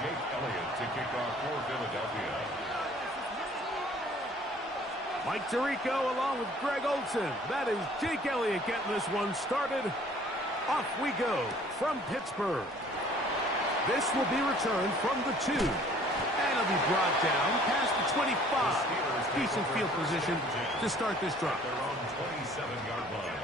Jake Elliott to kick off for Philadelphia. Mike Tirico along with Greg Olson. That is Jake Elliott getting this one started. Off we go from Pittsburgh. This will be returned from the 2. And it'll be brought down past the 25. Decent field position to start this drive. Their own 27-yard line.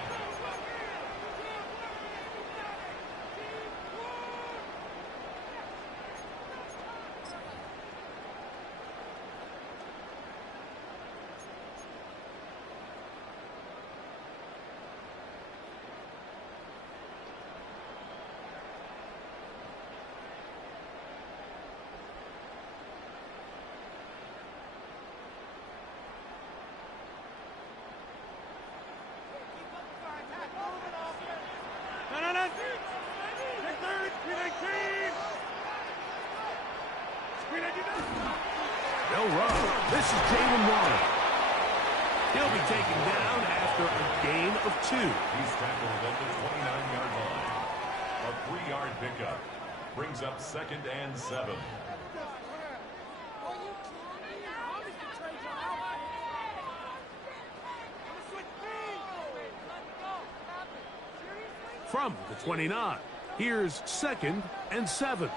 They'll run. This is Jalen Warren. He'll be taken down after a gain of 2. He's tackled at the 29-yard line. A 3-yard pickup brings up 2nd and 7. From the 29, here's 2nd and 7.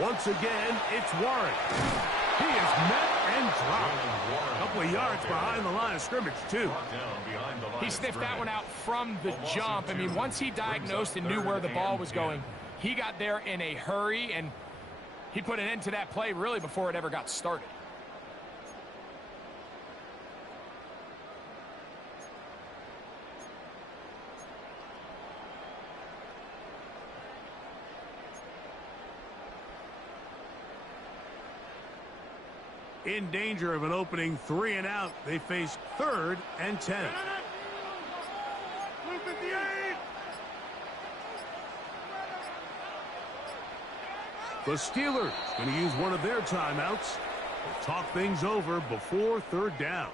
Once again, it's Warren. He is met and dropped. A couple of yards behind the line of scrimmage, too. He sniffed that one out from the jump. I mean, once he diagnosed and knew where the ball was going, he got there in a hurry, and he put an end to that play really before it ever got started. In danger of an opening 3 and out, they face 3rd and 10. The Steelers going to use one of their timeouts to talk things over before 3rd down.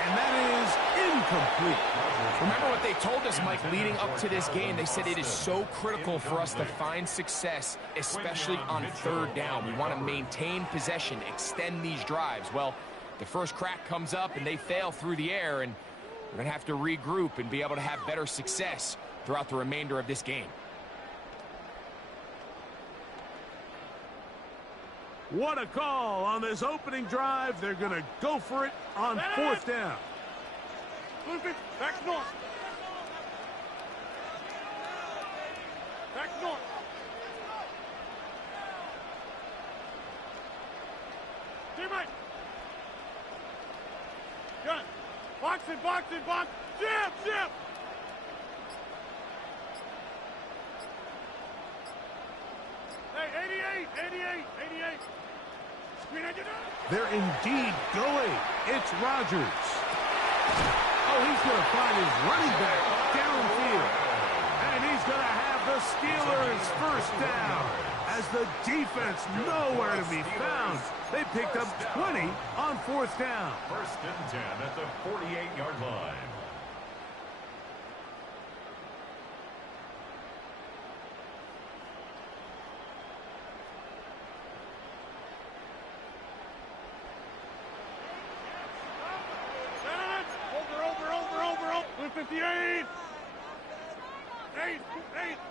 And that is incomplete. Remember what they told us, Mike, leading up to this game. They said it is so critical for us to find success, especially on 3rd down. We want to maintain possession, extend these drives. Well, the first crack comes up and they fail through the air, and we're going to have to regroup and be able to have better success throughout the remainder of this game. What a call on this opening drive. They're going to go for it on 4th down. Back north. Back north. Teammate. Gun. Box it, box it, box. Jam, jam. Hey, 88, 88, 88. They're indeed going. It's Rodgers. Oh, he's going to find his running back downfield. And he's going to have the Steelers first down. As the defense nowhere to be found. They picked up 20 on 4th down. 1st and 10 at the 48-yard line. Over, 58! 8,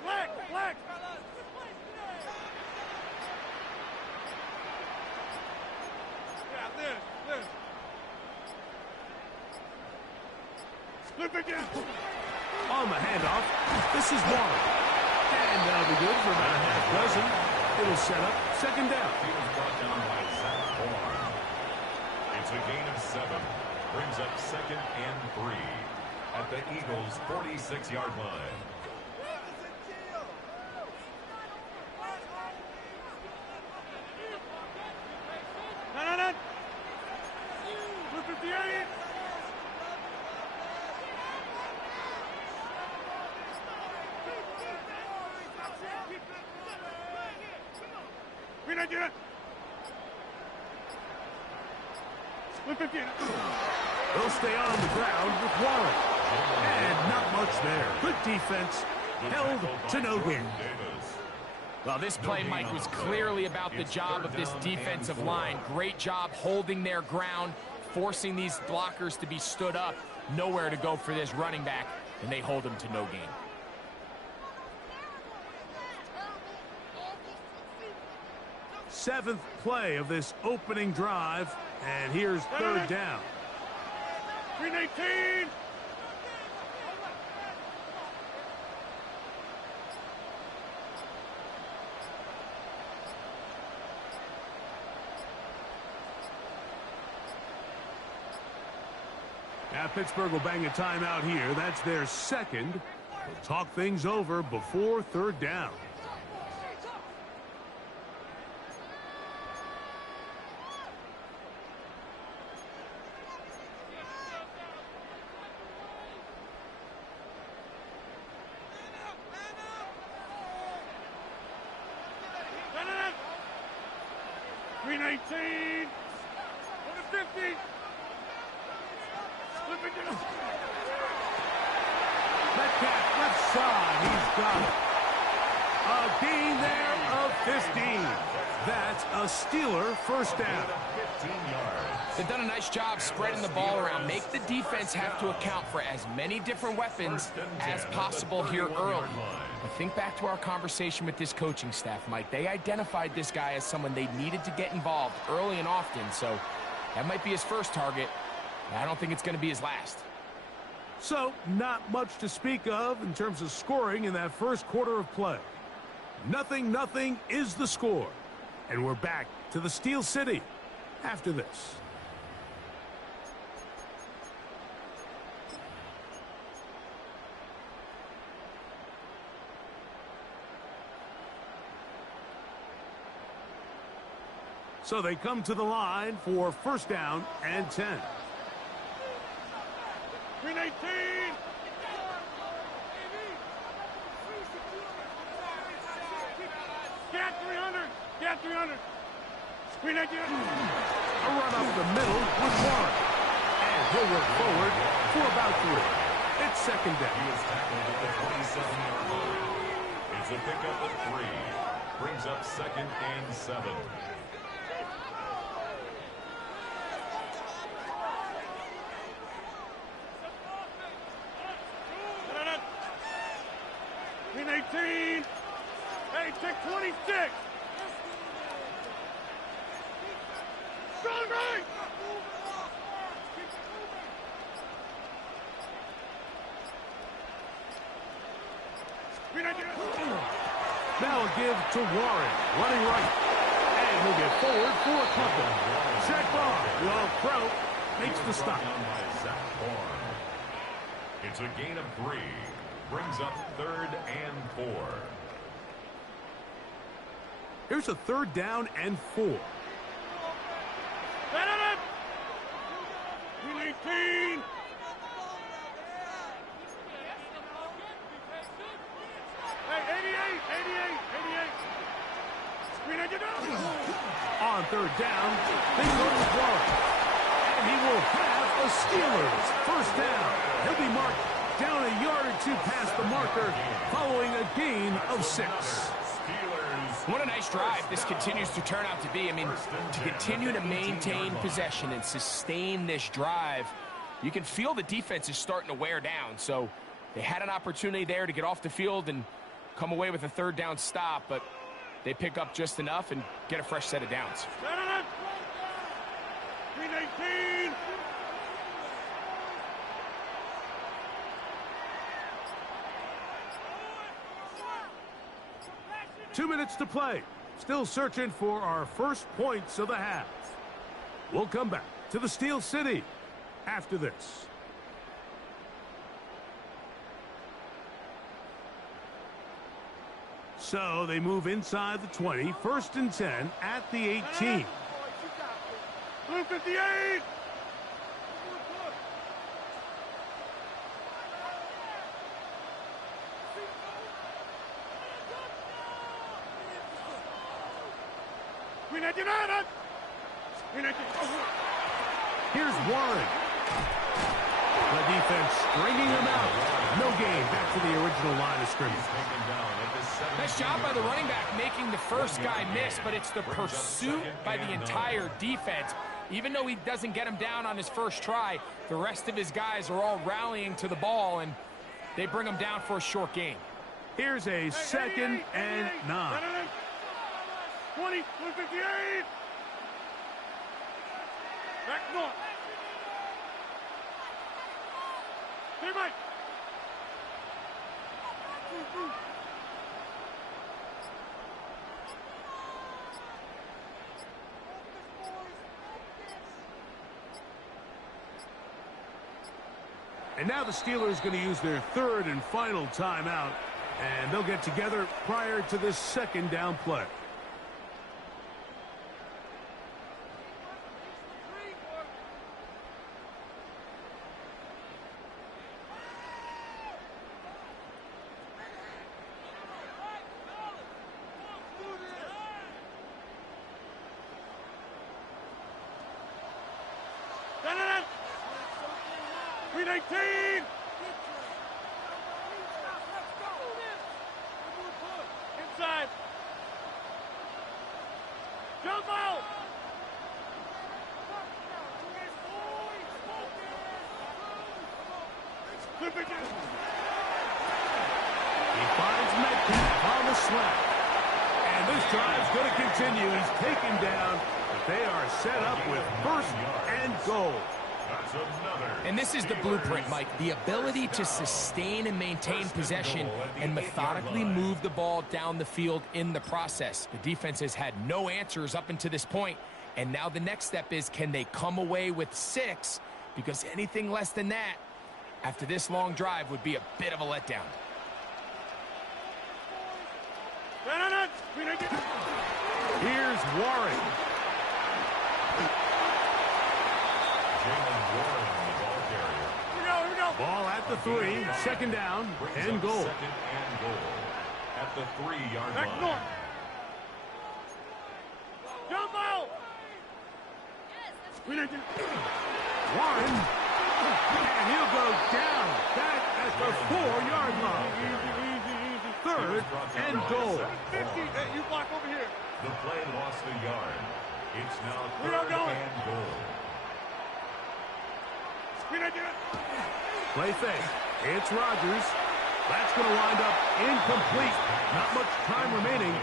black! Yeah, this. Slip again! On the handoff, this is Warren. And that'll be good for about a half dozen. It'll set up second down. He was brought down by Zach Bourne. It's a gain of 7. Brings up second and 3 at the Eagles' 46-yard line. No. 258. They'll stay on the ground with Warren. And not much there. Good defense. Held to no gain. Well, this play, Mike, was clearly about the job of this defensive line. Great job holding their ground, forcing these blockers to be stood up. Nowhere to go for this running back, and they hold him to no gain. Seventh play of this opening drive, and here's third down. 319. Now Pittsburgh will bang a timeout here. That's their second. They'll talk things over before third down. Metcalf left side. He's got it. A gain there of 15. That's a Steeler first down. 15 yards. They've done a nice job spreading the ball around. Make the defense have to account for as many different weapons as possible here early. But think back to our conversation with this coaching staff, Mike. They identified this guy as someone they needed to get involved early and often, so that might be his first target. I don't think it's going to be his last. So, not much to speak of in terms of scoring in that first quarter of play. 0-0 is the score. And we're back to the Steel City after this. So they come to the line for first down and 10. 319. Get 300. Get 300. 319. A run up the middle with Warren. And he'll work forward for about 3. It's second He down. is tackled at the 27-yard line. It's a pickup of 3. Brings up second and 7. 319. Hey, check 26. Strong right. Now a give to Warren, running right. And he'll get forward for a couple. Check on. Well, Crow makes the stop. Down by Zach Bourne. It's a gain of 3. Brings up third and 4. Here's a third down and 4. 319. Hey, 88. On third down, they go with Warren. And he will have a Steelers first down. He'll be marked down a yard or 2 past the marker following a gain of 6. What a nice drive this continues to turn out to be. I mean, to continue to maintain possession and sustain this drive, you can feel the defense is starting to wear down. So they had an opportunity there to get off the field and come away with a third down stop, but they pick up just enough and get a fresh set of downs. 319. 2 minutes to play. Still searching for our first points of the half. We'll come back to the Steel City after this. So they move inside the 20, 1st and 10 at the 18. Blue 58! Here's Warren. The defense stringing him out. No gain back to the original line of scrimmage. Nice job by the running back making the first guy miss, but it's the pursuit by the entire defense. Even though he doesn't get him down on his first try, the rest of his guys are all rallying to the ball, and they bring him down for a short gain. Here's a 2nd and 9. 20, 158! Back north. Hey, Mike. And now the Steelers going to use their 3rd and final timeout, and they'll get together prior to this 2nd down play. Inside. Jump out. He finds Metcalf on the slap. And this drive's going to continue. He's taken down, but they are set up with 1st and goal. And this is the blueprint, Mike. The ability to sustain and maintain possession and methodically move the ball down the field in the process. The defense has had no answers up until this point, and now the next step is, can they come away with 6? Because anything less than that, after this long drive, would be a bit of a letdown. Here's Warren. Ball at the 3, 2nd down, and goal. 2nd and goal at the 3-yard line. Back north. Jump out. Warren, and he'll go down back at the 4-yard line. 3rd and goal. 50. Hey, you block over here. The play lost a yard. It's now 3rd and goal. Play fake. It's Rodgers. That's going to wind up incomplete. Not much time remaining.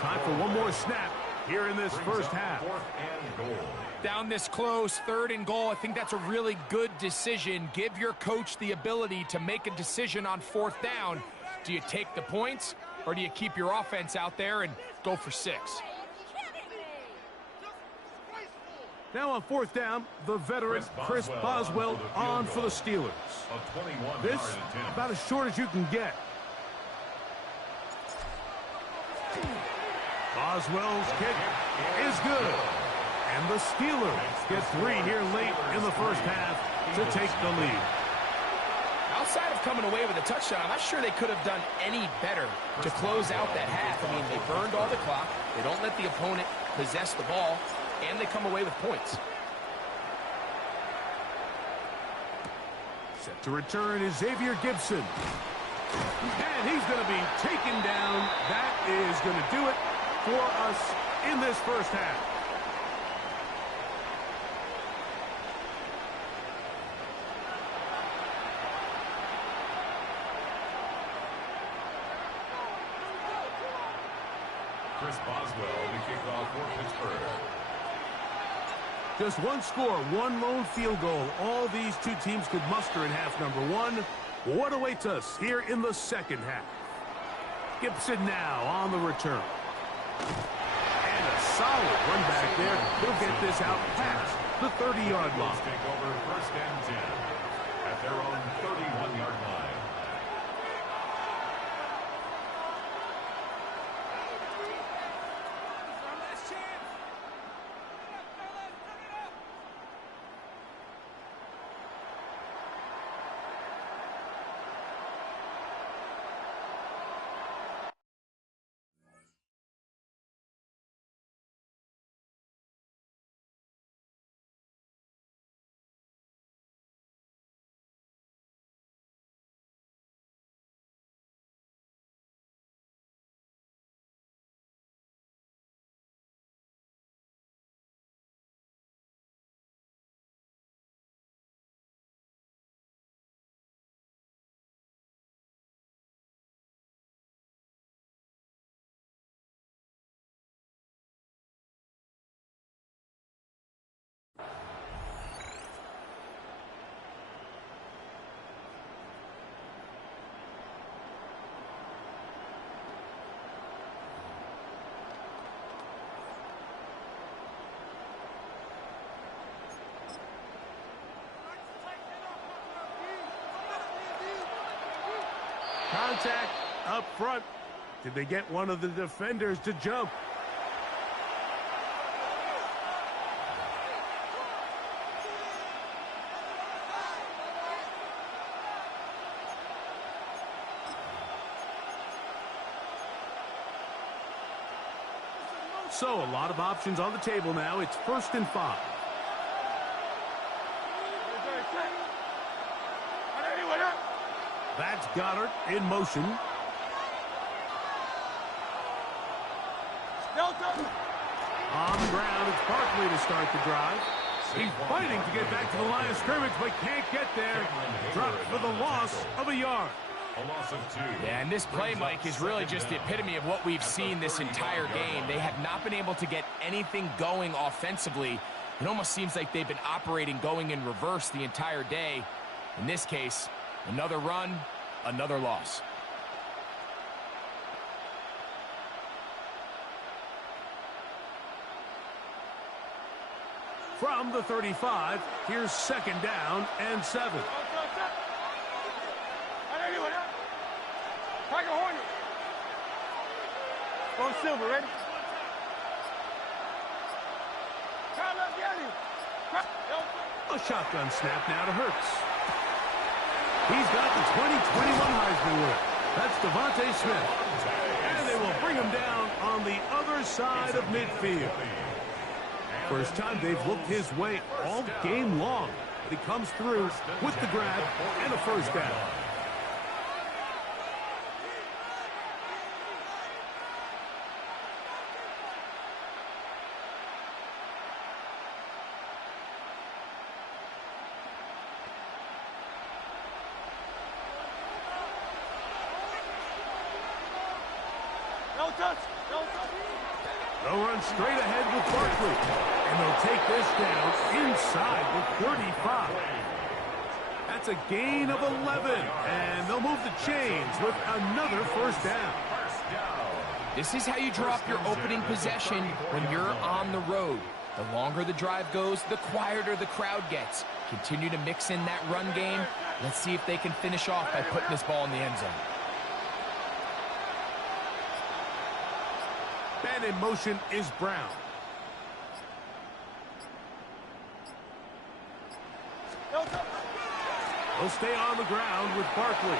Time for one more snap here in this first half. 4th and goal. Down this close, 3rd and goal. I think that's a really good decision. Give your coach the ability to make a decision on 4th down. Do you take the points, or do you keep your offense out there and go for 6? Now on 4th down, the veteran Chris Boswell on for the Steelers. This about as short as you can get. Boswell's kick is good. And the Steelers get 3 here late in the first half to take the lead. Outside of coming away with a touchdown, I'm not sure they could have done any better to close out that half. I mean, they burned all the clock. They don't let the opponent possess the ball, and they come away with points. Set to return is Xavier Gibson. And he's going to be taken down. That is going to do it for us in this first half. Chris Boswell to kick off for Pittsburgh. Just one score, one lone field goal. All these two teams could muster in half number 1. What awaits us here in the second half? Gibson now on the return. And a solid run back there. He'll get this out past the 30-yard line. Take over first and 10 at their own 31-yard line. Contact up front. Did they get one of the defenders to jump? So a lot of options on the table now. It's 1st and 5. That's Goddard in motion. On the ground, it's Barkley to start the drive. He's fighting to get back to the line of scrimmage, but can't get there. Dropped for the loss of a yard. A loss of 2. Yeah, and this play, Mike, is really just the epitome of what we've seen this entire game. They have not been able to get anything going offensively. It almost seems like they've been operating going in reverse the entire day. In this case, another run, another loss. From the 35, here's 2nd down and 7. Go Silver, ready? A shotgun snap now to Hurts. He's got the 2021 Heisman winner. That's Devontae Smith. And they will bring him down on the other side of midfield. First time they've looked his way all game long. But he comes through with the grab and a 1st down. They'll run straight ahead with Barkley. And they'll take this down inside the 35. That's a gain of 11. And they'll move the chains with another 1st down. This is how you drop your opening possession when you're on the road. The longer the drive goes, the quieter the crowd gets. Continue to mix in that run game. Let's see if they can finish off by putting this ball in the end zone. And in motion is Brown. He'll stay on the ground with Barkley.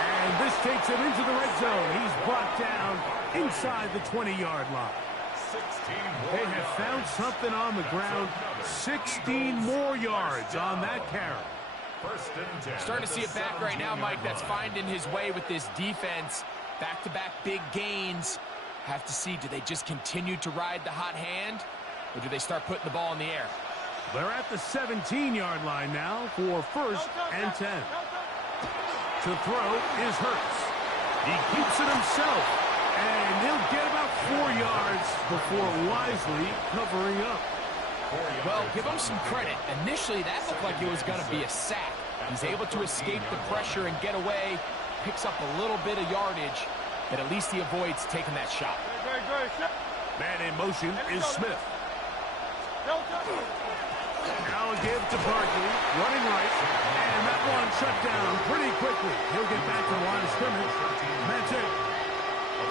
And this takes him into the red zone. He's brought down inside the 20-yard line. They have found something on the ground. 16 more yards on that carry. Starting to see it back right now, Mike. That's finding his way with this defense. Back-to-back big gains. Have to see, do they just continue to ride the hot hand, or do they start putting the ball in the air? They're at the 17-yard line now for 1st and 10. To throw is Hurts. He keeps it himself, and he'll get about 4 yards before wisely covering up. Well, give him some credit. Initially, that looked like it was going to be a sack. He's able to escape the pressure and get away, picks up a little bit of yardage. but at least he avoids taking that shot. Man in motion is Smith. Now a give to Barkley, running right, and that one shut down pretty quickly. He'll get back to the line of scrimmage. That's it.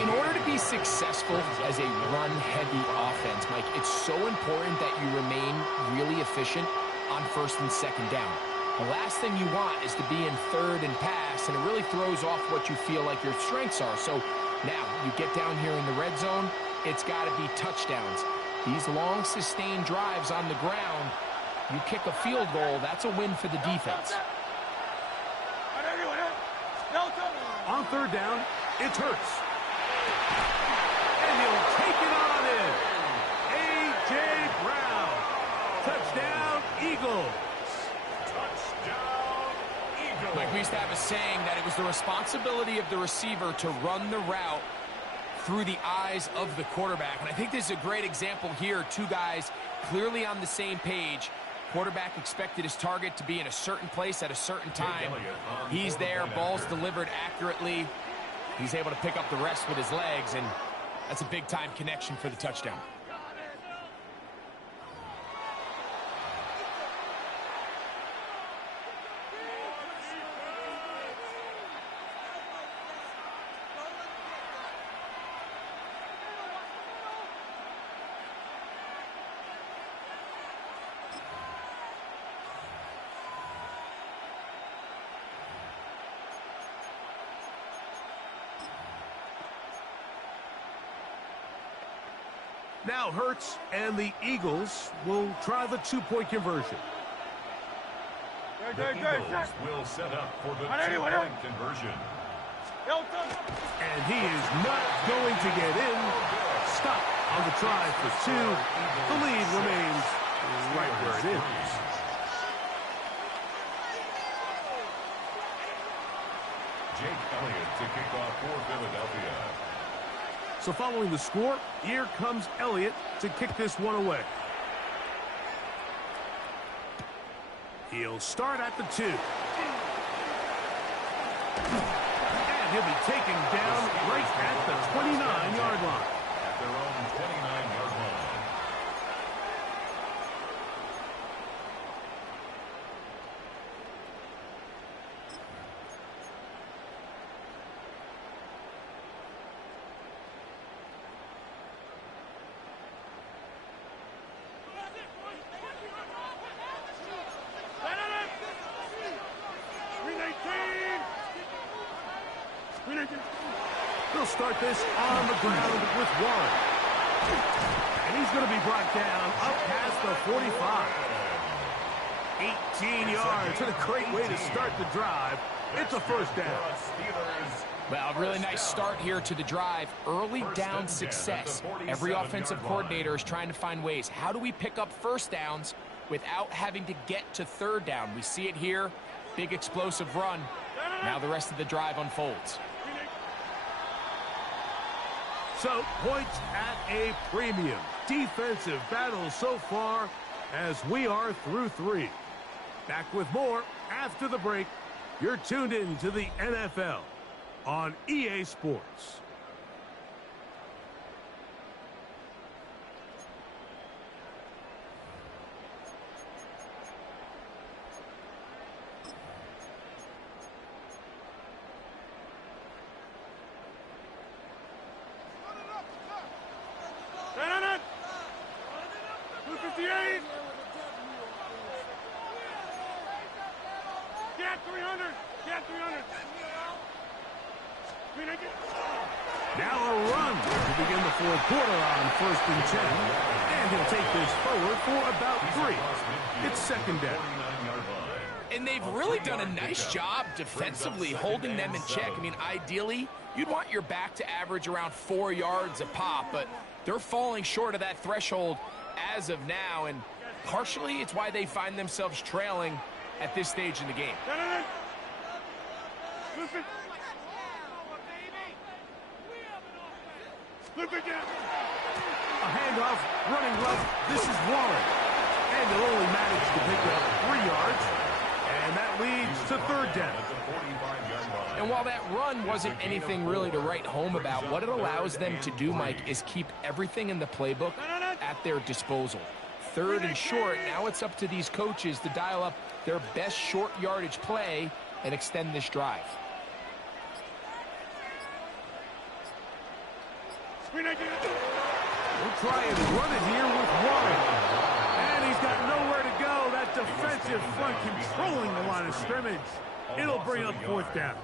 In order to be successful as a run-heavy offense, Mike, it's so important that you remain really efficient on first and second down. The last thing you want is to be in third and pass, and it really throws off what you feel like your strengths are. So now you get down here in the red zone, it's got to be touchdowns. These long, sustained drives on the ground, you kick a field goal, that's a win for the defense. On third down, it's Hurts. And he'll take it on in. A.J. Brown. Touchdown, Eagles. Touchdown, Eagles. Mike, we used to have a saying that it was the responsibility of the receiver to run the route through the eyes of the quarterback. And I think this is a great example here. Two guys clearly on the same page. Quarterback expected his target to be in a certain place at a certain time. He's there, ball's delivered accurately. He's able to pick up the rest with his legs, and that's a big-time connection for the touchdown. Now Hurts and the Eagles will try the two-point conversion. The Eagles will set up for the two-point conversion. And he is not going to get in. Stop on the try for two. The lead remains right where it is. Jake Elliott to kick off for Philadelphia. So following the score, here comes Elliott to kick this one away. He'll start at the 2. And he'll be taken down right at the 29-yard line. At their own 29-yard line. They'll start this on the ground with Warren. And he's going to be brought down up past the 45. 18 yards. And a great way to start the drive. It's a first down. Well, a really nice start here to the drive. Early down success. Every offensive coordinator is trying to find ways. How do we pick up first downs without having to get to third down? We see it here. Big explosive run. Now the rest of the drive unfolds. So, points at a premium. Defensive battle so far as we are through 3. Back with more after the break. You're tuned in to the NFL on EA Sports. Now a run to begin the fourth quarter on 1st and 10. And he'll take this forward for about 3. It's second down. And they've really done a nice job defensively holding them in check. I mean, ideally, you'd want your back to average around 4 yards a pop, but they're falling short of that threshold as of now, and partially it's why they find themselves trailing at this stage in the game. A handoff, running left. This is Warren. And they'll only manage to pick up 3 yards. And that leads to third down. And while that run wasn't anything really to write home about, what it allows them to do, Mike, is keep everything in the playbook at their disposal. Third and short, now it's up to these coaches to dial up their best short yardage play and extend this drive. We'll try and run it here with Warren. And he's got nowhere to go. That defensive front controlling the line of scrimmage. It'll bring up fourth down.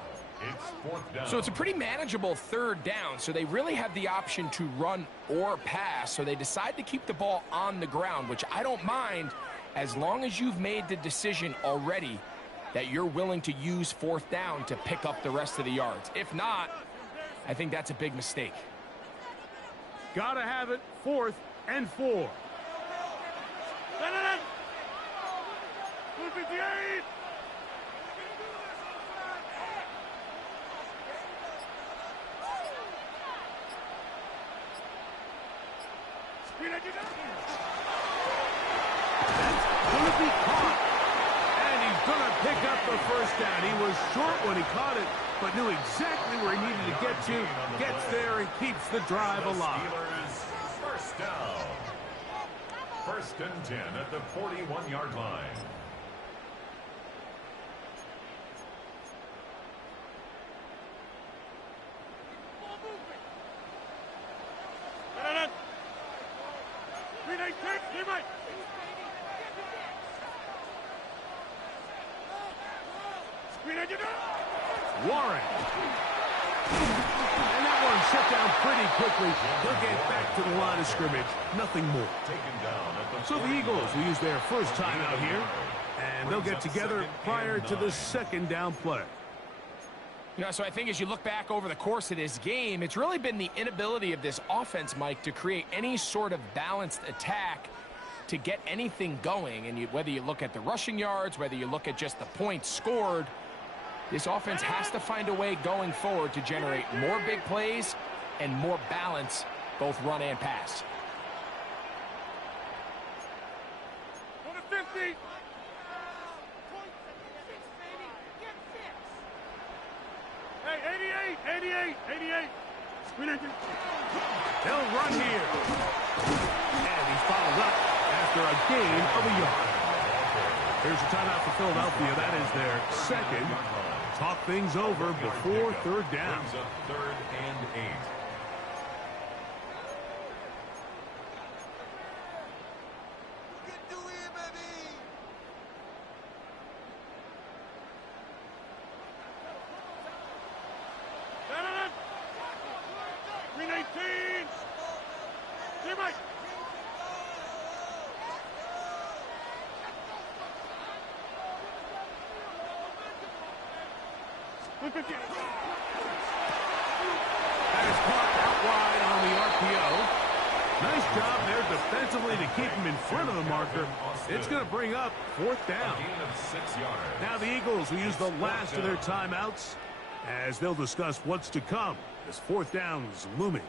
So it's a pretty manageable third down, so they really have the option to run or pass, so they decide to keep the ball on the ground, which I don't mind as long as you've made the decision already that you're willing to use fourth down to pick up the rest of the yards. If not, I think that's a big mistake. Gotta have it, 4th and 4. 258. That's gonna be caught. And he's gonna pick up the first down. He was short when he caught it, but knew exactly where he needed to get to. Gets there and keeps the drive alive. First down. 1st and 10 at the 41-yard line. Warren. And that one shut down pretty quickly. He'll get back to the line of scrimmage. Nothing more. So the Eagles will use their first time out here, and they'll get together prior to the second down play. You know, so I think as you look back over the course of this game, it's really been the inability of this offense, Mike, to create any sort of balanced attack to get anything going. And whether you look at the rushing yards, whether you look at just the points scored, this offense has to find a way going forward to generate more big plays and more balance, both run and pass. 150. Hey, 88, 88, 88. They'll run here. And he's followed up after a gain of a yard. Here's a timeout for Philadelphia. That is their second. Talk things over before third down. Brings up 3rd and 8. That is caught out wide on the RPO. Nice job there defensively to keep him in front of the marker. It's going to bring up fourth down. Now the Eagles will use the last of their timeouts as they'll discuss what's to come as fourth down is looming.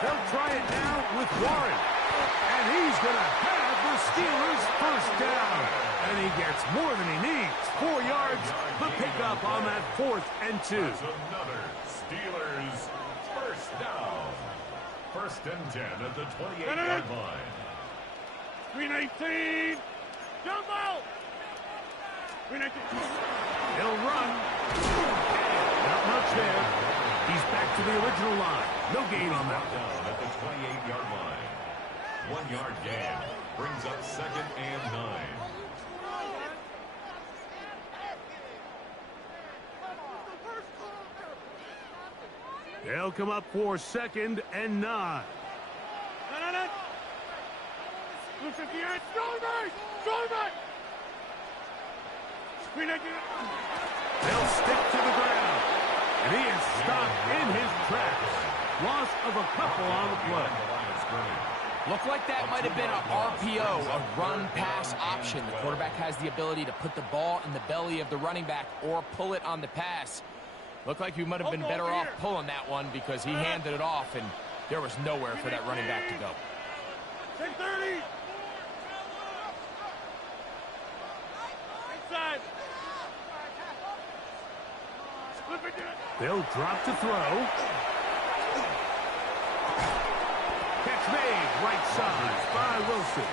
They'll try it now with Warren. And he's going to have the Steelers first down. And he gets more than he needs. 4 yards, the pickup on that 4th and 2. That's another Steelers first down. 1st and 10 at the 28-yard line. 319. Jump out. 319. He'll run. Not much there. He's back to the original line. No gain on that. Down at the 28-yard line. 1 yard gain brings up 2nd and 9. They'll come up for 2nd and 9. 258. Going back. Going back. They'll stick to the ground. And he is stopped in his tracks. Loss of a couple on the play. Looked like that might have been an RPO, a run-pass option. The quarterback has the ability to put the ball in the belly of the running back or pull it on the pass. Looked like he might have been better off pulling that one because he handed it off, and there was nowhere for that running back to go. 6:30. Inside. They'll drop to throw. Catch made, right side by Wilson.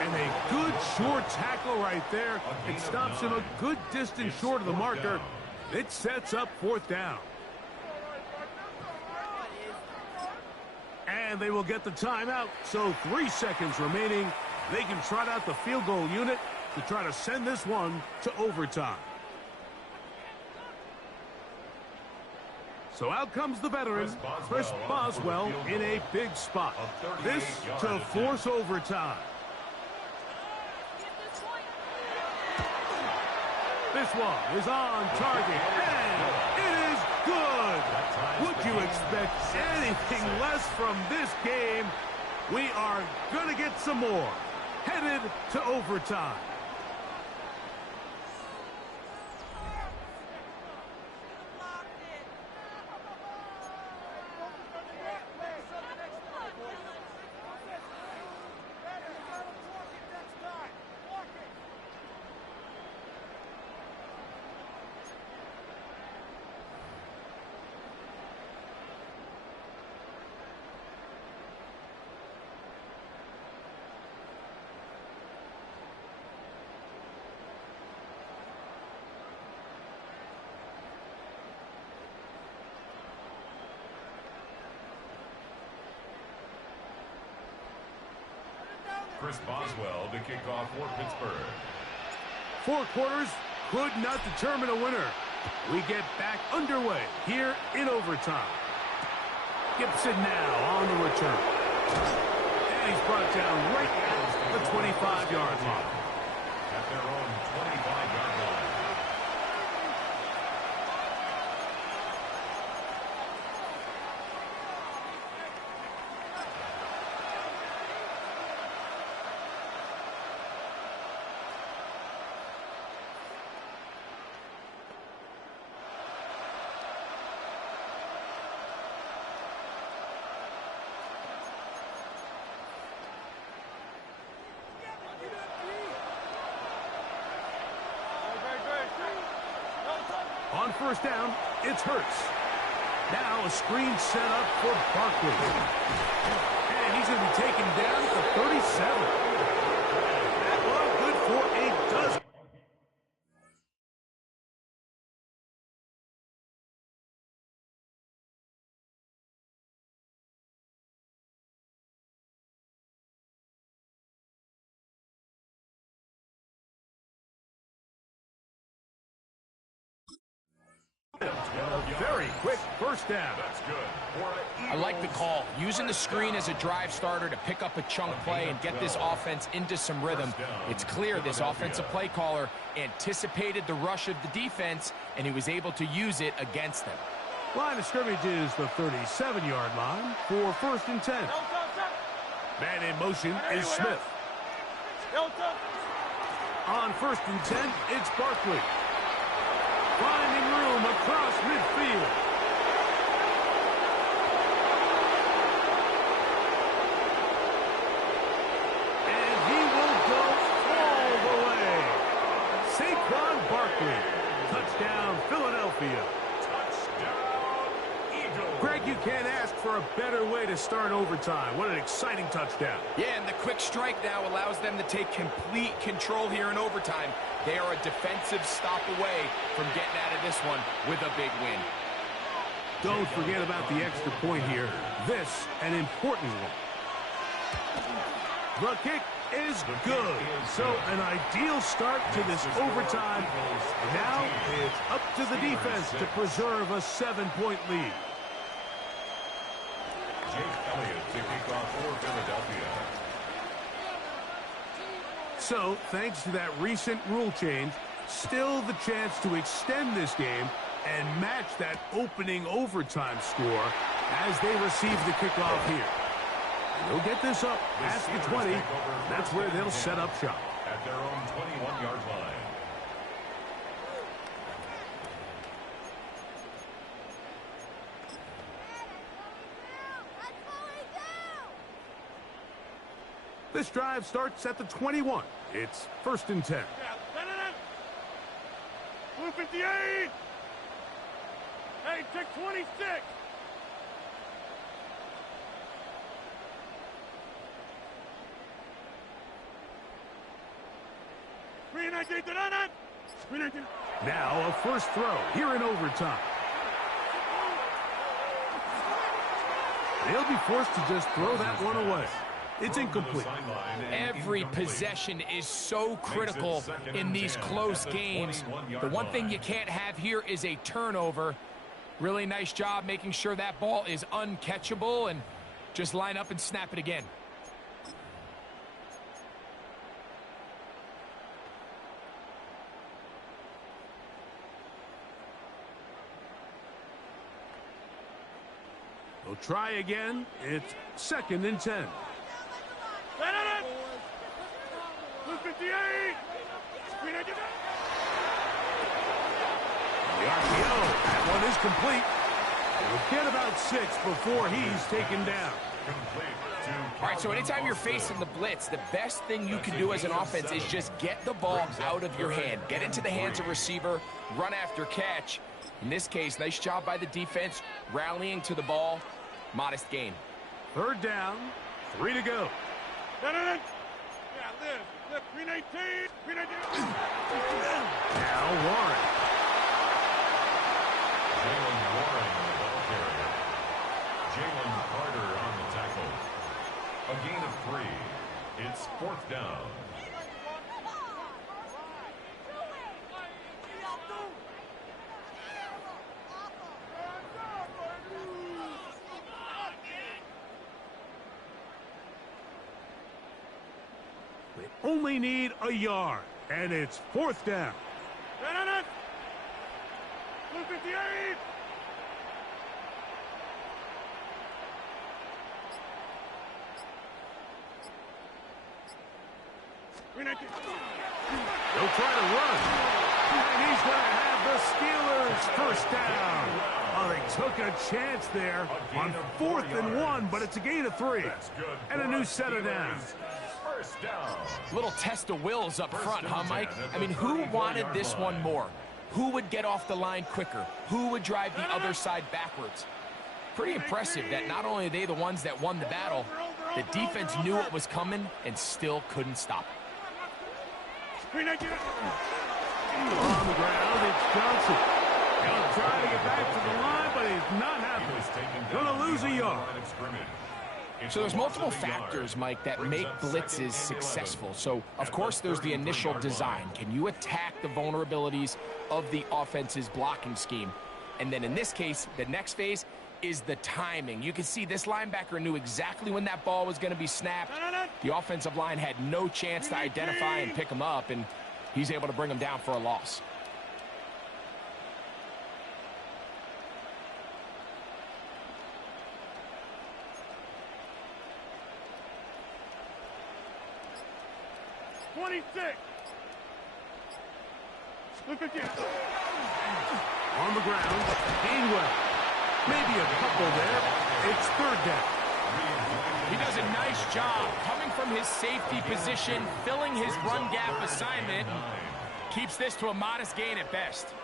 And a good short tackle right there. It stops him a good distance short of the marker. It sets up 4th down. And they will get the timeout. So 3 seconds remaining. They can trot out the field goal unit to try to send this one to overtime. So out comes the veteran, Chris Boswell, in a big spot. This to force overtime. This one is on target, and it is good. Would you expect anything less from this game? We are going to get some more. Headed to overtime. Chris Boswell to kick off for Pittsburgh. 4 quarters could not determine a winner. We get back underway here in overtime. Gibson now on the return. And he's brought down right at the 25-yard line. At their own 25-yard line. On 1st down, it's Hurts. Now a screen set up for Barkley. And he's going to be taken down at the 37. That one good for a dozen. Very quick 1st down. That's good. I like the call. Using the screen as a drive starter to pick up a chunk play and get this offense into some rhythm. It's clear this offensive play caller anticipated the rush of the defense, and he was able to use it against them. Line of scrimmage is the 37-yard line for 1st and 10. Man in motion is Smith. On 1st and 10, it's Barkley. Finding room across midfield. And he will go all the way. Saquon Barkley. Touchdown, Philadelphia. Touchdown, Eagles. Greg, you can't ask for a better way to start overtime. What an exciting touchdown. Yeah, and the quick strike now allows them to take complete control here in overtime. They are a defensive stop away from getting out of this one with a big win. Don't forget about the extra point here. This, an important one. The kick is good. So an ideal start to this overtime. Now it's up to the defense to preserve a 7-point lead. Jake Elliott to kick off for Philadelphia. So, thanks to that recent rule change, Still the chance to extend this game and match that opening overtime score as they receive the kickoff here. They'll get this up past the 20. That's where they'll set up shop. At their own 21-yard line. This drive starts at the 21. It's 1st and 10. Blue 58. Hey, take 26. Now a first throw here in overtime. They'll be forced to just throw that one away. It's incomplete. Every possession is so critical in these close games. The one thing you can't have here is a turnover. Really nice job making sure that ball is uncatchable, and just line up and snap it again. They'll try again. It's 2nd and 10. Blue 58. The RPO. That one is complete. They'll get about 6 before he's taken down. All right, so anytime you're facing the blitz, the best thing you can do as an offense is just get the ball out of your hand. Get into the hands of receiver, run after catch. In this case, nice job by the defense, rallying to the ball. Modest gain. 3rd down, 3 to go. Yeah, live. 319. Now Warren. Jalen Warren, the ball carrier. Jalen Carter on the tackle. A gain of 3. It's 4th down. They only need a yard, and it's 4th down. Blue 58. They'll try to run. And he's going to have the Steelers 1st down. Oh, they took a chance there on 4th and 1, but it's a gain of 3. And a new set of downs. First down. Little test of wills up front, huh, Mike? I mean, who wanted this one more? Who would get off the line quicker? Who would drive the other side backwards? Pretty impressive that not only are they the ones that won the battle, the defense knew it was coming and still couldn't stop it. On the ground, it's Johnson. He'll try to get back to the line, but he's not happy. Going to lose a yard. So there's multiple factors, Mike, that make blitzes successful. So, of course, there's the initial design. Can you attack the vulnerabilities of the offense's blocking scheme? And then in this case, the next phase is the timing. You can see this linebacker knew exactly when that ball was going to be snapped. The offensive line had no chance to identify and pick him up, and he's able to bring him down for a loss. On the ground, Gainwell. Maybe a couple there. It's 3rd down. He does a nice job coming from his safety position, filling his run gap assignment. Keeps this to a modest gain at best.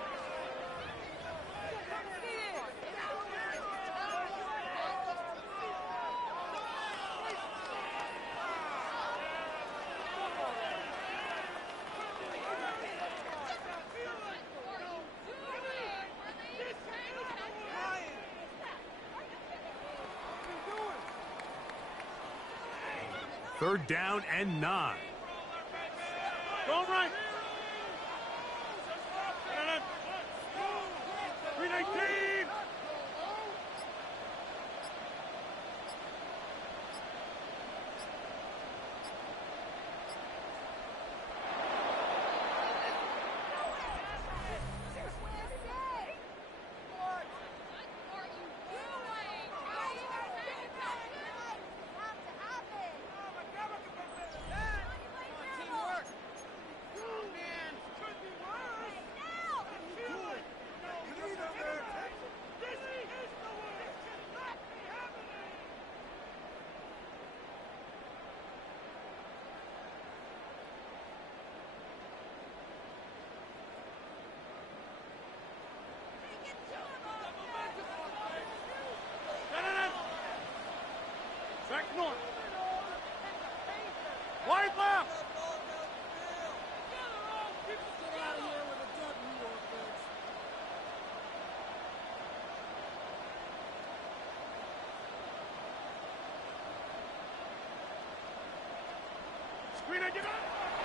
Third down and 9. Go right. 319.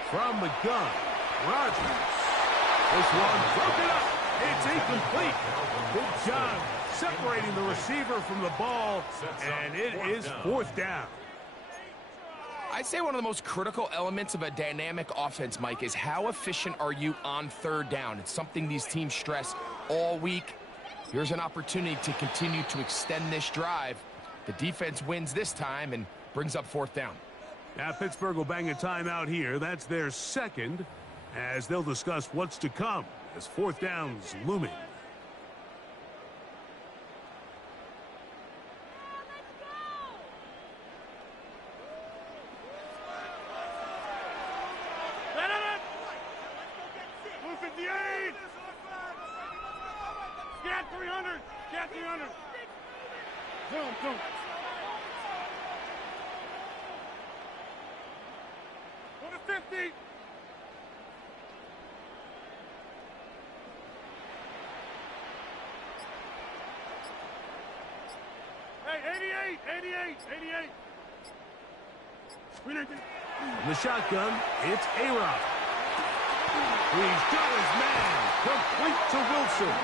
From the gun, Rodgers. This one broken up. It's incomplete. Good job separating the receiver from the ball, and it is fourth down. I'd say one of the most critical elements of a dynamic offense, Mike, is how efficient are you on third down. It's something these teams stress all week. Here's an opportunity to continue to extend this drive. The defense wins this time and brings up fourth down. Now Pittsburgh will bang a timeout here. That's their second, as they'll discuss what's to come as fourth down's looming. Get 300! Get 300! Zoom. Go to 50! Hey, 88! In the shotgun, it's A-Rod. He's got his man, complete to Wilson.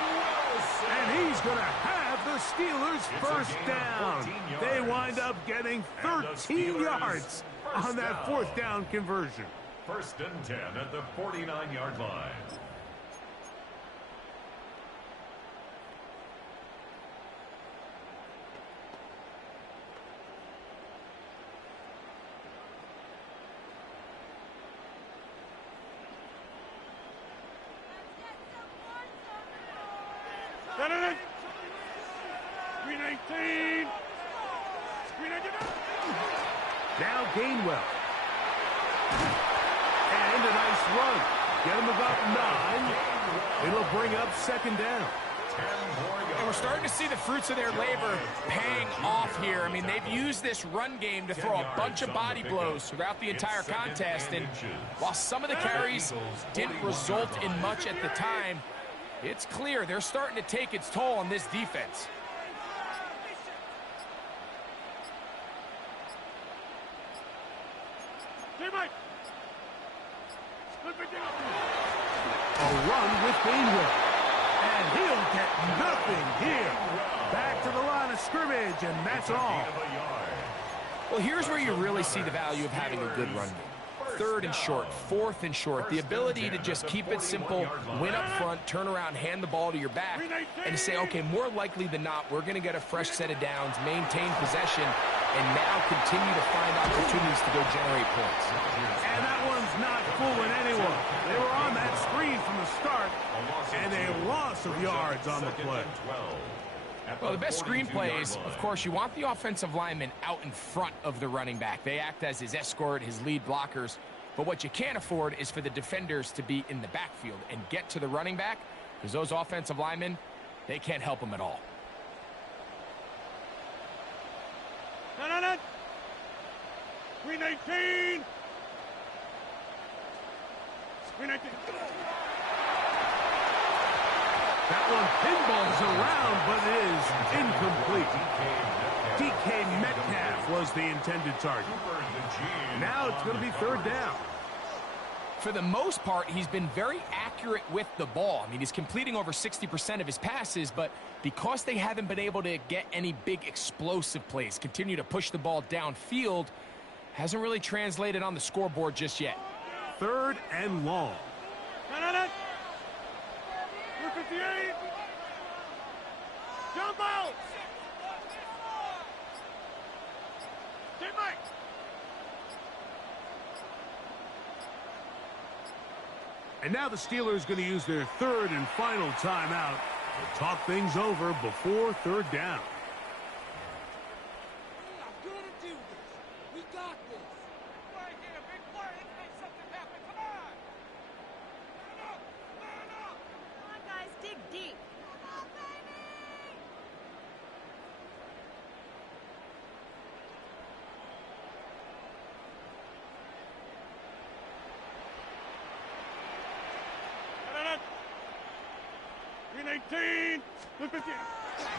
And he's going to have the Steelers first down. They wind up getting 13 yards on that fourth down conversion. First and 10 at the 49-yard line. Now Gainwell. And a nice run. Get him about 9. It'll bring up second down. And we're starting to see the fruits of their labor paying off here. I mean, they've used this run game to throw a bunch of body blows throughout the entire contest. And while some of the carries didn't result in much at the time, it's clear they're starting to take its toll on this defense. A run with Gainwell. And he'll get nothing here. Back to the line of scrimmage, and that's all. Well, here's where you really see the value of having a good run game. Third and short, fourth and short, the ability to just keep it simple, win up front, turn around, hand the ball to your back, and to say, okay, more likely than not, we're going to get a fresh set of downs, maintain possession, and now continue to find opportunities to go generate points. And that one's not fooling anyone. They were on that screen from the start, and a loss of yards on the play. Well, the best screenplay is, of course, you want the offensive lineman out in front of the running back. They act as his escort, his lead blockers. But what you can't afford is for the defenders to be in the backfield and get to the running back, because those offensive linemen, they can't help him at all. No. 319! 319! That one pinballs around, but it is incomplete. DK Metcalf was the intended target. Now it's going to be third down. For the most part, he's been very accurate with the ball. I mean, he's completing over 60% of his passes, but because they haven't been able to get any big explosive plays, continue to push the ball downfield, hasn't really translated on the scoreboard just yet. Third and long. No. 58! Jump out! Get back! And now the Steelers going to use their third and final timeout to talk things over before third down. We are going to do this. We got this. Right here, big play. Let's make something happen. Come on. Man up. Come on, guys, dig deep. Come on, baby!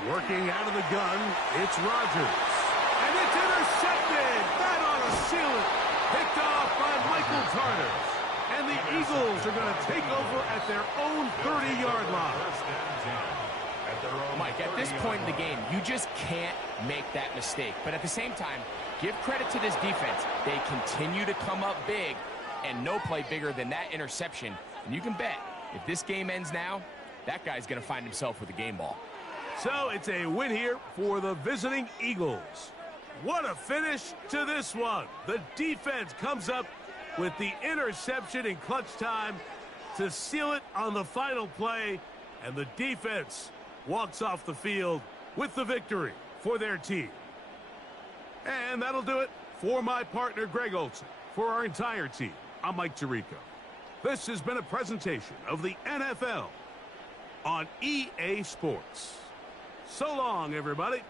Working out of the gun, it's Rodgers. And it's intercepted. That ought to seal it. Picked off by Michael Carter. And the Eagles are going to take over at their own 30-yard line. First and 10 at their own Mike, at this point in the game, you just can't make that mistake. But at the same time, give credit to this defense. They continue to come up big, and no play bigger than that interception. And you can bet, if this game ends now, that guy's going to find himself with a game ball. So it's a win here for the visiting Eagles. What a finish to this one. The defense comes up with the interception in clutch time to seal it on the final play, and the defense walks off the field with the victory for their team. And that'll do it for my partner, Greg Olson. For our entire team, I'm Mike Tirico. This has been a presentation of the NFL on EA Sports. So long, everybody.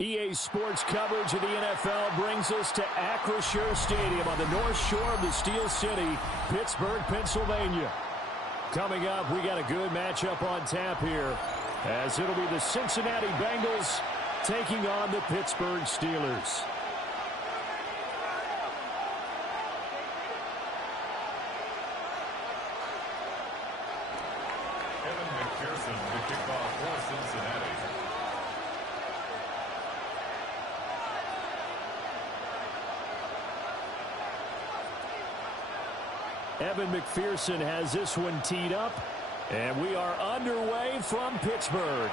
EA Sports coverage of the NFL brings us to Acrisure Stadium on the north shore of the Steel City, Pittsburgh, Pennsylvania. Coming up, we got a good matchup on tap here, as it'll be the Cincinnati Bengals taking on the Pittsburgh Steelers. Evan McPherson to kick off for Cincinnati. Evan McPherson has this one teed up, and we are underway from Pittsburgh.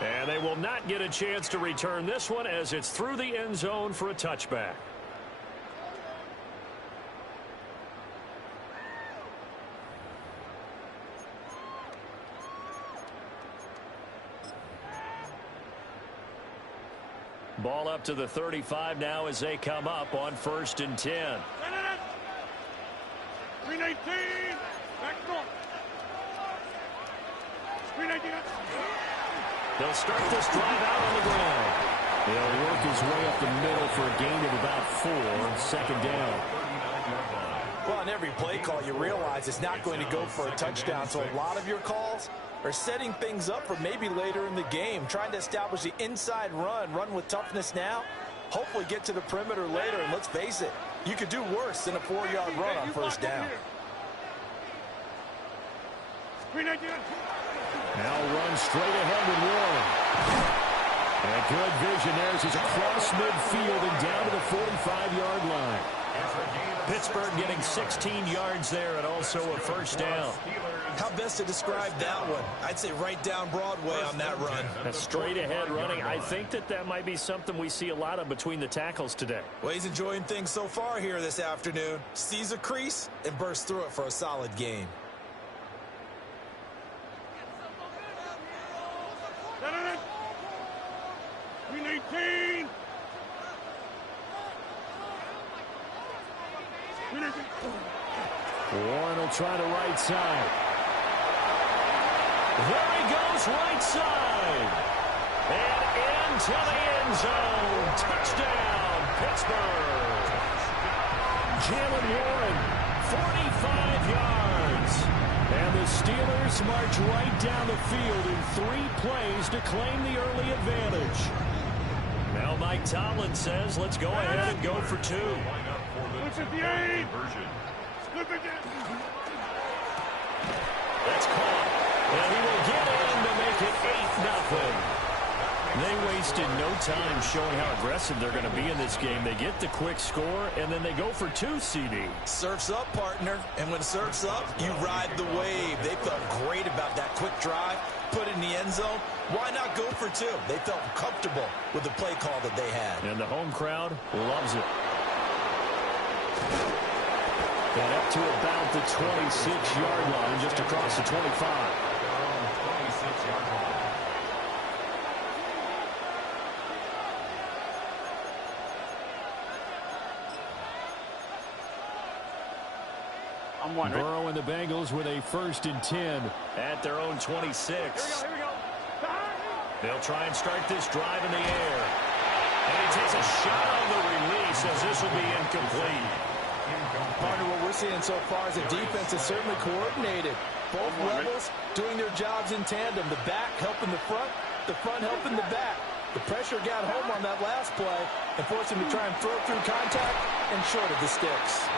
And they will not get a chance to return this one as it's through the end zone for a touchback. Ball up to the 35 now as they come up on 1st and 10. 319. Back north. 319. They'll start this drive out on the ground. They'll work his way up the middle for a gain of about 4, 2nd down. Well, on every play call, you realize it's not going to go for a touchdown, so a lot of your calls are setting things up for maybe later in the game, trying to establish the inside run with toughness now, hopefully get to the perimeter later, and let's face it, you could do worse than a 4-yard run on 1st down. Now run straight ahead with Warren. And good vision there as he's across midfield and down to the 45-yard line. Pittsburgh getting 16 yards there and also a 1st down. How best to describe that one? I'd say right down Broadway on that run. A straight ahead running. I think that might be something we see a lot of between the tackles today. Well, he's enjoying things so far here this afternoon. Sees a crease and bursts through it for a solid gain. Warren will try the right side. There he goes, right side. And into the end zone. Touchdown, Pittsburgh. Jalen Warren, 45 yards. And the Steelers march right down the field in 3 plays to claim the early advantage. Now Mike Tomlin says, let's go ahead and go for 2. 158. That's caught. And he will get in to make it 8-0. They wasted no time showing how aggressive they're going to be in this game. They get the quick score, and then they go for 2, CD. Surf's up, partner. And when surf's up, you ride the wave. They felt great about that quick drive, put it in the end zone. Why not go for 2? They felt comfortable with the play call that they had. And the home crowd loves it. And up to about the 26-yard line, just across the 25. 26-yard line. Burrow and the Bengals with a 1st and 10 at their own 26. Here we go. They'll try and start this drive in the air. And he takes a shot on the release as this will be incomplete. Partner, what we're seeing so far is the defense is certainly coordinated. Both levels doing their jobs in tandem. The back helping the front helping the back. The pressure got home on that last play and forced him to try and throw through contact and short of the sticks.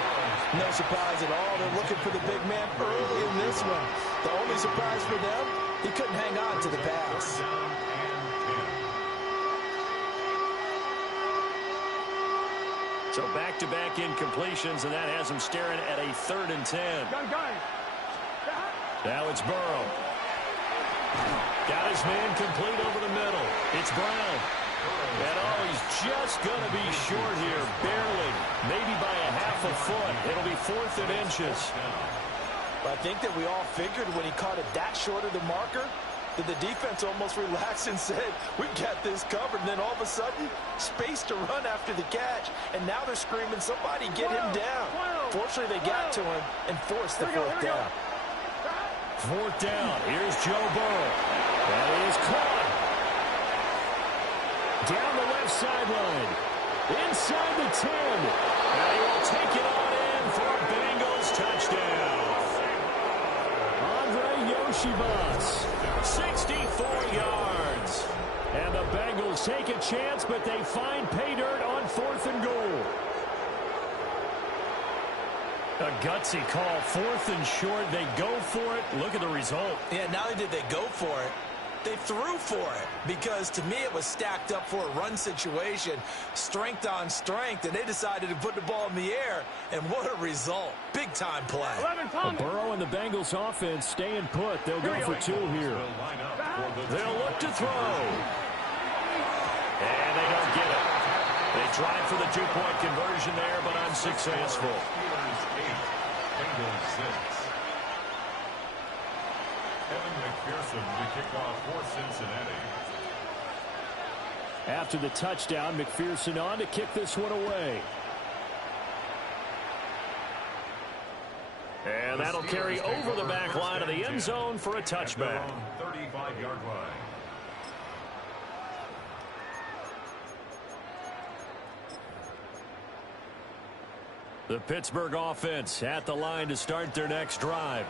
No surprise at all. They're looking for the big man early in this one. The only surprise for them, he couldn't hang on to the pass. So back-to-back incompletions, and that has him staring at a 3rd and 10. Now it's Burrow. Got his man complete over the middle. It's Brown. And he's just going to be short here, barely. Maybe by a half a foot. It'll be 4th and inches. But I think that we all figured when he caught it that short of the marker, that the defense almost relaxed and said, we got this covered. And then all of a sudden, space to run after the catch. And now they're screaming, somebody get him down. Fortunately, they got to him and forced the 4th down. 4th down. Here's Joe Burrow. That is caught. Down the left sideline. Inside the 10. And he will take it on in for a Bengals touchdown. Andre Yoshibas, 64 yards. And the Bengals take a chance, but they find pay dirt on 4th and goal. A gutsy call, 4th and short. They go for it. Look at the result. Yeah, not only did they go for it, they threw for it, because to me it was stacked up for a run situation, strength on strength, and they decided to put the ball in the air, and what a result. Big time play. Burrow and the Bengals offense staying put. They'll go for 2 here. They'll look to throw. And they don't get it. They tried for the 2-point conversion there, but unsuccessful. Evan McPherson to kick off for Cincinnati. After the touchdown, McPherson on to kick this one away. And that'll carry over the back line of the end zone for a touchback. 35-yard line. The Pittsburgh offense at the line to start their next drive.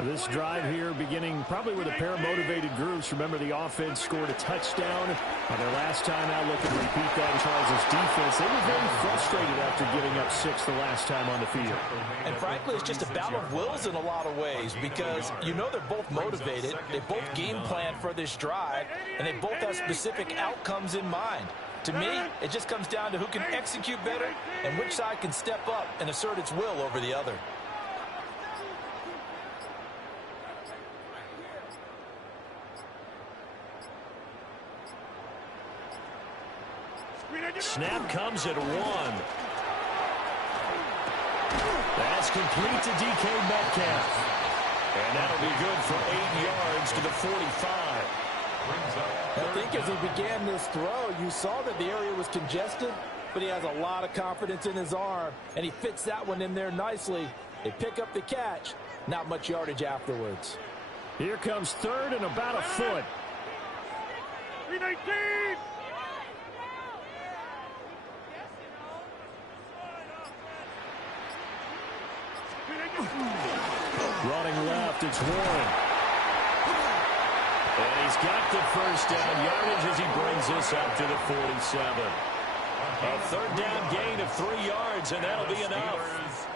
This drive here beginning probably with a pair of motivated groups. Remember, the offense scored a touchdown on their last time out. Looking to repeat that in Charles' defense. They were very frustrated after giving up 6 the last time on the field. And frankly, it's just a battle of wills in a lot of ways, because you know they're both motivated. They both game plan for this drive, and they both have specific outcomes in mind. To me, it just comes down to who can execute better and which side can step up and assert its will over the other. Snap comes at 1. That's complete to DK Metcalf. And that'll be good for 8 yards to the 45. I think as he began this throw, you saw that the area was congested, but he has a lot of confidence in his arm, and he fits that one in there nicely. They pick up the catch. Not much yardage afterwards. Here comes 3rd and about a foot. 319! Running left, it's Warren. And he's got the first down yardage as he brings this up to the 47. A 3rd down gain of 3 yards, and that'll be enough.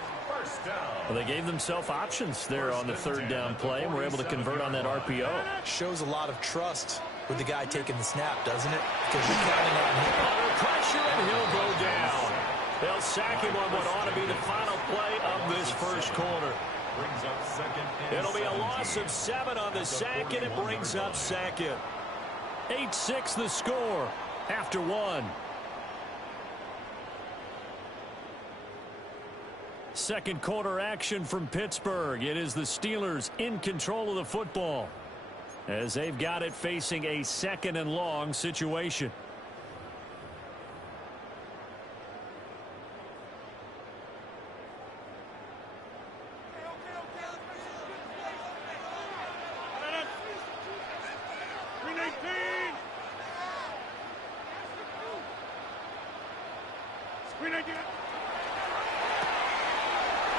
Well, they gave themselves options there on the 3rd down play, and were able to convert on that RPO. Shows a lot of trust with the guy taking the snap, doesn't it? Because you're counting on him. Under pressure, and he'll go down. They'll sack him on what ought to be the final play of this first quarter. It'll be a loss of 7 on the sack, and it brings up 2nd. 8-6 the score after 1. Second quarter action from Pittsburgh. It is the Steelers in control of the football as they've got it facing a 2nd and long situation.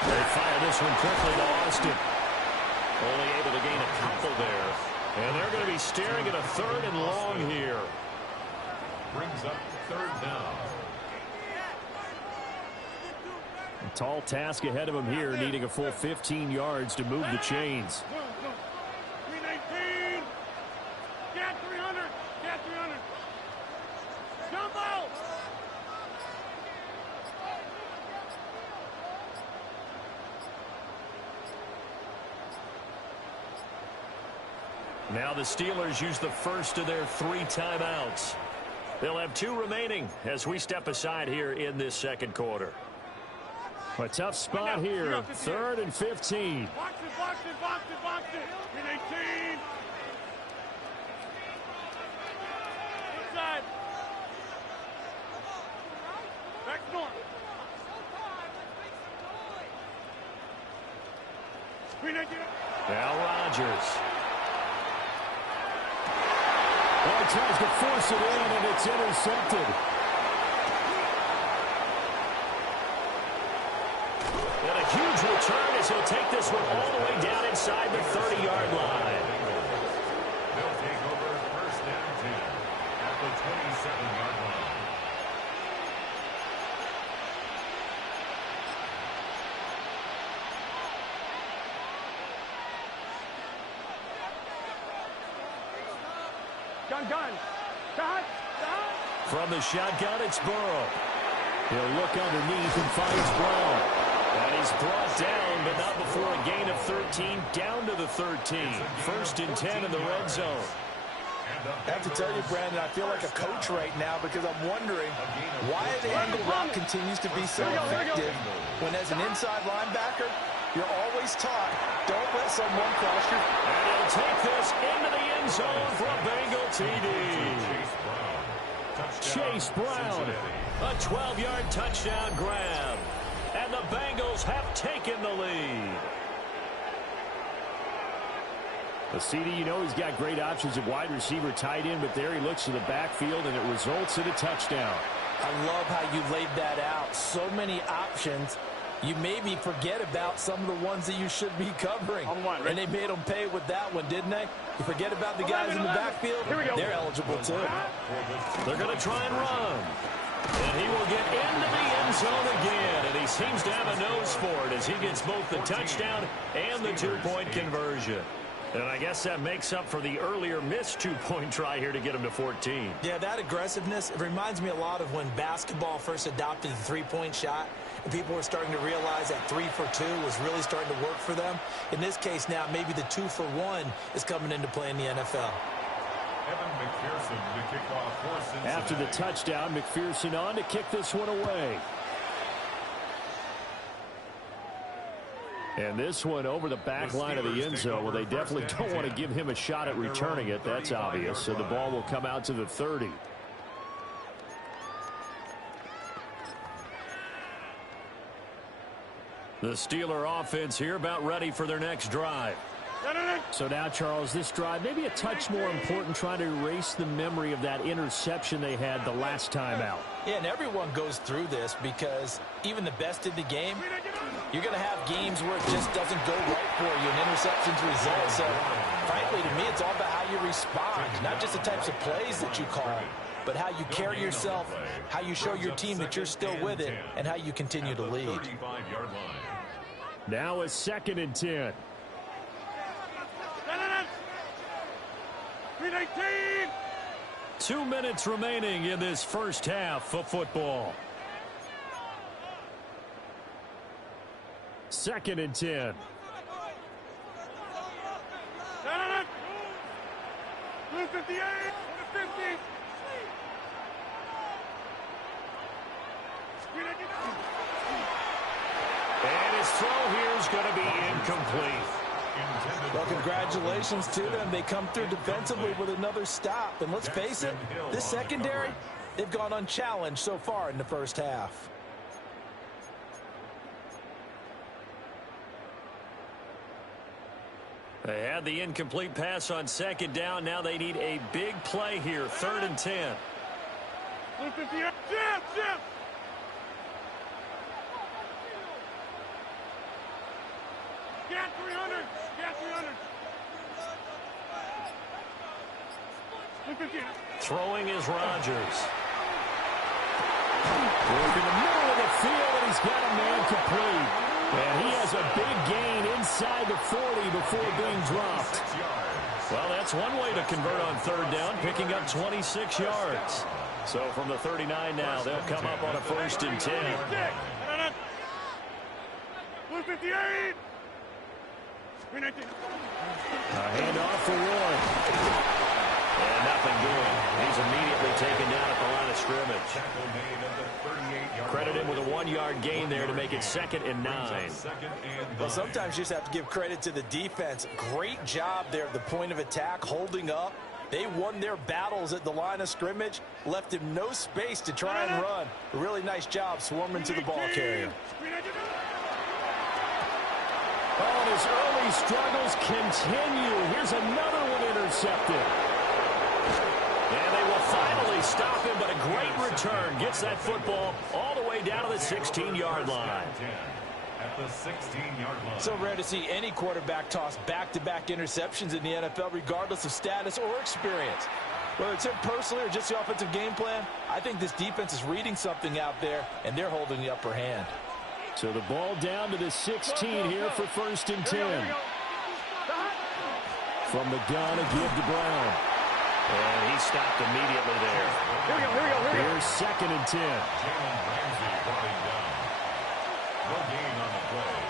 They fire this one quickly to Austin. Only able to gain a couple there. And they're going to be staring at a 3rd and long here. Brings up 3rd down. A tall task ahead of him here, needing a full 15 yards to move the chains. 319! Get 300! Get 300! Jump out! Now the Steelers use the first of their 3 timeouts. They'll have 2 remaining as we step aside here in this second quarter. A tough spot here, 3rd and 15. Box it, box it, box it, box it! 319! Inside! Back north! 319! Now Rodgers. Well, he tries to force it in, and it's intercepted. And a huge return as he'll take this one all the way down inside the 30-yard line. They'll take over first down 10 at the 27-yard line. Gun. Dot. From the shotgun, it's Burrow. He'll look underneath and finds Brown. And he's brought down, but not before a gain of 13, down to the 13. First and 10 in the red zone. I have to tell you, Brandon, I feel like a coach right now because I'm wondering why the angle route continues to be so effective when as an inside linebacker, you're always taught, don't let someone cross your... And he'll take this into the end zone for a Bengal TD. Chase Brown, a 12-yard touchdown grab. And the Bengals have taken the lead. The CD, you know, he's got great options at wide receiver, tight end, but there he looks to the backfield, and it results in a touchdown. I love how you laid that out. So many options. You maybe forget about some of the ones that you should be covering. And they made them pay with that one, didn't they? You forget about the guys in the backfield. They're eligible, too. They're going to try and run. And he will get into the end zone again. And he seems to have a nose for it as he gets both the touchdown and the two-point conversion. And I guess that makes up for the earlier missed two-point try here to get him to 14. Yeah, that aggressiveness, it reminds me a lot of when basketball first adopted the three-point shot. And people were starting to realize that 3 for 2 was really starting to work for them. In this case now, maybe the 2 for 1 is coming into play in the NFL. After the touchdown, McPherson on to kick this one away. And this one over the back line of the end zone. Well, they definitely don't want to give him a shot at returning it. That's obvious. So the ball will come out to the 30. The Steeler offense here about ready for their next drive. So now, Charles, this drive maybe a touch more important, trying to erase the memory of that interception they had the last time out. Yeah, and everyone goes through this because even the best in the game, you're going to have games where it just doesn't go right for you and interceptions result. So, frankly, to me, it's all about how you respond, not just the types of plays that you call, but how you carry yourself, how you show your team that you're still with it, and how you continue to lead. Now a 2nd and 10. 2 minutes remaining in this first half of football. 2nd and 10. Blue 58, 50. And his throw here is going to be incomplete. Well, congratulations to them. They come through defensively with another stop. And let's face it, this secondary, they've gone unchallenged so far in the first half. They had the incomplete pass on 2nd down. Now they need a big play here. 3rd and 10. Blue 58, Jim. Get 300. Throwing is Rodgers. Work in the middle of the field, and he's got a man complete. And he has a big gain inside the 40 before being dropped. Well, that's one way to convert on 3rd down, picking up 26 yards. So from the 39 now, they'll come up on a 1st and 10. Blue 58. A handoff for Roy. And nothing doing. He's immediately taken down at the line of scrimmage. Credit him with a 1-yard gain there to make it 2nd and 9. Well, sometimes you just have to give credit to the defense. Great job there at the point of attack, holding up. They won their battles at the line of scrimmage, left him no space to try and run. A really nice job swarming to the ball carrier. Oh, and his early struggles continue. Here's another one intercepted. And they will finally stop him, but a great return. Gets that football all the way down to the 16-yard line. At the 16-yard line. So rare to see any quarterback toss back-to-back interceptions in the NFL, regardless of status or experience. Whether it's him personally or just the offensive game plan, I think this defense is reading something out there, and they're holding the upper hand. So the ball down to the 16 here for 1st and 10. From the gun, a give to Brown. And he stopped immediately there. Here's 2nd and 10. Jalen Ramsey brought him down. No gain on the play.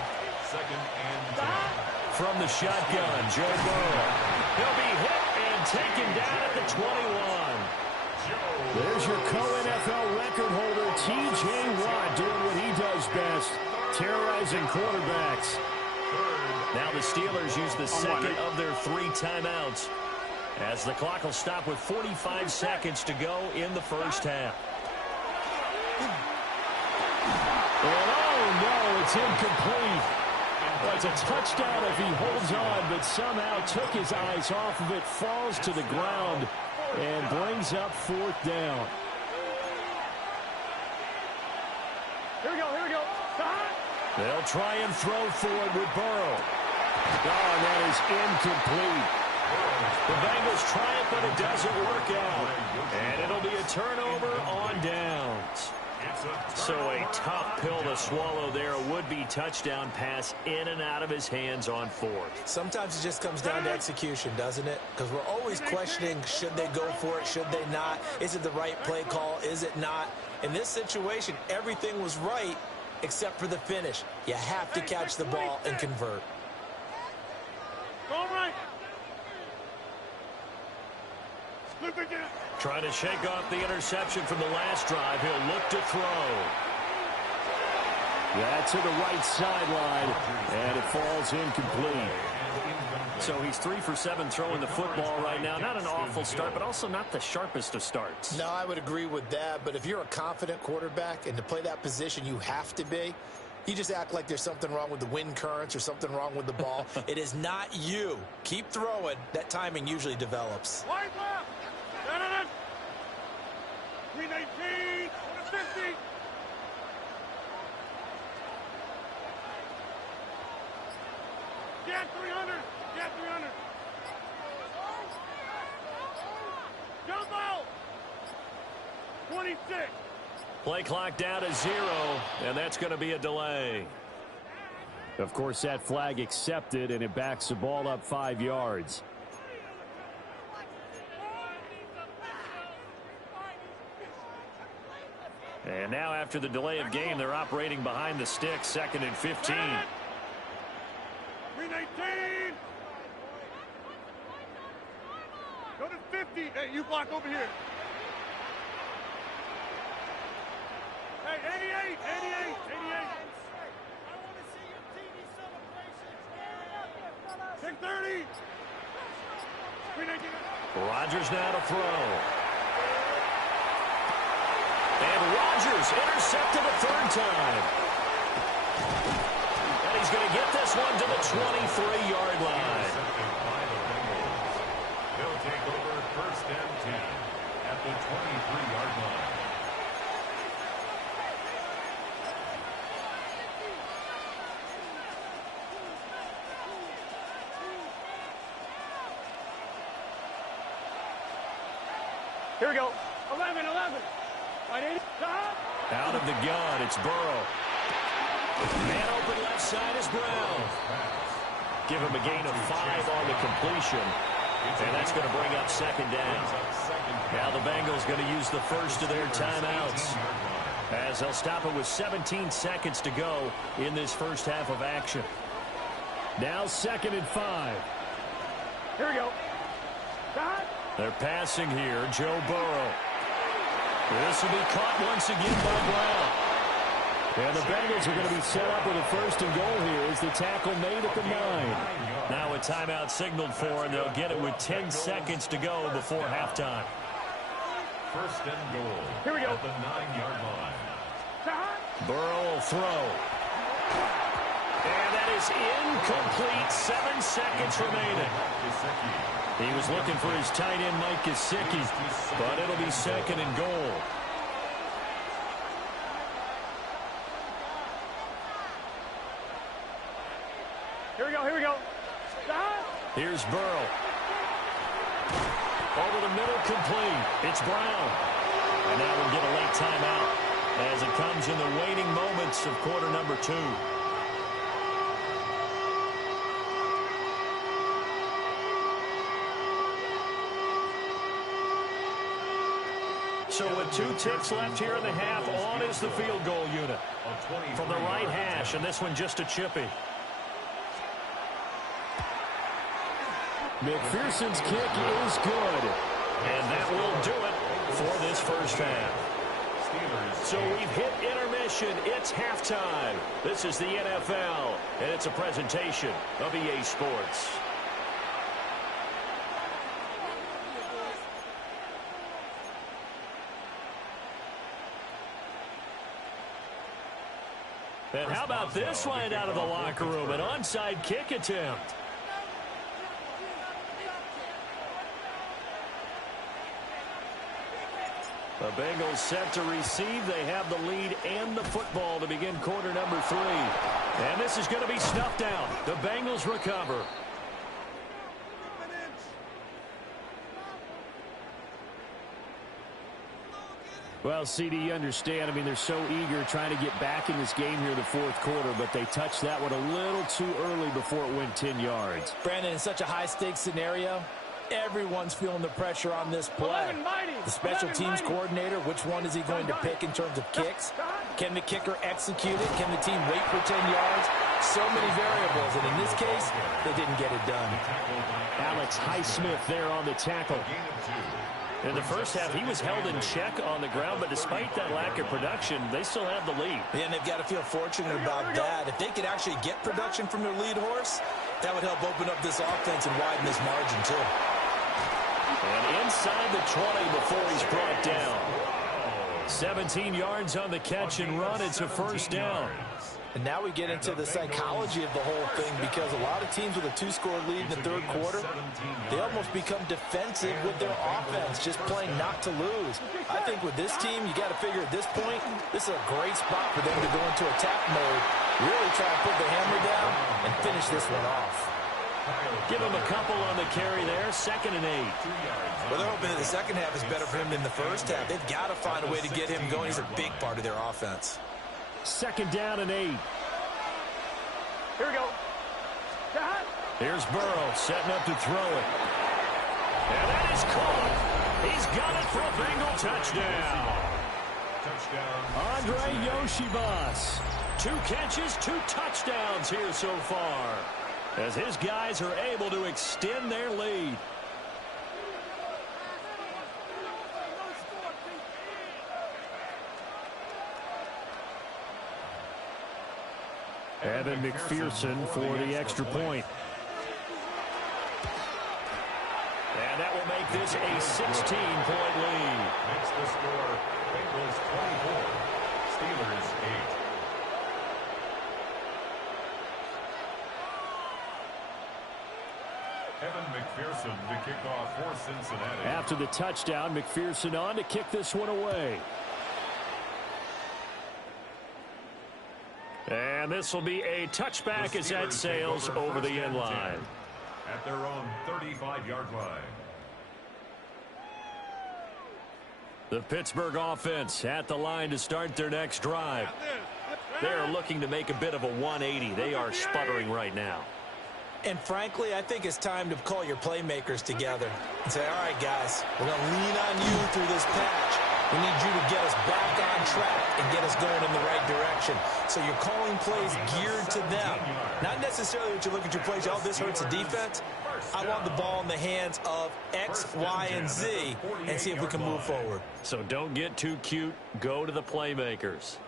2nd and 10. From the shotgun, Joe Burrow. He'll be hit and taken down at the 21. There's your co-NFL record holder, T.J. Watt, doing what he does best, terrorizing quarterbacks. Now the Steelers use the second of their 3 timeouts, as the clock will stop with 45 seconds to go in the first half. And oh no, it's incomplete. Well, it's a touchdown if he holds on, but somehow took his eyes off of it, falls to the ground, and brings up 4th down. Here we go. They'll try and throw for it with Burrow. Oh, and that is incomplete. The Bengals try it, but it doesn't work out. And it'll be a turnover on downs. So a tough pill to swallow there. A would-be touchdown pass in and out of his hands on 4th. Sometimes it just comes down to execution, doesn't it? Because we're always questioning, should they go for it, should they not? Is it the right play call, is it not? In this situation, everything was right except for the finish. You have to catch the ball and convert. All right. Trying to shake off the interception from the last drive. He'll look to throw. That's to the right sideline, and it falls incomplete. So he's 3 for 7 throwing the football right now. Not an awful start, but also not the sharpest of starts. No, I would agree with that, but if you're a confident quarterback and to play that position you have to be, you just act like there's something wrong with the wind currents or something wrong with the ball. It is not you. Keep throwing. That timing usually develops. Wide left. 319. 50. Get 300. Get 300. Jump out. 26. Play clock down to 0, and that's going to be a delay. Of course, that flag accepted, and it backs the ball up 5 yards. And now after the delay of game, they're operating behind the stick, 2nd and 15. 319. Go to 50. Hey, you block over here. Hey, 88. 88. 88. 630. Rodgers now to throw. And Rodgers intercepted a 3rd time. And he's going to get this one to the 23-yard line. They'll take over 1st and 10 at the 23-yard line. Here we go. 11. Out of the gun, it's Burrow. Man open left side is Brown. Give him a gain of 5 on the completion. And that's going to bring up 2nd down. Now the Bengals going to use the first of their timeouts, as they'll stop it with 17 seconds to go in this first half of action. Now 2nd and 5. Here we go. They're passing here, Joe Burrow. This will be caught once again by Brown. And the Bengals are going to be set up with a 1st and goal here as the tackle made at the 9. Now a timeout signaled for, and they'll get it with 10 seconds to go before halftime. 1st and goal. Here we go. At the 9-yard line. Burrow will throw. And that is incomplete. 7 seconds remaining. He was looking for his tight end, Mike Gesicki, but it'll be 2nd and goal. Here we go, here we go. Stop. Here's Burrow. Over the middle, complete. It's Brown. And now we'll get a late timeout as it comes in the waning moments of quarter number 2. So with 2 ticks left here in the half, on is the field goal unit. From the right hash, and this one just a chippy. McPherson's kick is good. And that will do it for this first half. So we've hit intermission. It's halftime. This is the NFL, and it's a presentation of EA Sports. And how about this line out of the locker room? An onside kick attempt. The Bengals set to receive. They have the lead and the football to begin quarter number 3. And this is going to be snuffed down. The Bengals recover. Well, CD, you understand. I mean, they're so eager trying to get back in this game here in the 4th quarter, but they touched that one a little too early before it went 10 yards. Brandon, in such a high-stakes scenario, everyone's feeling the pressure on this play. The special teams coordinator, which one is he going to pick in terms of kicks? Can the kicker execute it? Can the team wait for 10 yards? So many variables, and in this case, they didn't get it done. Alex Highsmith there on the tackle. In the first half, he was held in check on the ground, but despite that lack of production, they still have the lead. Yeah, and they've got to feel fortunate about that. If they could actually get production from their lead horse, that would help open up this offense and widen this margin, too. And inside the 20 before he's brought down. 17 yards on the catch and run. It's a first down. And now we get into the psychology of the whole thing, because a lot of teams with a 2-score lead in the 3rd quarter, they almost become defensive with their offense, just playing not to lose. I think with this team, you got to figure at this point, this is a great spot for them to go into attack mode, really try to put the hammer down and finish this one off. Give him a couple on the carry there, 2nd and 8. Well, they're hoping that the second half is better for him than the first half. They've got to find a way to get him going. He's a big part of their offense. 2nd down and 8. Here we go. Here's Burrow setting up to throw it. And that is caught. He's got it for a Bengal touchdown. Andre Yoshibas. 2 catches, 2 touchdowns here so far, as his guys are able to extend their lead. Evan McPherson for the extra point. And that will make this a 16-point lead. Makes the score Bengals 24, Steelers 8. Evan McPherson to kick off for Cincinnati. After the touchdown, McPherson on to kick this one away. And this will be a touchback as that sails over the end line. At their own 35-yard line. The Pittsburgh offense at the line to start their next drive. They're looking to make a bit of a 180. They are sputtering right now. And frankly, I think it's time to call your playmakers together and say, all right, guys, we're going to lean on you through this patch. We need you to get us back on track and get us going in the right direction. So you're calling plays geared to them. Not necessarily that you look at your plays, oh, this hurts the defense. I want the ball in the hands of X, Y, and Z and see if we can move forward. So don't get too cute. Go to the playmakers.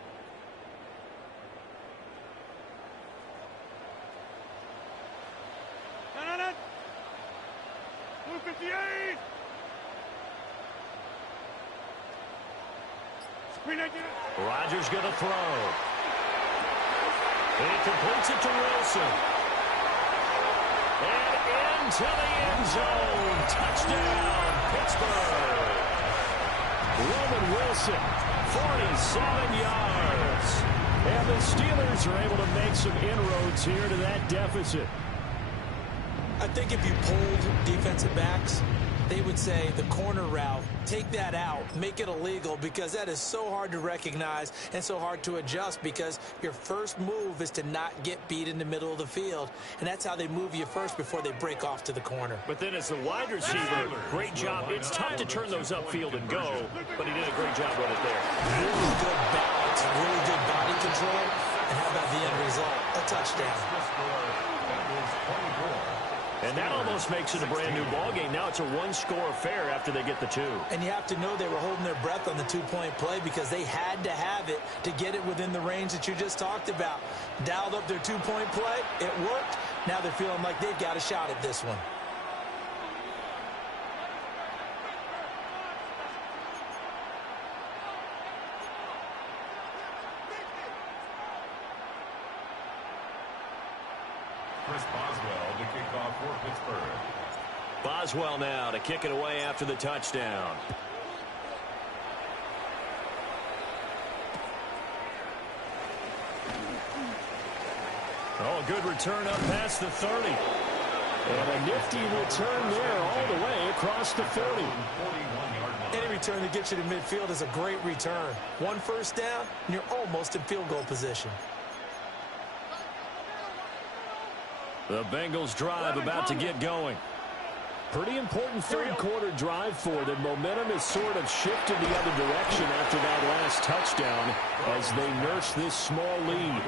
Blue 58. Rodgers going to throw. He completes it to Wilson. And into the end zone. Touchdown, Pittsburgh. Roman Wilson, 47 yards. And the Steelers are able to make some inroads here to that deficit. I think if you polled defensive backs, they would say the corner route, take that out, make it illegal, because that is so hard to recognize and so hard to adjust, because your first move is to not get beat in the middle of the field, and that's how they move you first before they break off to the corner. But then as a wide receiver, great job. It's tough to turn those upfield and go, but he did a great job with it there. Really good balance, really good body control, and how about the end result? A touchdown. And that almost makes it a brand-new ballgame. Now it's a one-score affair after they get the two. And you have to know they were holding their breath on the two-point play because they had to have it to get it within the range that you just talked about. Dialed up their two-point play. It worked. Now they're feeling like they've got a shot at this one. Chris Boswell to kick off for Pittsburgh. Boswell now to kick it away after the touchdown. Oh, good return up past the 30. And a nifty return there all the way across the 40. Any return that gets you to midfield is a great return. One first down, and you're almost in field goal position. The Bengals drive about to get going. Pretty important third-quarter drive for them. Momentum has sort of shifted the other direction after that last touchdown as they nurse this small lead.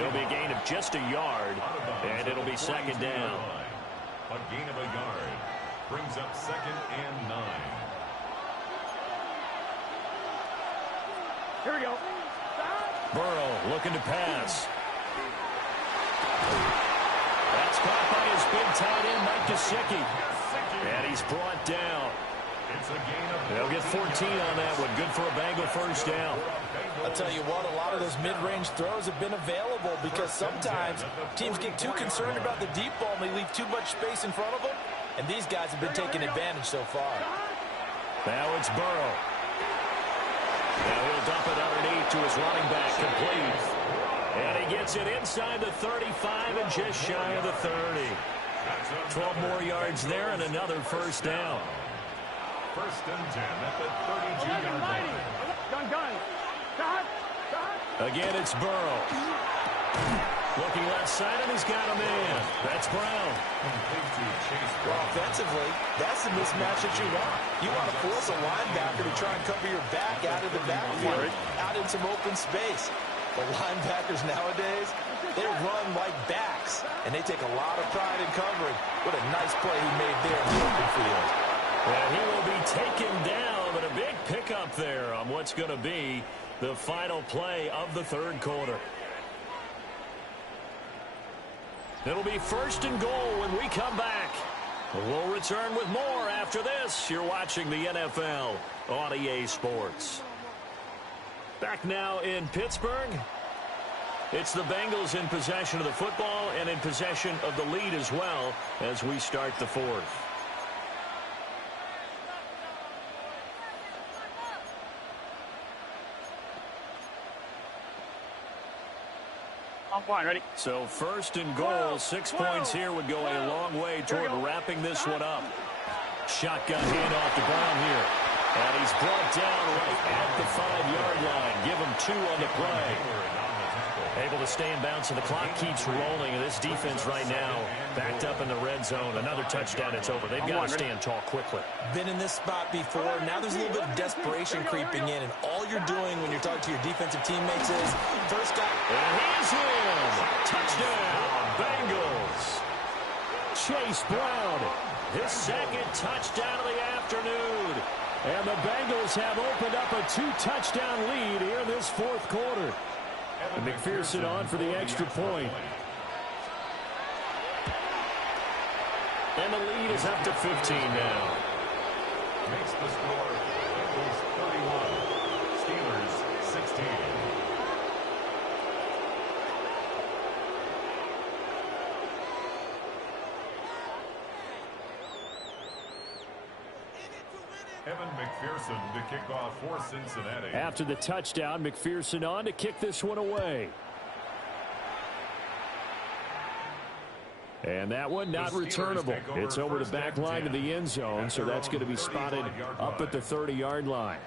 It'll be a gain of just a yard, and it'll be second down. A gain of a yard brings up 2nd and 9. Here we go. Burrow looking to pass. That's caught by his big tight end, Mike Gesicki. And he's brought down. They'll get 14 on that one. Good for a Bengal first down. I'll tell you what, a lot of those mid-range throws have been available because sometimes teams get too concerned about the deep ball and they leave too much space in front of them. And these guys have been taking advantage so far. Now it's Burrow. Now he'll dump it underneath to his running back, complete. And he gets it inside the 35 and just shy of the 30. 12 more yards there and another first down. 1st and 10 at the 32-yard line. Gun. Again, it's Burrow. Looking left side, and he's got a man. That's Brown. Well, offensively, that's the mismatch that you want. You want to force a linebacker to try and cover your back out of the backfield, out in some open space. The linebackers nowadays, they run like backs, and they take a lot of pride in covering. What a nice play he made there in the open field. And he will be taken down, but a big pickup there on what's going to be the final play of the third quarter. It'll be 1st and goal when we come back. We'll return with more after this. You're watching the NFL on EA Sports. Back now in Pittsburgh. It's the Bengals in possession of the football and in possession of the lead as well as we start the fourth. I'm fine, ready? So 1st and goal, 6 points here would go a long way toward wrapping this one up. Shotgun handoff to Brown here. And he's brought down right at the 5-yard line. Give him 2 on the play. Able to stay in bounds, and the clock keeps rolling. And this defense right now backed up in the red zone. Another touchdown, it's over. They've got to stand tall quickly. Been in this spot before. Now there's a little bit of desperation creeping in. And all you're doing when you're talking to your defensive teammates is, first guy. And he's in. Touchdown, Bengals. Chase Brown, his 2nd touchdown of the afternoon. And the Bengals have opened up a 2-touchdown lead here in this 4th quarter. And McPherson on for the extra point. And the lead is up to 15 now. Makes the score Bengals 31, Steelers 16. Evan McPherson to kick off for Cincinnati. After the touchdown, McPherson on to kick this one away. And that one not returnable. It's over the back line of the end zone, so that's going to be spotted up at the 30-yard line.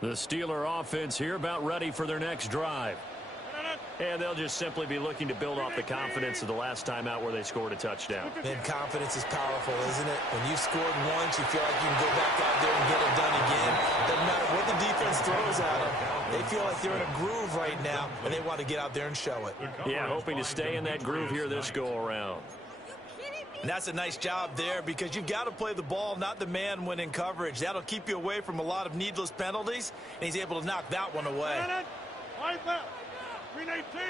The Steeler offense here about ready for their next drive. And they'll just simply be looking to build off the confidence of the last time out where they scored a touchdown. Man, confidence is powerful, isn't it? When you scored once, you feel like you can go back out there and get it done again. Doesn't matter what the defense throws at them. They feel like they're in a groove right now, and they want to get out there and show it. Yeah, hoping to stay in that groove here this go-around. And that's a nice job there because you've got to play the ball, not the man when in coverage. That'll keep you away from a lot of needless penalties, and he's able to knock that one away. Wipe out. 319.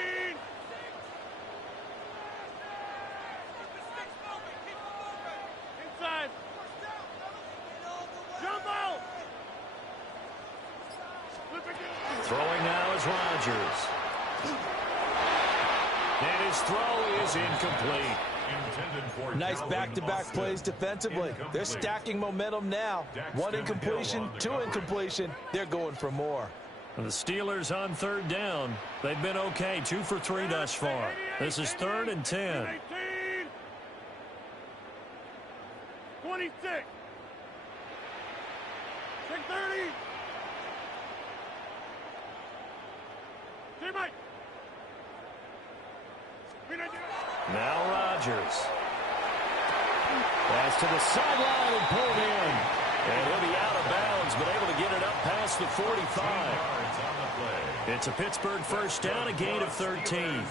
Inside. Jumbo. Throwing now is Rodgers. And his throw is incomplete. Nice back-to-back plays defensively. They're stacking momentum now. One incompletion, two incompletion. They're going for more. And the Steelers on third down. They've been okay, 2 for 3 thus far. This is 3rd and 10. 26. 630. Teammate. Now Rodgers. Pass to the sideline and pulled in. And he'll be out of bounds, but able to get it up past the 45. It's a Pittsburgh first down, a gain of 13.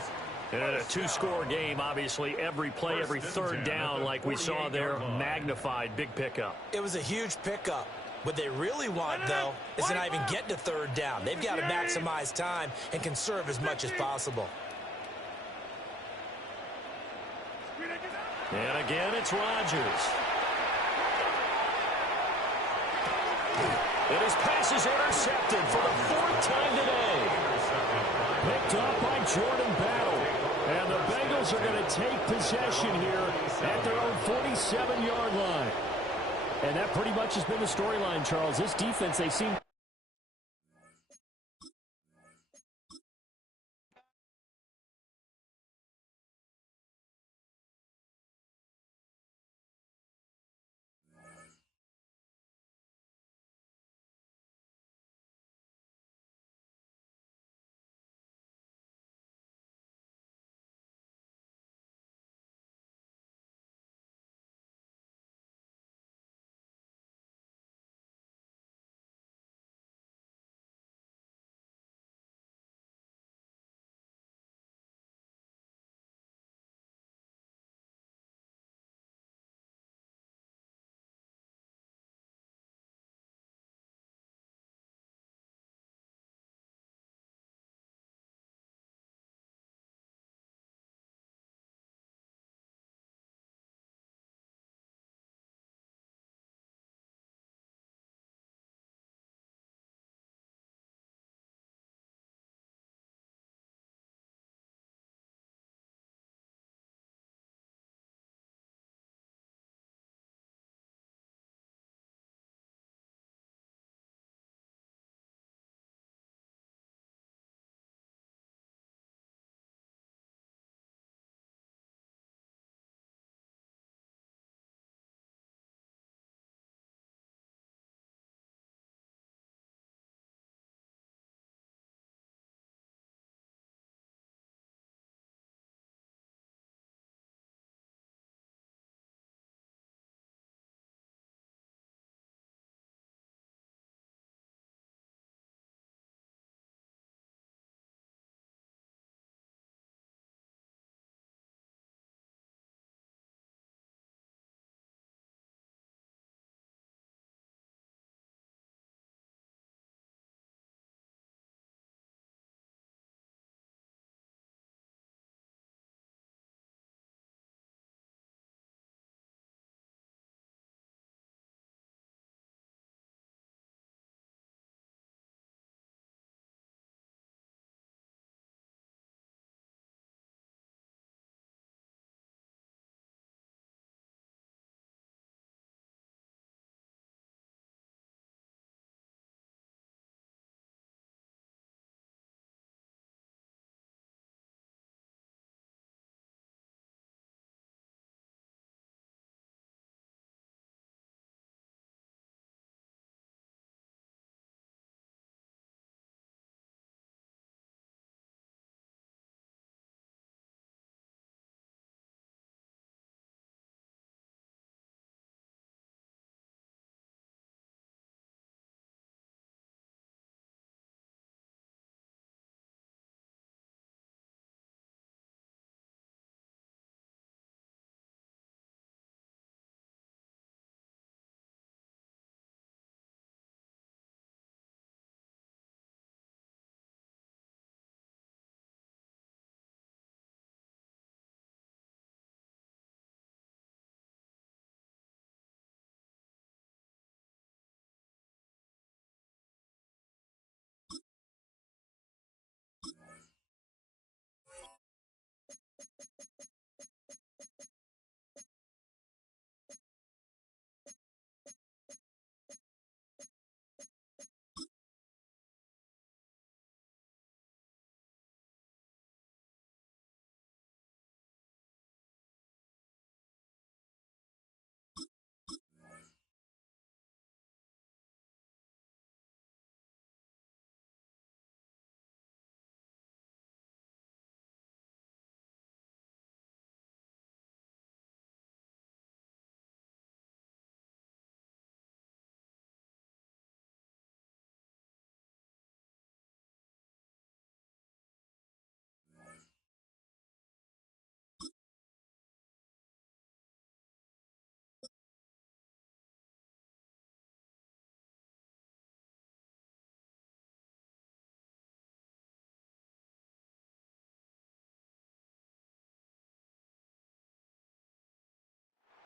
And a 2-score game, obviously, every play, every third down, like we saw there, magnified, big pickup. It was a huge pickup. What they really want, though, is to not even get to third down. They've got to maximize time and conserve as much as possible. And again, it's Rodgers. And his pass is intercepted for the 4th time today. Picked up by Jordan Battle. And the Bengals are going to take possession here at their own 47-yard line. And that pretty much has been the storyline, Charles. This defense, they seem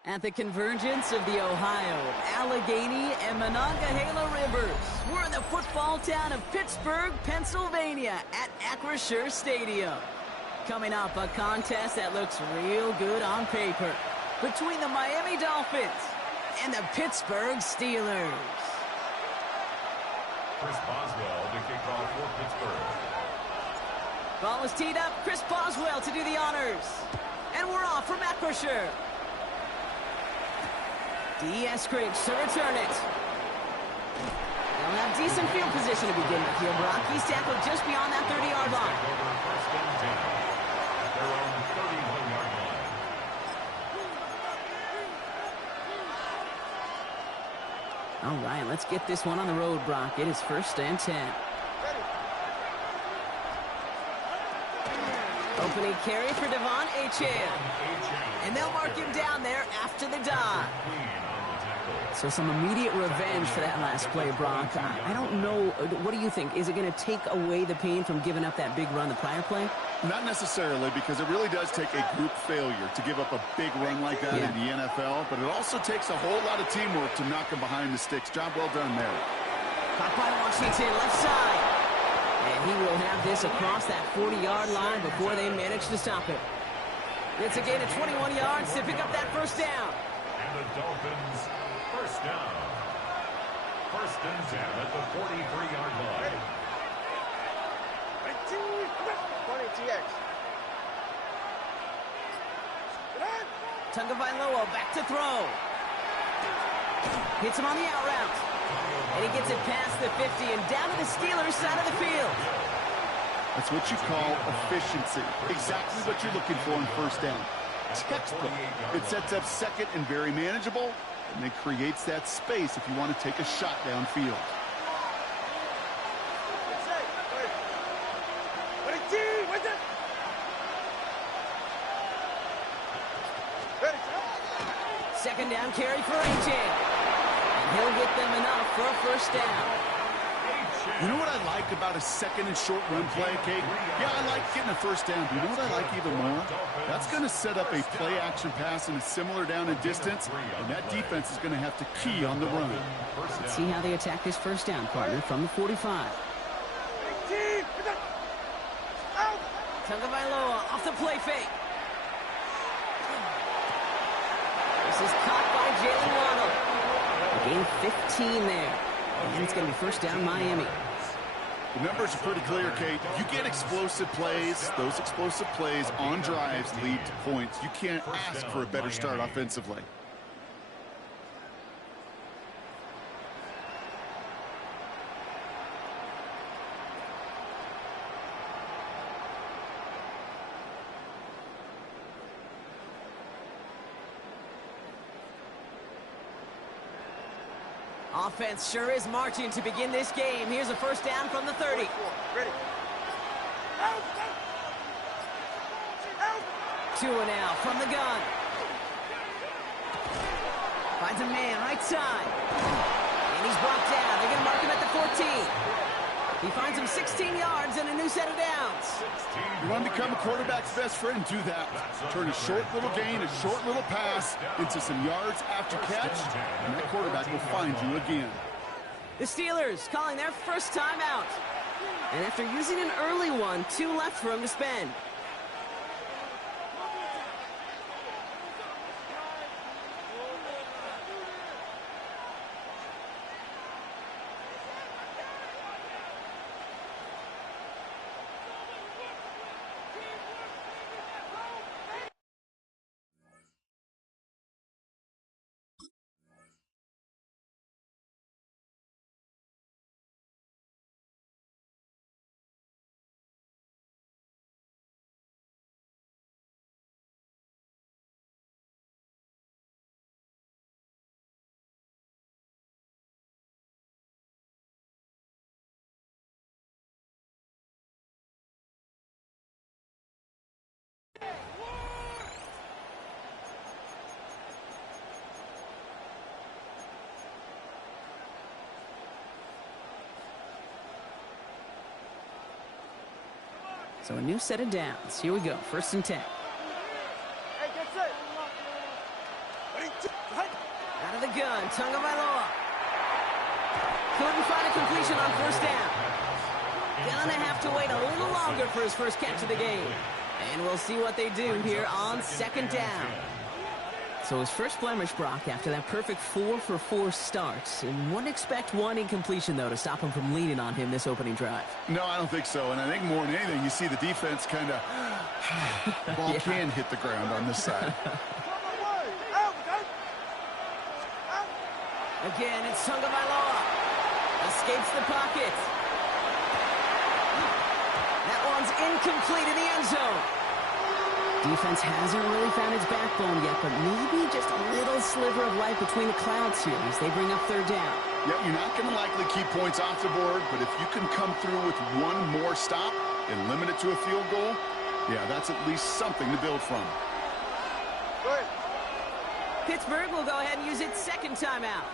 At the convergence of the Ohio, Allegheny, and Monongahela Rivers, we're in the football town of Pittsburgh, Pennsylvania at Acrisure Stadium. Coming up, a contest that looks real good on paper between the Miami Dolphins and the Pittsburgh Steelers. Chris Boswell to kick off for Pittsburgh. Ball is teed up. Chris Boswell to do the honors. And we're off from Acrisure. D.S. Griggs to return it. They'll have decent field position to begin with here, Brock. He's tackled just beyond that 30-yard line. First and 10 at their own 31-yard line. All right, let's get this one on the road, Brock. It is first and 10. Opening carry for Devon Achane. And they'll mark him down there after the dive. So some immediate revenge for that last play, Brock. I don't know. What do you think? Is it going to take away the pain from giving up that big run the prior play? Not necessarily, because it really does take a group failure to give up a big run like that in the NFL. But it also takes a whole lot of teamwork to knock him behind the sticks. Job well done there. Caught by Washington, left side. And he will have this across that 40-yard line before they manage to stop it. It's a gain of 21 yards to pick up that first down. And the Dolphins, first down. First and 10 at the 43-yard line. 20 TX. Tagovailoa back to throw. Hits him on the out route. And he gets it past the 50 and down to the Steelers' side of the field. That's what you call efficiency. Exactly what you're looking for in first down. Textbook. It sets up second and very manageable, and it creates that space if you want to take a shot downfield. Second down carry for Achane. And he'll get them enough for a first down. You know what I like about a second and short run play, Kate? Yeah, I like getting a first down. But you know what I like even more? That's going to set up a play-action pass in a similar down and distance, and that defense is going to have to key on the run. Let's see how they attack this first down, partner, from the 45. Tagovailoa off the play fake. This is caught by Jalen Waddle. Gain 15 there. And it's going to be first down Miami. The numbers are pretty clear, Kate. You get explosive plays. Those explosive plays on drives lead to points. You can't ask for a better start offensively. Offense sure is marching to begin this game. Here's a first down from the 30. Ready. Two and out from the gun. Finds a man right side. And he's brought down. They're going to mark him at the 14. He finds him 16 yards and a new set of downs. You want to become a quarterback's best friend? Do that. Turn a short little gain, a short little pass into some yards after catch, and that quarterback will find you again. The Steelers calling their first time out. And after using an early one, 2 left for him to spend. So a new set of downs. Here we go. First and 10. Hey, get set. gun, Tagovailoa. Couldn't find a completion on first down. Gonna have to wait a little longer for his first catch of the game. And we'll see what they do here on second down. So his first blemish, Brock, after that perfect 4-for-4 start. And wouldn't expect one incompletion, though, to stop him from leaning on him this opening drive. No, I don't think so. And I think more than anything, you see the defense kind of... ball can hit the ground on this side. Again, it's Tagovailoa. Escapes the pocket. That one's incomplete in the end zone. Defense hasn't really found its backbone yet, but maybe just a little sliver of light between the clouds here as they bring up third down. Yeah, you're not going to likely keep points off the board, but if you can come through with one more stop and limit it to a field goal, yeah, that's at least something to build from. Pittsburgh will go ahead and use its second timeout.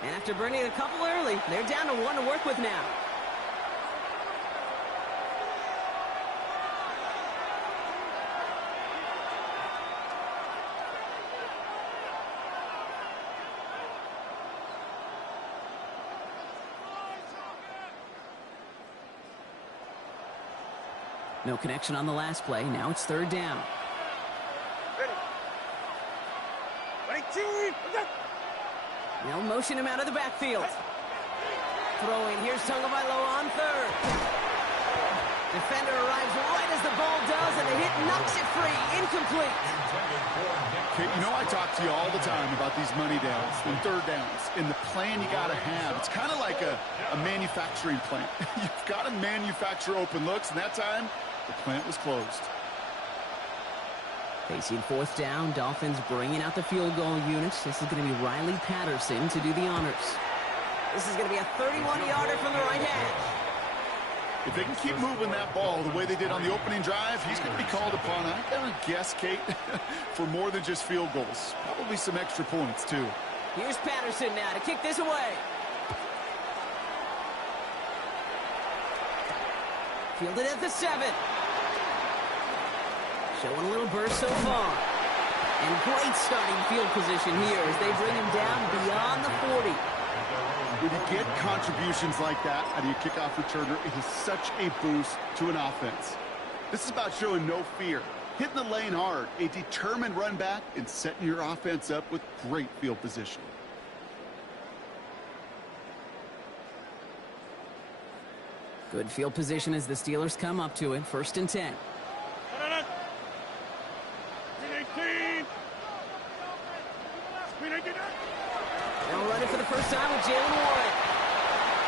And after burning a couple early, they're down to one to work with now. No connection on the last play. Now it's third down. They'll motion him out of the backfield. Throwing. Here's Tagovailoa on third. Defender arrives right as the ball does, and the hit knocks it free. Incomplete. Okay, you know I talk to you all the time about these money downs and third downs and the plan you got to have. It's kind of like a manufacturing plant. You've got to manufacture open looks, and that time the plant was closed. Facing fourth down, Dolphins bringing out the field goal units. This is going to be Riley Patterson to do the honors. This is going to be a 31-yarder from the right hash. If they can keep moving that ball the way they did on the opening drive, he's going to be called upon, I gotta guess, Kate, for more than just field goals. Probably some extra points, too. Here's Patterson now to kick this away. Fielded at the 7. Showing a little burst so far. And great starting field position here as they bring him down beyond the 40. When you get contributions like that out of your kickoff returner, it is such a boost to an offense. This is about showing no fear, hitting the lane hard, a determined run back, and setting your offense up with great field position. Good field position as the Steelers come up to it. First and 10. They'll run it for the first time with Jalen Warren.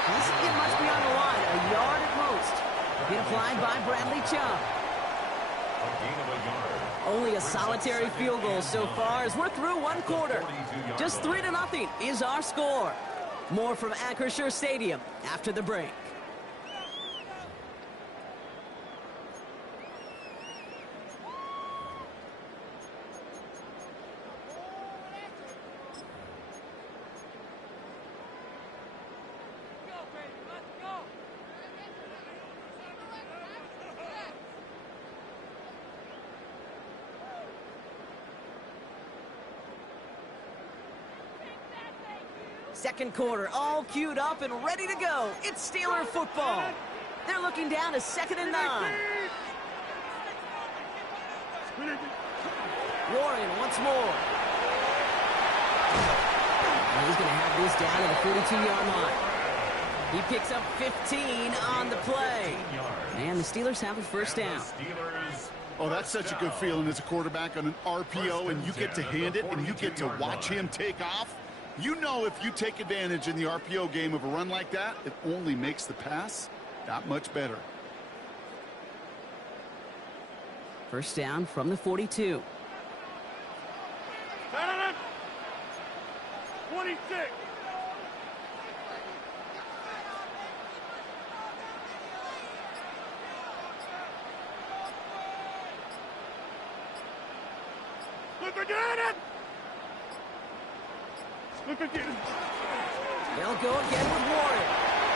He doesn't get much beyond the line, a yard at most. Hit applied by Bradley Chubb. Only a solitary field goal so far as we're through one quarter. Just 3-0 is our score. More from Acrisure Stadium after the break. Second quarter, all queued up and ready to go. It's Steeler football. They're looking down to 2nd and 9. Warren once more. And he's going to have this down at the 42-yard line. He picks up 15 on the play. And the Steelers have a first down. Oh, that's such a good feeling as a quarterback on an RPO, and you get to hand it, and you get to watch him take off. You know if you take advantage in the RPO game of a run like that, it only makes the pass that much better. First down from the 42. 26. Look at it! Look again. They'll go again with Warren.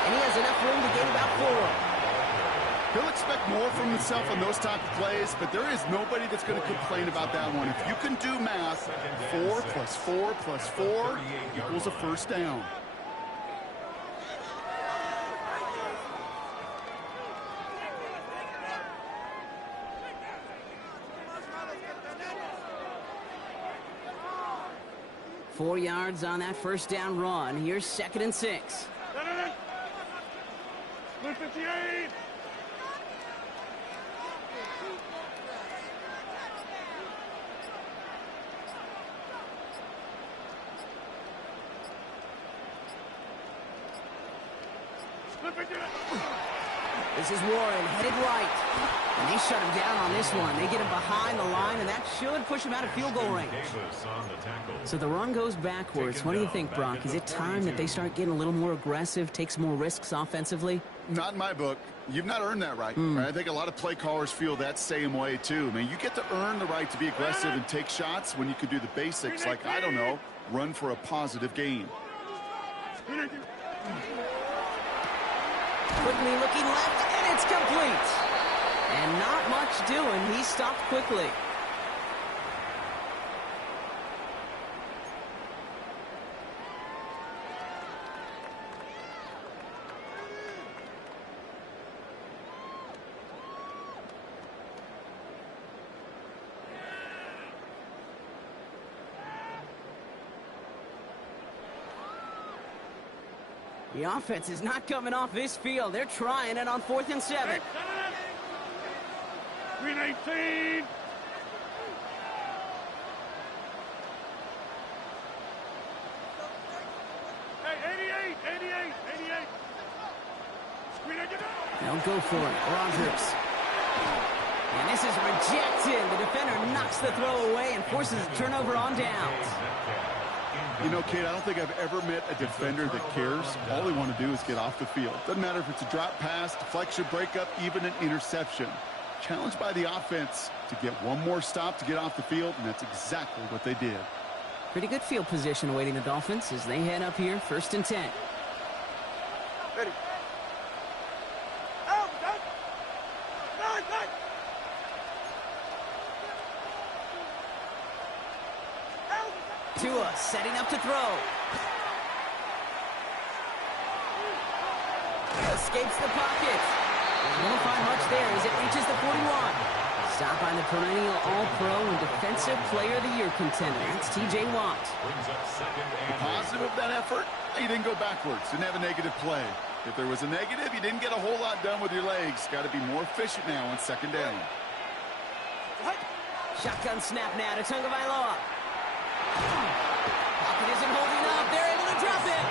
And he has enough room to gain about 4. He'll expect more from himself on those type of plays, but there is nobody that's going to complain about that one. If you can do math, 4 plus 4 plus 4 equals a first down. Four yards on that first down run. Here's 2nd and 6. Blue 58. This is Warren, headed right. And they shut him down on this one. They get him behind the line, and that should push him out of field goal range. So the run goes backwards. What do you think, Brock? Is it time that they start getting a little more aggressive, take some more risks offensively? Not in my book. You've not earned that right. I think a lot of play callers feel that same way, too. I mean, you get to earn the right to be aggressive and take shots when you can do the basics, like, I don't know, run for a positive gain. Quickly looking left, and it's complete. And not much doing. He stopped quickly. The offense is not coming off this field. They're trying it on 4th and 7. Green 18. Hey, 88. Green 88. They'll go for it. Rogers. And this is rejected. The defender knocks the throw away and forces a turnover on downs. You know, Kate, I don't think I've ever met a defender that cares. All they want to do is get off the field. Doesn't matter if it's a drop pass, deflection, breakup, even an interception. Challenged by the offense to get one more stop to get off the field, and that's exactly what they did. Pretty good field position awaiting the Dolphins as they head up here, 1st and 10. Ready. Tua setting up to throw. Escapes the pocket. Won't find much there as it reaches the 41. Stopped by the perennial All-Pro and Defensive Player of the Year contender. That's T.J. Watt. The positive of that effort, he didn't go backwards. Didn't have a negative play. If there was a negative, you didn't get a whole lot done with your legs. Got to be more efficient now on 2nd down. Shotgun snap now to Tagovailoa. Pocket isn't holding up. They're able to drop it.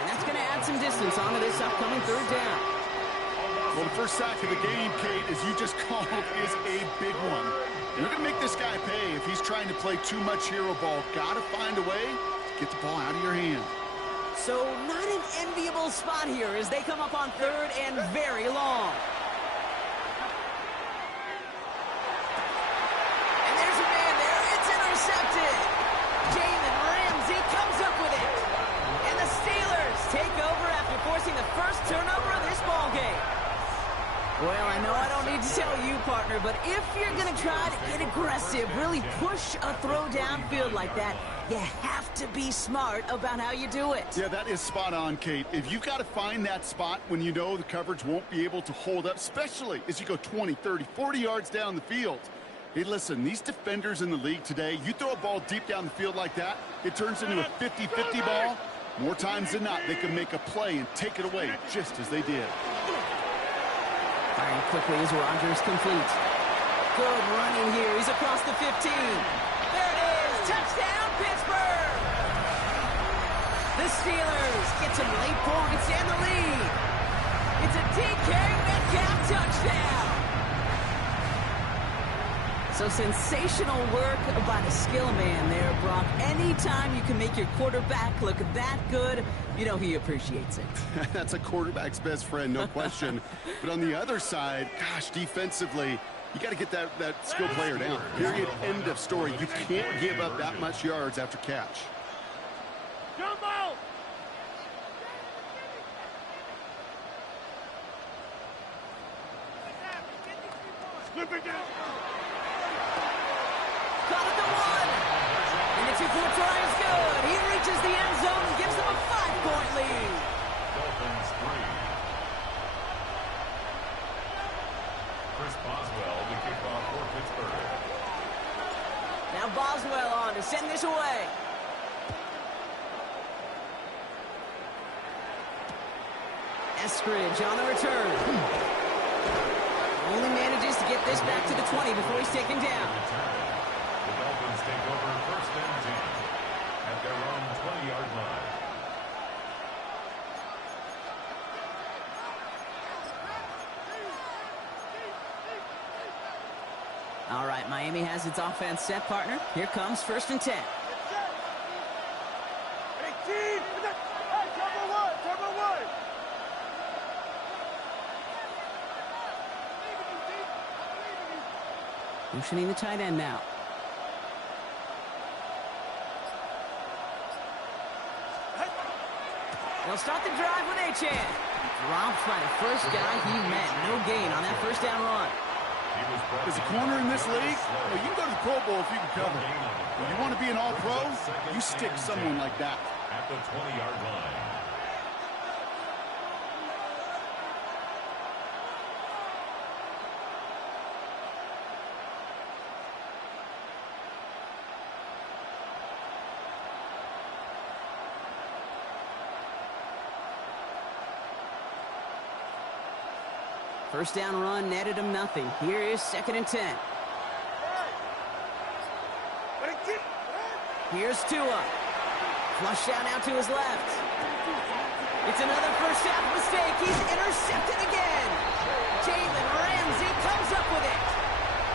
And that's going to add some distance onto this upcoming 3rd down. Well, the first sack of the game, Kate, as you just called, is a big one. You're going to make this guy pay if he's trying to play too much hero ball. Got to find a way to get the ball out of your hand. So not an enviable spot here as they come up on 3rd and very long. And there's a man there. It's intercepted. Jalen Ramsey comes up with it. And the Steelers take over after forcing the first turnover of this ballgame. Well, I know I don't need to tell you, partner, but if you're going to try to get aggressive, really push a throw downfield like that, you have to be smart about how you do it. Yeah, that is spot on, Kate. If you've got to find that spot when you know the coverage won't be able to hold up, especially as you go 20, 30, 40 yards down the field. Hey, listen, these defenders in the league today, you throw a ball deep down the field like that, it turns into a 50-50 ball. More times than not, they can make a play and take it away just as they did. Firing quickly as Rogers complete. Good running here. He's across the 15. There it is. Touchdown, Pittsburgh. The Steelers get some late points and the lead. It's a DK Metcalf touchdown. So sensational work by the skill man there, Brock. Anytime you can make your quarterback look that good, you know he appreciates it. That's a quarterback's best friend, no question. But on the other side, gosh, defensively, you got to get that skill player down. Period. End of story. You can't give up that much yards after catch. Jumbo! 2 Caught at the one. And the 2-point try is good. He reaches the end zone and gives them a 5-point lead. Dolphins 3. Chris Boswell to kick off for Pittsburgh. Now Boswell on to send this away. Eskridge on the return. Only manages to get this back to the 20 before he's taken down. The Dolphins take over first and 10 at their own 20-yard line. All right, Miami has its offense set, partner. Here comes first and 10. Motioning the tight end now. They'll start the drive with Achane. Dropped by the first guy he met. No gain on that first down run. As a corner in this league, well, you can go to the Pro Bowl if you can cover. When you want to be an all-pro, you stick someone like that. At the 20-yard line. First down run netted him nothing. Here is second and 10. Here's Tua. Flush down out to his left. It's another first half mistake. He's intercepted again. Jalen Ramsey comes up with it.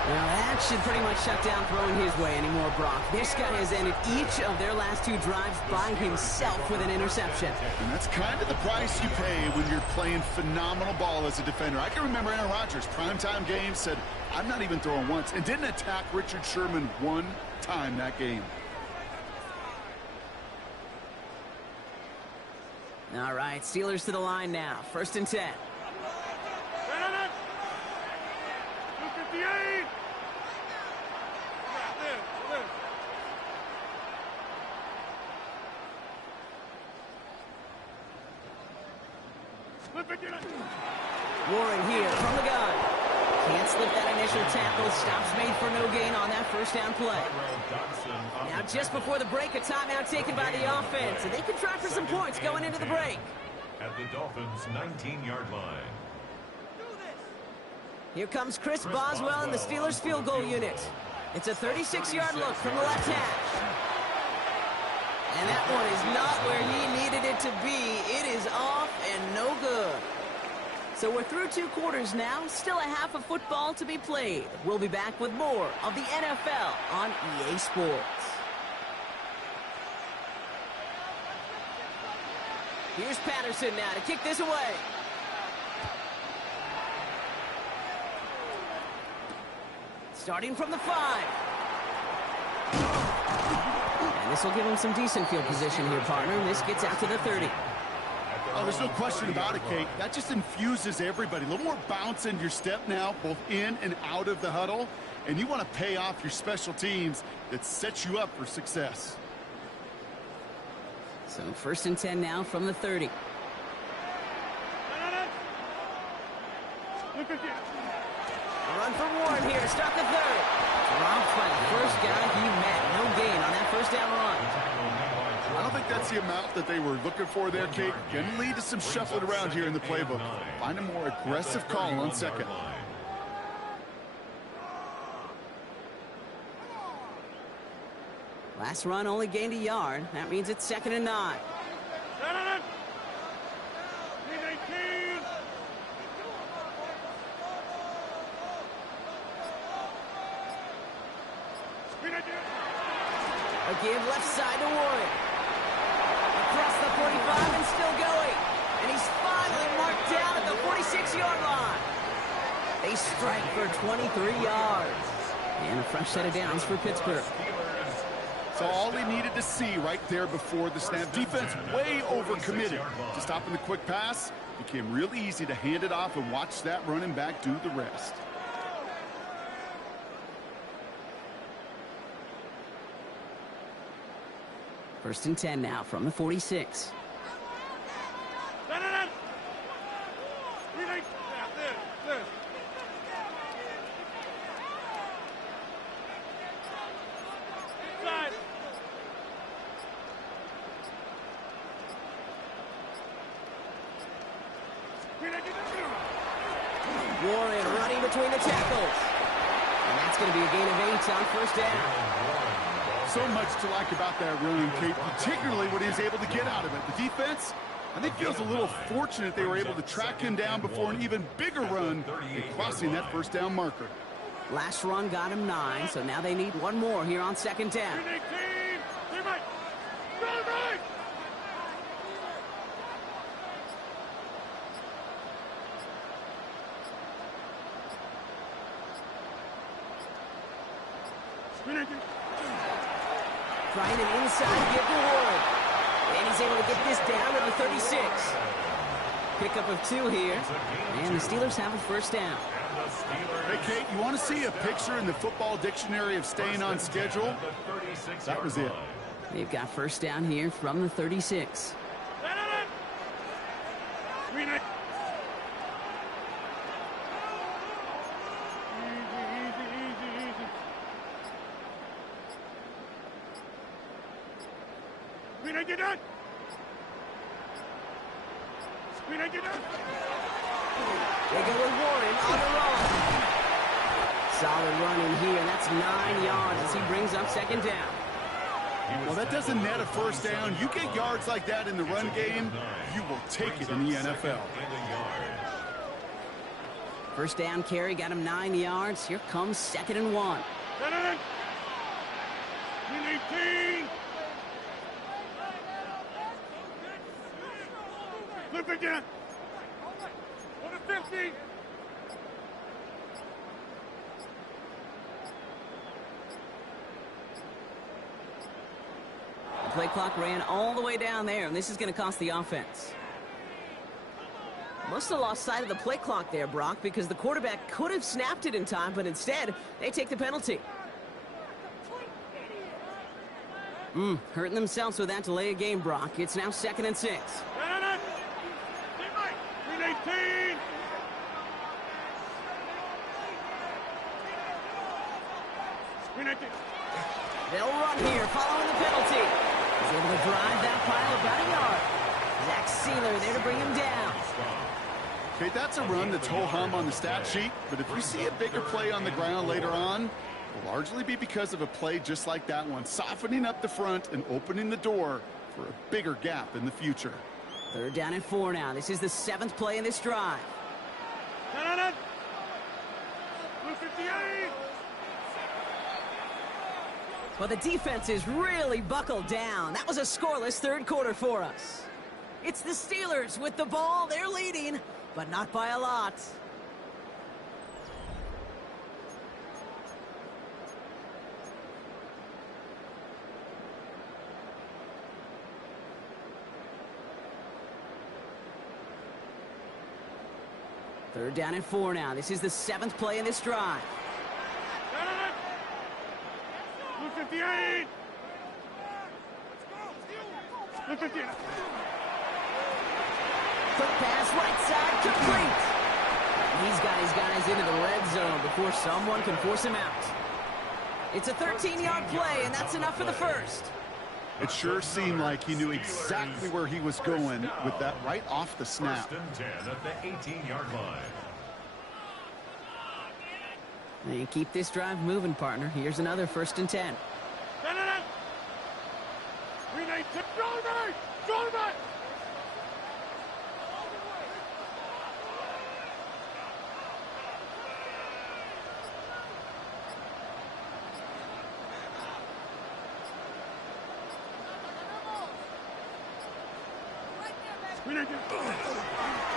Well, that should pretty much shut down throwing his way anymore, Brock. This guy has ended each of their last 2 drives by himself with an interception. And that's kind of the price you pay when you're playing phenomenal ball as a defender. I can remember Aaron Rodgers, primetime game, said, I'm not even throwing once, and didn't attack Richard Sherman one time that game. All right, Steelers to the line now. First and 10. 258. Warren here from the gun. Can't slip that initial tackle. Stops made for no gain on that first down play. Now just before the break, a timeout taken by the offense. And they can try for some points going into the break. At the Dolphins' 19-yard line. Here comes Chris Boswell in the Steelers field goal unit. It's a 36-yard look from the left hash. And that one is not where he needed it to be. It is off and no good. So we're through 2 quarters now. Still a half of football to be played. We'll be back with more of the NFL on EA Sports. Here's Patterson now to kick this away. Starting from the 5. And this will give him some decent field position here, partner. This gets out to the 30. Oh, there's no question about it, Kate. That just infuses everybody. A little more bounce in your step now, both in and out of the huddle. And you want to pay off your special teams that sets you up for success. So first and 10 now from the 30. Run for Warren here to start the 3rd. Dropped by the first guy he met. No gain on that first down run. I don't think that's the amount that they were looking for there, Kate. Can lead to some shuffling around here in the playbook. Find a more aggressive call on second. Last run only gained a yard. That means it's 2nd and 9. A give left side to Warren. Across the 45 and still going. And he's finally marked down at the 46-yard line. They strike for 23 yards. And a fresh set of downs for Pittsburgh. So all he needed to see right there before the snap. Defense way overcommitted to stopping the quick pass. Became really easy to hand it off and watch that running back do the rest. First and 10 now from the 46. Warren running between the tackles. And that's going to be a gain of 8 on first down. So much to like about that run, Kate, particularly what he was able to get out of it. The defense, I think, feels a little fortunate they were able to track him down before an even bigger run and crossing that first down marker. Last run got him 9, so now they need one more here on second down. Trying an inside give to Warren. And he's able to get this down to the 36. Pickup of 2 here. And the Steelers have a first down. Hey, Kate, you want to see a picture in the football dictionary of staying on schedule? That was it. They've got first down here from the 36. They go with Warren on the run. Solid run in here, and that's 9 yards as he brings up second down. Well, that doesn't net a first down. You get yards like that in the run game, you will take it in the NFL. First down carry got him 9 yards. Here comes second and 1. Flip again. On the 50. The play clock ran all the way down there, and this is going to cost the offense. Must have lost sight of the play clock there, Brock, because the quarterback could have snapped it in time, but instead, they take the penalty. Hurting themselves with that delay of game, Brock. It's now second and 6. They'll run here following the penalty. He's able to drive that pile about a yard. Zach Sealer there to bring him down. Okay, that's a run that's ho-hum on the stat sheet, but if you see a bigger play on the ground later on, it will largely be because of a play just like that one, softening up the front and opening the door for a bigger gap in the future. Third down and 4 now. This is the 7th play in this drive. Well, the defense is really buckled down. That was a scoreless third quarter for us. It's the Steelers with the ball. They're leading, but not by a lot. Third down and 4 now. This is the 7th play in this drive. 58. Quick pass right side complete. He's got his guys into the red zone before someone can force him out. It's a 13-yard play, and that's enough for the first. It sure seemed like he knew exactly where he was going with that right off the snap. First and 10 at the 18-yard line. And keep this drive moving, partner. Here's another first and 10.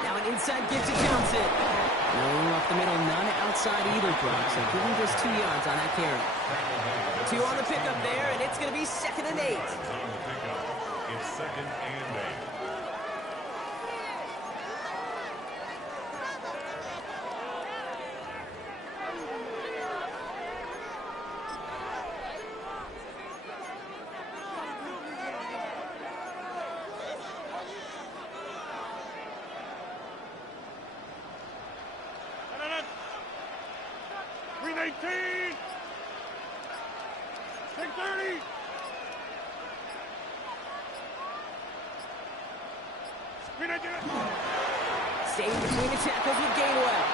Now an inside give to Johnson. No up the middle, none outside either, Brock. So give him just 2 yards on that carry. 2 on the pickup there, and it's going to be second and 8. It's second and 8. 319. 630. Staying between the tackles with Gainwell.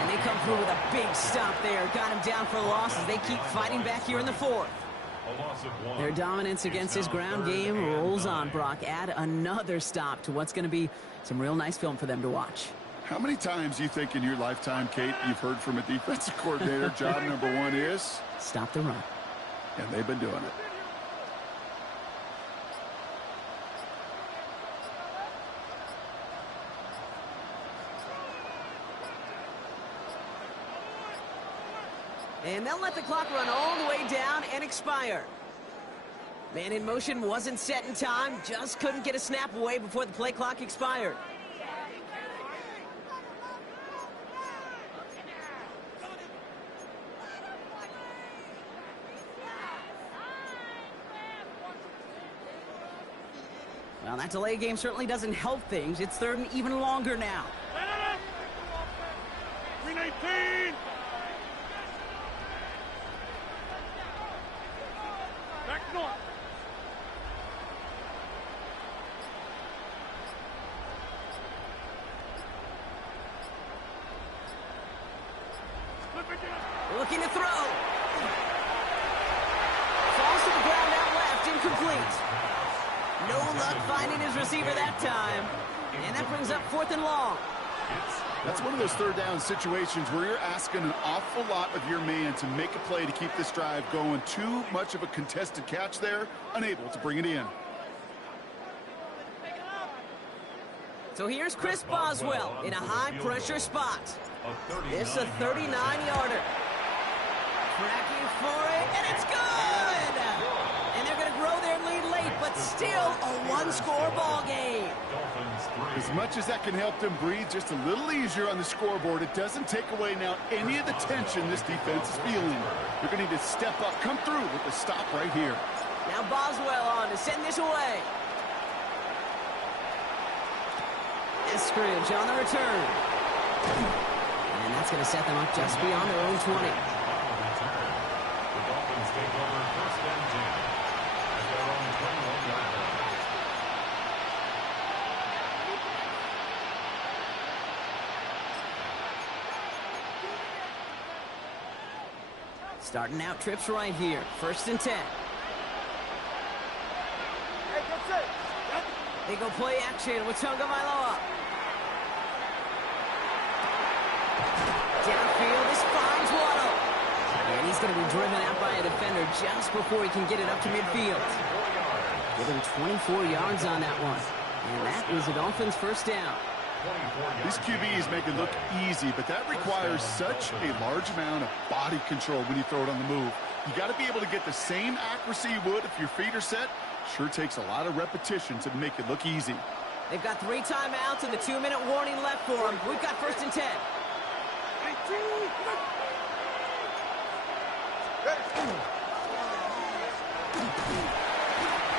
And they come through with a big stop there. Got him down for a loss as they keep fighting back here in the fourth. Their dominance against this ground game rolls on, Brock. Add another stop to what's going to be some real nice film for them to watch. How many times do you think in your lifetime, Kate, you've heard from a defensive coordinator, job number one is? Stop the run. And they've been doing it. And they'll let the clock run all the way down and expire. Man in motion wasn't set in time, just couldn't get a snap away before the play clock expired. Well, that delay game certainly doesn't help things. It's third and even longer now. 319. Back north. Looking to throw. Falls to the ground out left, incomplete. No luck finding his receiver that time. And that brings up 4th and long. That's one of those third down situations where you're asking an awful lot of your man to make a play to keep this drive going. Too much of a contested catch there, unable to bring it in. So here's Chris Boswell in a high-pressure spot. This a 39-yarder. Tracking for it, and it's good! And they're going to grow their lead late, but still a one-score ball game. As much as that can help them breathe just a little easier on the scoreboard, it doesn't take away now any of the tension this defense is feeling. They're going to need to step up, come through with the stop right here. Now Boswell on to send this away. Eskridge on the return. And that's going to set them up just beyond their own 20. The Dolphins take over 1st and 10 at their own 21-yard line. Starting out trips right here. 1st and 10. They go play action with Tagovailoa. Downfield, this finds Waddle. And he's going to be driven out by a defender just before he can get it up to midfield. Give him 24 yards on that one. And that is the Dolphins' 1st down. These QBs make it look easy, but that requires such a large amount of body control when you throw it on the move. You got to be able to get the same accuracy you would if your feet are set. Sure takes a lot of repetition to make it look easy. They've got 3 timeouts and the 2-minute warning left for them. We've got 1st and 10.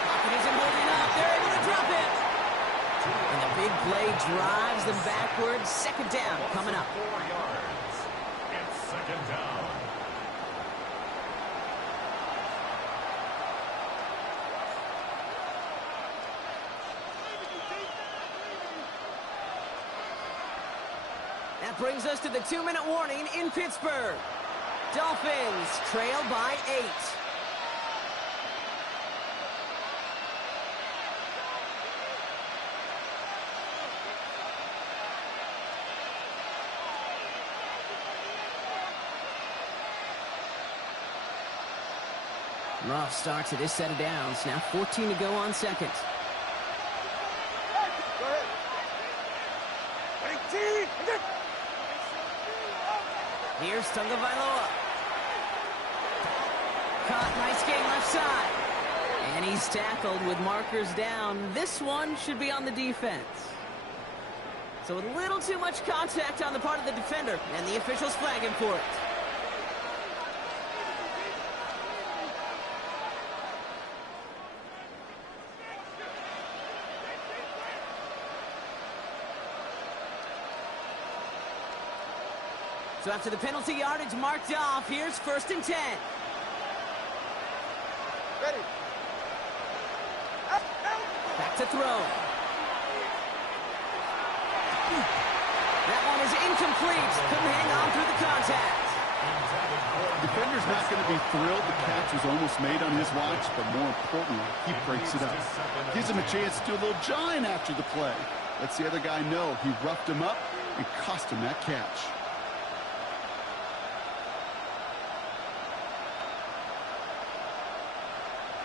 Pocket isn't holding up. They're able to drop it. And the big play drives them backwards. 2nd down coming up. 4 yards. It's 2nd down. That brings us to the 2-minute warning in Pittsburgh. Dolphins trail by 8. Rough start to this set of downs. Now 14 to go on 2nd. Here's Tagovailoa. Caught, nice game left side. And he's tackled with markers down. This one should be on the defense. So a little too much contact on the part of the defender, and the officials flag him for it. So after the penalty yardage marked off, here's 1st and 10. Ready. Back to throw. That one is incomplete. Couldn't hang on through the contact. The defender's not going to be thrilled the catch was almost made on his watch, but more importantly, he breaks it up. Gives him a chance to do a little jawing after the play. Lets the other guy know he roughed him up and cost him that catch.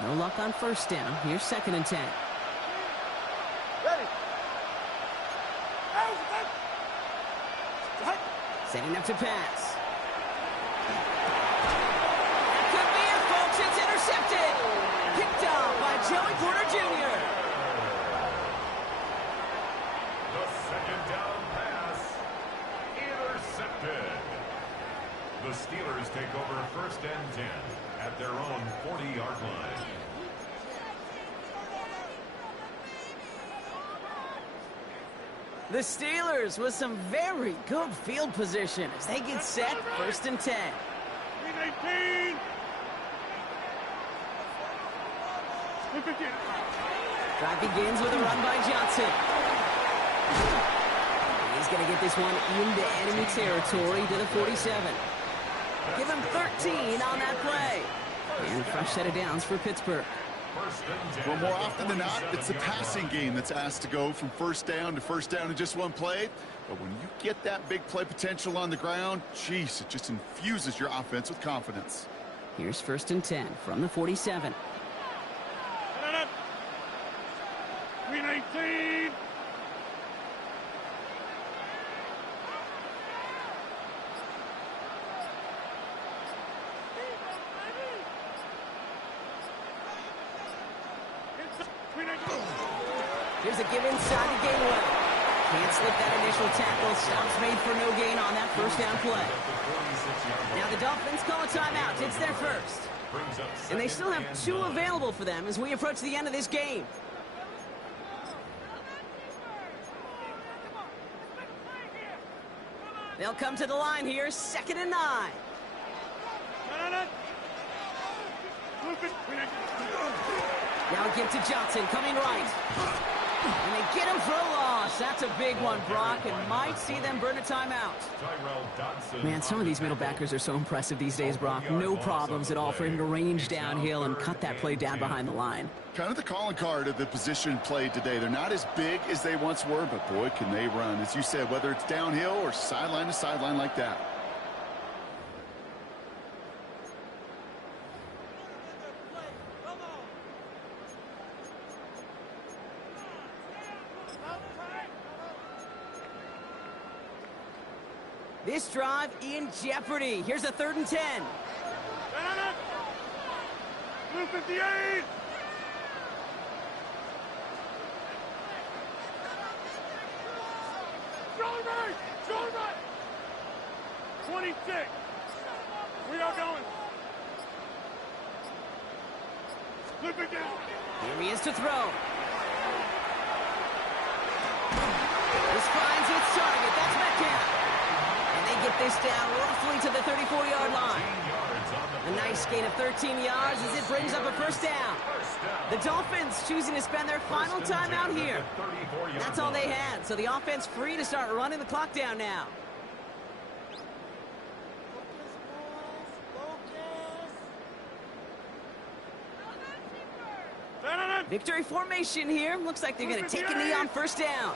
No luck on 1st down. Here's 2nd and 10. Ready. Setting up to pass. That could be it, folks. It's intercepted. Picked off by Joey Porter Jr. The 2nd down pass intercepted. The Steelers take over 1st and 10 at their own 40-yard line. The Steelers with some very good field position as they get set 1st and 10. 319. Drive begins with a run by Johnson. He's going to get this one into enemy territory to the 47. Give him 13 on that play. And a fresh set of downs for Pittsburgh. Well, more often than not, it's the passing game that's asked to go from 1st down to 1st down in just one play. But when you get that big play potential on the ground, geez, it just infuses your offense with confidence. Here's 1st and 10 from the 47. 319. Here's a give inside to Gainwell. Can't slip that initial tackle. Stops made for no gain on that 1st down play. Now the Dolphins call a timeout. It's their first. And they still have 2 available for them as we approach the end of this game. They'll come to the line here, 2nd and 9. Now a give to Johnson, coming right. And they get him for a loss. That's a big one, Brock, and might see them burn a timeout. Man, some of these middle backers are so impressive these days, Brock. No problems at all for him to range downhill and cut that play down behind the line. Kind of the calling card of the position played today. They're not as big as they once were, but boy, can they run. As you said, whether it's downhill or sideline to sideline like that. This drive in jeopardy. Here's a 3rd and 10. 258. Going right. 26. We are going. Flip it down. Here he is to throw. This finds its target. That's Metcalf. And they get this down roughly to the 34-yard line. A nice gain of 13 yards as it brings up a 1st down. The Dolphins choosing to spend their final timeout here. That's all they had, so the offense free to start running the clock down now. Victory formation here. Looks like they're going to take a knee on 1st down.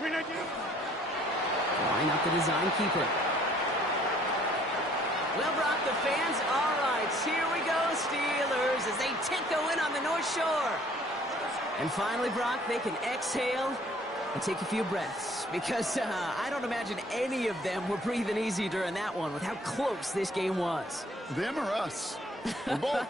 Line up the design keeper. Well, Brock, the fans, all right, here we go, Steelers, as they take the win on the North Shore. And finally, Brock, they can exhale and take a few breaths, because I don't imagine any of them were breathing easy during that one with how close this game was. Them or us? Or both?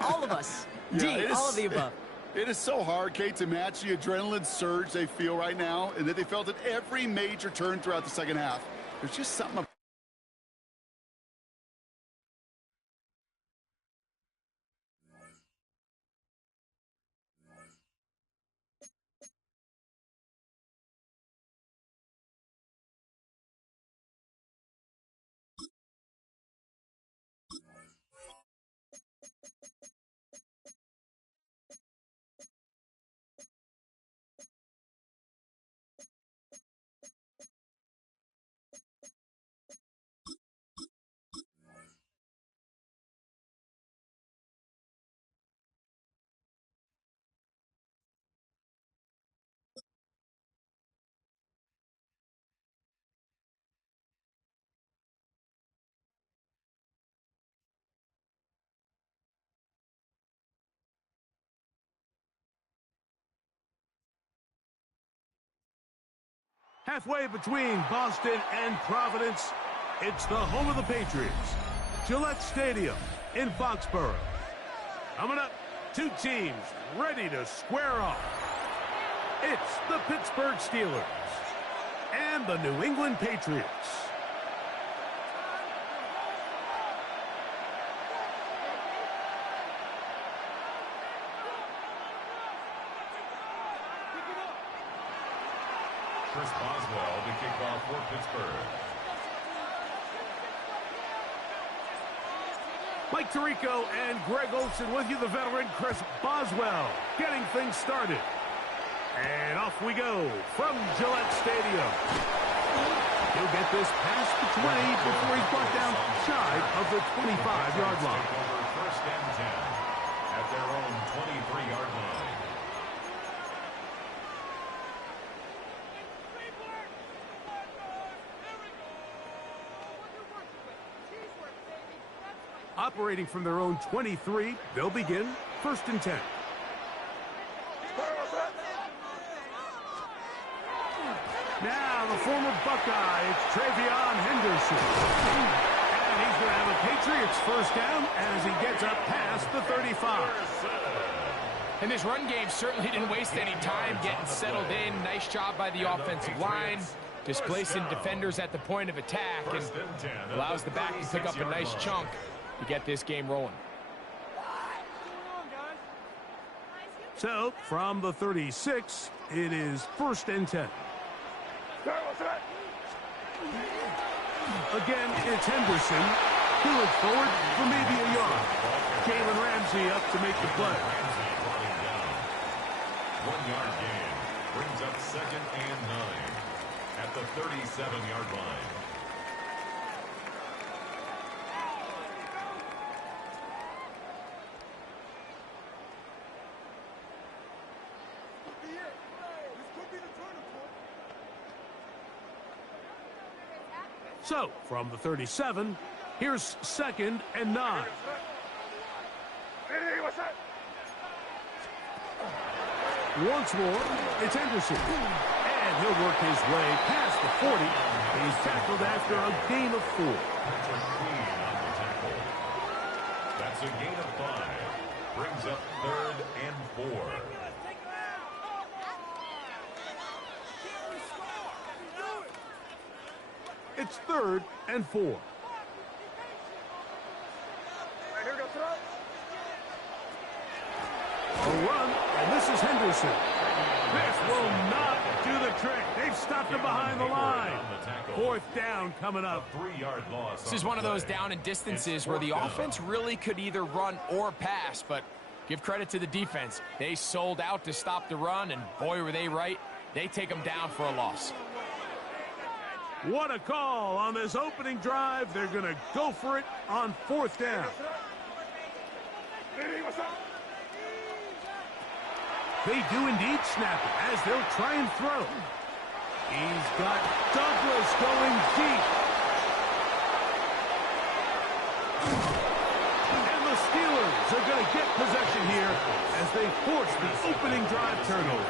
All of us. Yeah, all of the above. It is so hard, Kate, to match the adrenaline surge they feel right now, and that they felt at every major turn throughout the second half. There's just something Halfway between Boston and Providence, it's the home of the Patriots, Gillette Stadium in Foxborough. Coming up, two teams ready to square off. It's the Pittsburgh Steelers and the New England Patriots. Chris Boswell to kick off for Pittsburgh. Mike Tirico and Greg Olsen with you, the veteran Chris Boswell, getting things started. And off we go from Gillette Stadium. He'll get this past the 20 before he's brought down shy of the 25-yard line. First and 10 at their own 23-yard line. Operating from their own 23, they'll begin first and 10. Now the former Buckeye, it's Travion Henderson. And he's going to have a Patriots first down as he gets up past the 35. And this run game certainly didn't waste any time getting settled in. Nice job by the offensive line, displacing defenders at the point of attack, and allows the back to pick up a nice chunk to get this game rolling. So, from the 36, it is first and 10. Again, it's Henderson. He'll look forward for maybe a yard. Jalen Ramsey up to make the play. 1 yard gain brings up second and 9 at the 37-yard line. So, from the 37, here's second and 9. Once more, it's Henderson. And he'll work his way past the 40. He's tackled after a gain of 4. That's a gain of 5. Brings up third and 4. It's third and 4. A run, and this is Henderson. This will not do the trick. They've stopped him behind the line. Fourth down coming up. 3-yard loss. This is one of those down and distances where the offense really could either run or pass, but give credit to the defense. They sold out to stop the run, and boy, were they right. They take them down for a loss. What a call on this opening drive. They're going to go for it on fourth down. They do indeed snap it as they'll try and throw. He's got Douglas going deep. And the Steelers are going to get possession here as they force the opening drive turnover.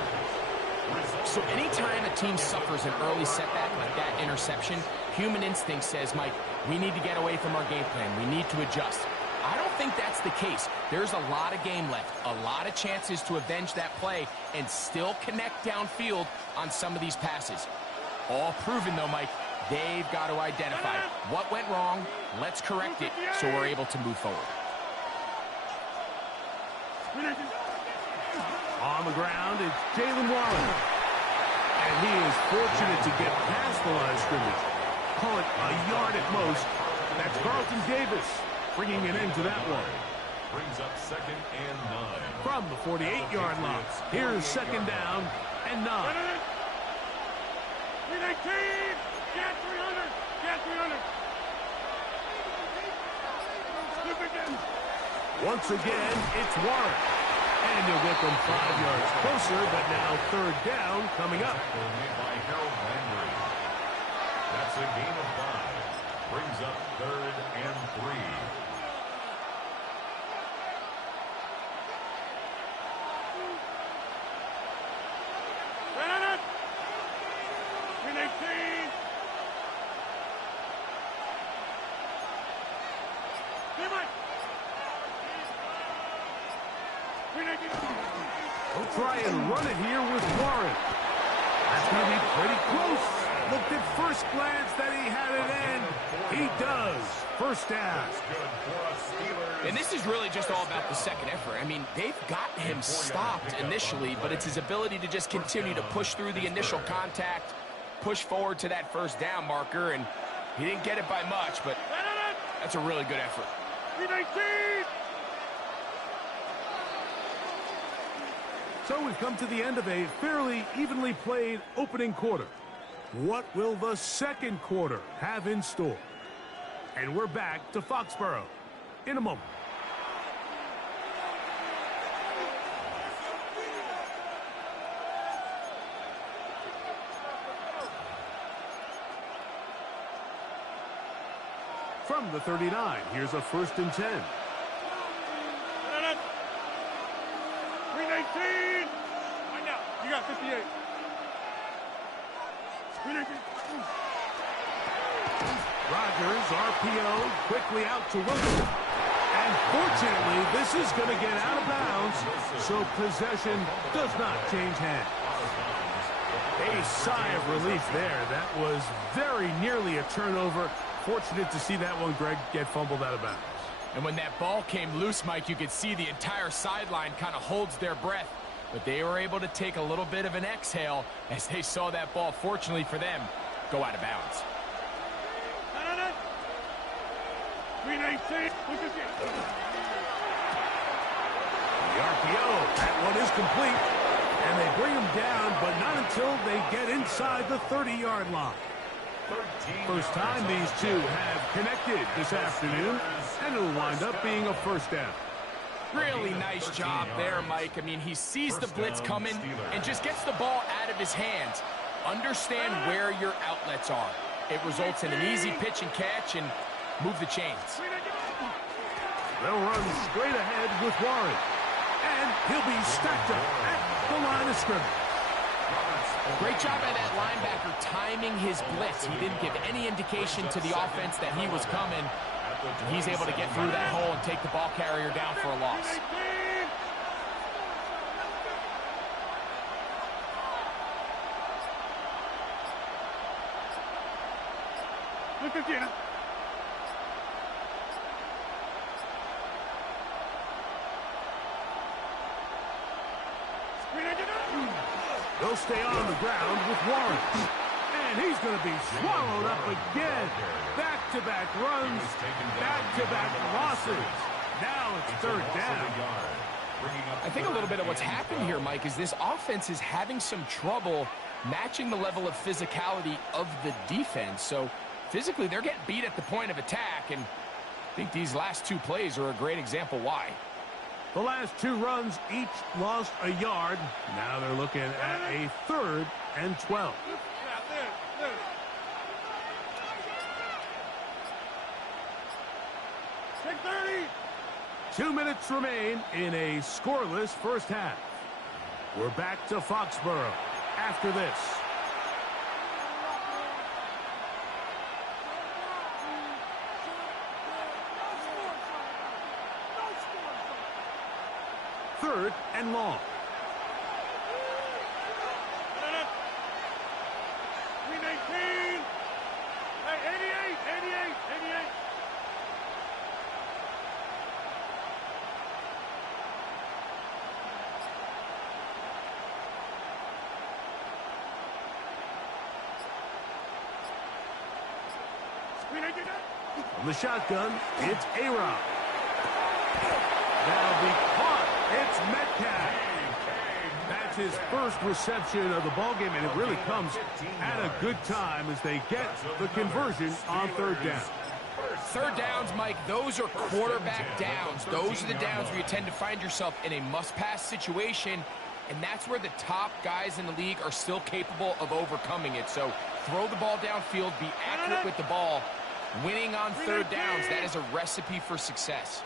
So anytime a team suffers an early setback like that interception, human instinct says, Mike, we need to get away from our game plan. We need to adjust. I don't think that's the case. There's a lot of game left, a lot of chances to avenge that play and still connect downfield on some of these passes. All proven, though, Mike, they've got to identify what went wrong, let's correct it so we're able to move forward. On the ground, it's Jalen Warren. And he is fortunate to get past the line of scrimmage. Call it a yard at most. That's Carlton Davis bringing an end to that one. Brings up second and 9. From the 48-yard line, here's second down and 9. Get 300! Get 300! Once again, it's Warren. And he'll get them 5 yards closer, but now third down coming up. That's a gain of 5. Brings up third and 3. He'll try and run it here with Warren. That's going to be pretty close. Looked at first glance that he had it in. He does. First down. And this is really just all about the second effort. I mean, they've got him stopped initially, but it's his ability to just continue to push through the initial contact, push forward to that first down marker, and he didn't get it by much, but that's a really good effort. So we've come to the end of a fairly evenly played opening quarter. What will the second quarter have in store? And we're back to Foxborough in a moment. From the 39, here's a 1st and 10. 319! Right now, you got 58. 319. Rodgers, RPO, quickly out to Wilson. And fortunately, this is going to get out of bounds, so possession does not change hands. A sigh of relief there. That was very nearly a turnover. Fortunate to see that one, Greg, get fumbled out of bounds. And when that ball came loose, Mike, you could see the entire sideline kind of holds their breath. But they were able to take a little bit of an exhale as they saw that ball, fortunately for them, go out of bounds. 319. The RPO, that one is complete. And they bring him down, but not until they get inside the 30-yard line. First time these two have connected this afternoon, and it'll wind up being a first down. Really nice job there, Mike. I mean, he sees the blitz coming and just gets the ball out of his hands. Understand where your outlets are. It results in an easy pitch and catch and move the chains. They'll run straight ahead with Warren. And he'll be stacked up at the line of scrimmage. Great job by that linebacker timing his blitz. He didn't give any indication to the offense that he was coming. He's able to get through that hole and take the ball carrier down for a loss. Look at you. They'll stay on the ground with Warren. And he's going to be swallowed up again. Back-to-back runs, back-to-back losses. Now it's third down. I think a little bit of what's happened here, Mike, is this offense is having some trouble matching the level of physicality of the defense. So physically, they're getting beat at the point of attack, and I think these last two plays are a great example why. The last two runs each lost a yard. Now they're looking at a 3rd and 12. 2 minutes remain in a scoreless first half. We're back to Foxborough after this. Third and long. 319. Hey, 88. From the shotgun, it's A-Rod. That'll be caught. It's Metcalf. That's his first reception of the ballgame, and it really comes at a good time as they get the conversion on third down. Third downs, Mike, those are quarterback downs. Those are the downs where you tend to find yourself in a must-pass situation, and that's where the top guys in the league are still capable of overcoming it. So throw the ball downfield, be accurate with the ball. Winning on third downs, that is a recipe for success.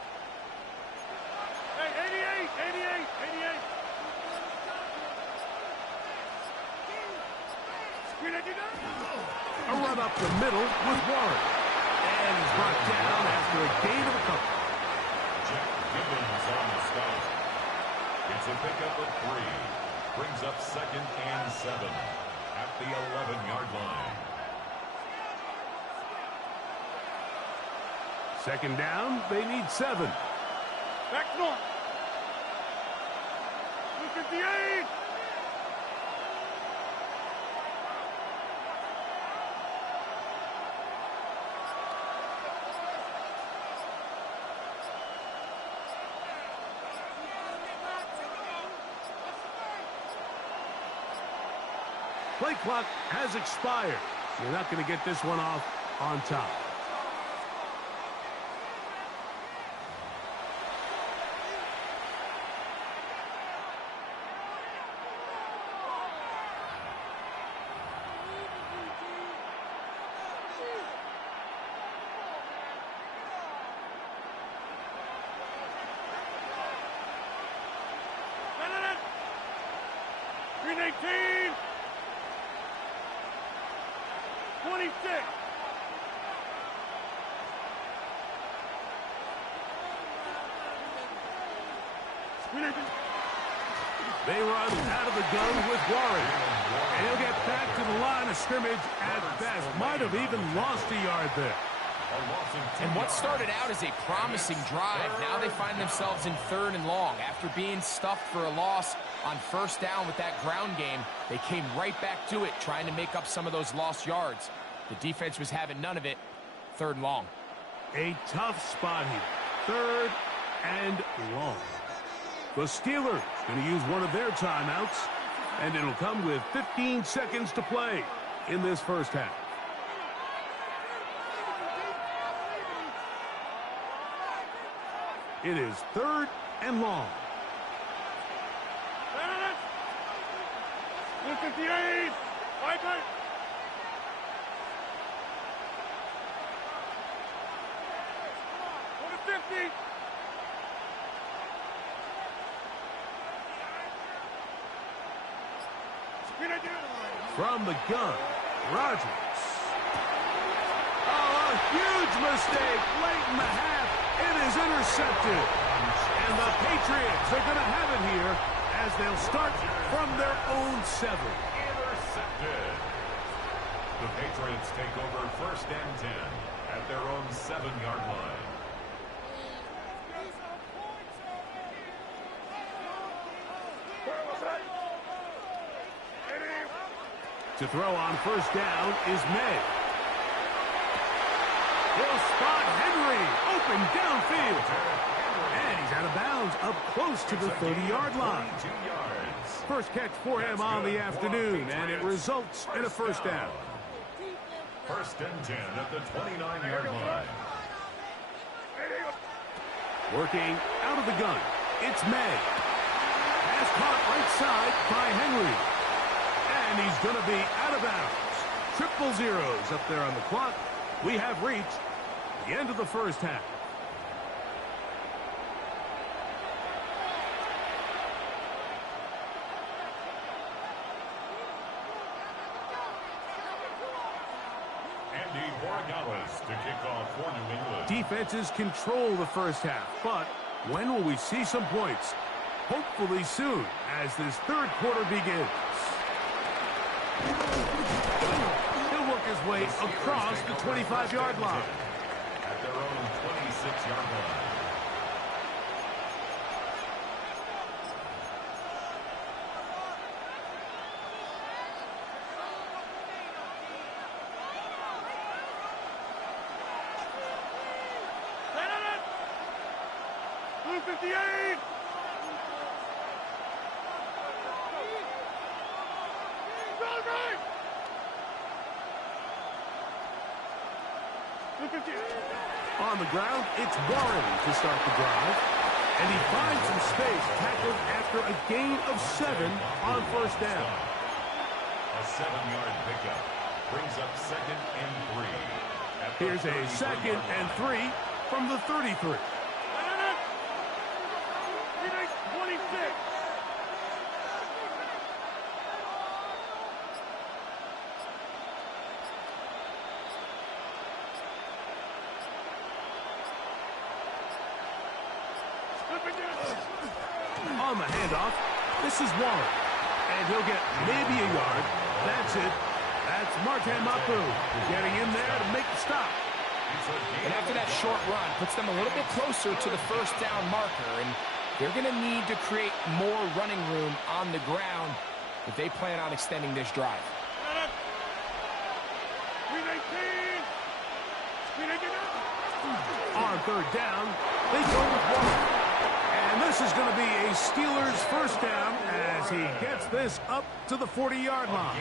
Hey, 88. run up the middle with Warren. And he's brought down after a gain of a couple. Jack Gibbons on the stop. It's a pickup of 3. Brings up 2nd and 7 at the 11-yard line. 2nd down, they need 7. Back north. 258. Play clock has expired. You're not going to get this one off on top. Green 18. 26. They run out of the gun with Warren. And he'll get back to the line of scrimmage at best. Might have even lost a yard there. And what started out as a promising drive, now they find themselves in 3rd and long. After being stuffed for a loss on 1st down with that ground game, they came right back to it, trying to make up some of those lost yards. The defense was having none of it. 3rd and long. A tough spot here. 3rd and long. The Steelers going to use one of their timeouts, and it'll come with 15 seconds to play in this first half. It is 3rd and long. 258. Bye-bye. Go to 50. From the gun, Rodgers. Oh, a huge mistake late in the half. It is intercepted. And the Patriots are going to have it here as they'll start from their own 7. Intercepted. The Patriots take over 1st and 10 at their own 7-yard line. To throw on 1st down is May. He'll spot Henry open downfield. And he's out of bounds up close to the 30-yard line. 2 yards. First catch for him on the afternoon, and it results in a 1st down. 1st and 10 at the 29-yard line. Working out of the gun, it's May. Pass caught right side by Henry. And he's going to be out of bounds. 000 up there on the clock. We have reached the end of the first half. Andy Borregales to kick off for New England. Defenses control the first half, but when will we see some points? Hopefully soon, as this 3rd quarter begins. He'll work his way across the 25-yard line. At their own 26-yard line. Blue 58. On the ground, it's Warren to start the drive. And he finds some space, tackled after a gain of 7 on 1st down. A 7-yard pickup brings up 2nd and 3. Here's a 2nd and 3 from the 33. 26. On the handoff, this is Warren. And he'll get maybe a yard. That's it. That's Martin Mapu getting in there to make the stop. And after that short run, puts them a little bit closer to the first down marker. And they're going to need to create more running room on the ground if they plan on extending this drive. On third down, they go with Warren. And this is going to be a Steelers first down as he gets this up to the 40-yard line.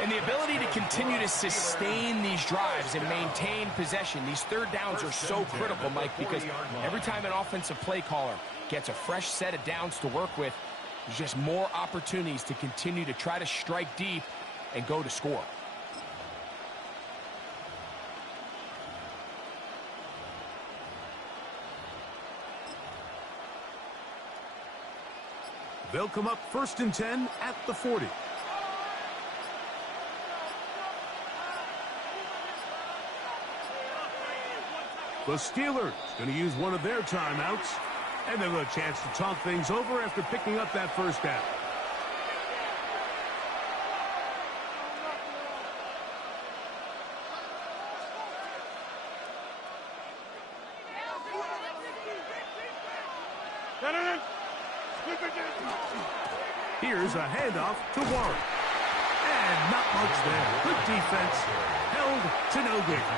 And the ability to continue to sustain these drives and maintain possession, these third downs are so critical, Mike, because every time an offensive play caller gets a fresh set of downs to work with, there's just more opportunities to continue to try to strike deep and go to score. They'll come up 1st and 10 at the 40. The Steelers going to use one of their timeouts, and they'll have a chance to talk things over after picking up that first down. Here's a handoff to Warren. And not much there. Good defense. Held to no gain.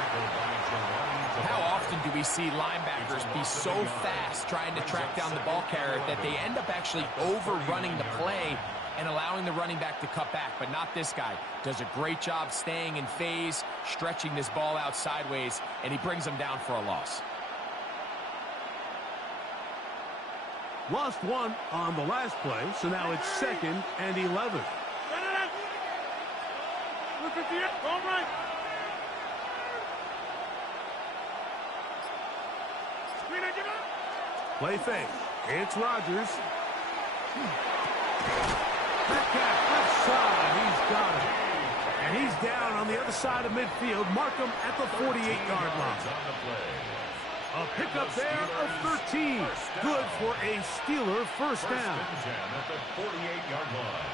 How often do we see linebackers be so fast trying to track down the ball carrier that they end up actually overrunning the play and allowing the running back to cut back? But not this guy. Does a great job staying in phase, stretching this ball out sideways, and he brings them down for a loss. Lost one on the last play, so now it's 2nd and 11. Play fake. It's Rodgers. Metcalf left side. He's got it. And he's down on the other side of midfield. Mark him at the 48-yard line. A pickup there of 13. Good for a Steeler first down. At the 48-yard line.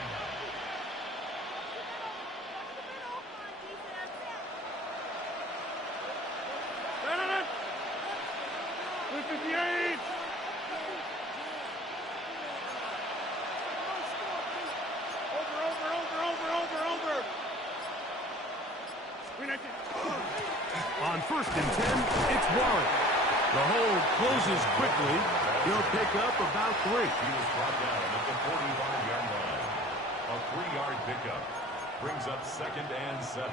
On 1st and 10, it's Warren. The hold closes quickly. He'll pick up about 3. He was brought down at the 45-yard line. A 3-yard pickup brings up 2nd and 7.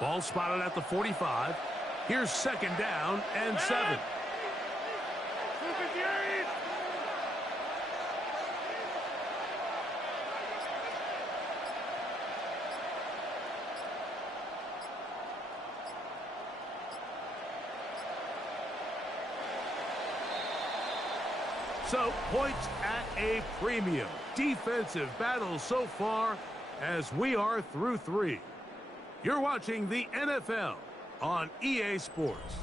Ball spotted at the 45. Here's 2nd down and 7. So, points at a premium. Defensive battle so far as we are through 3. You're watching the NFL on EA Sports.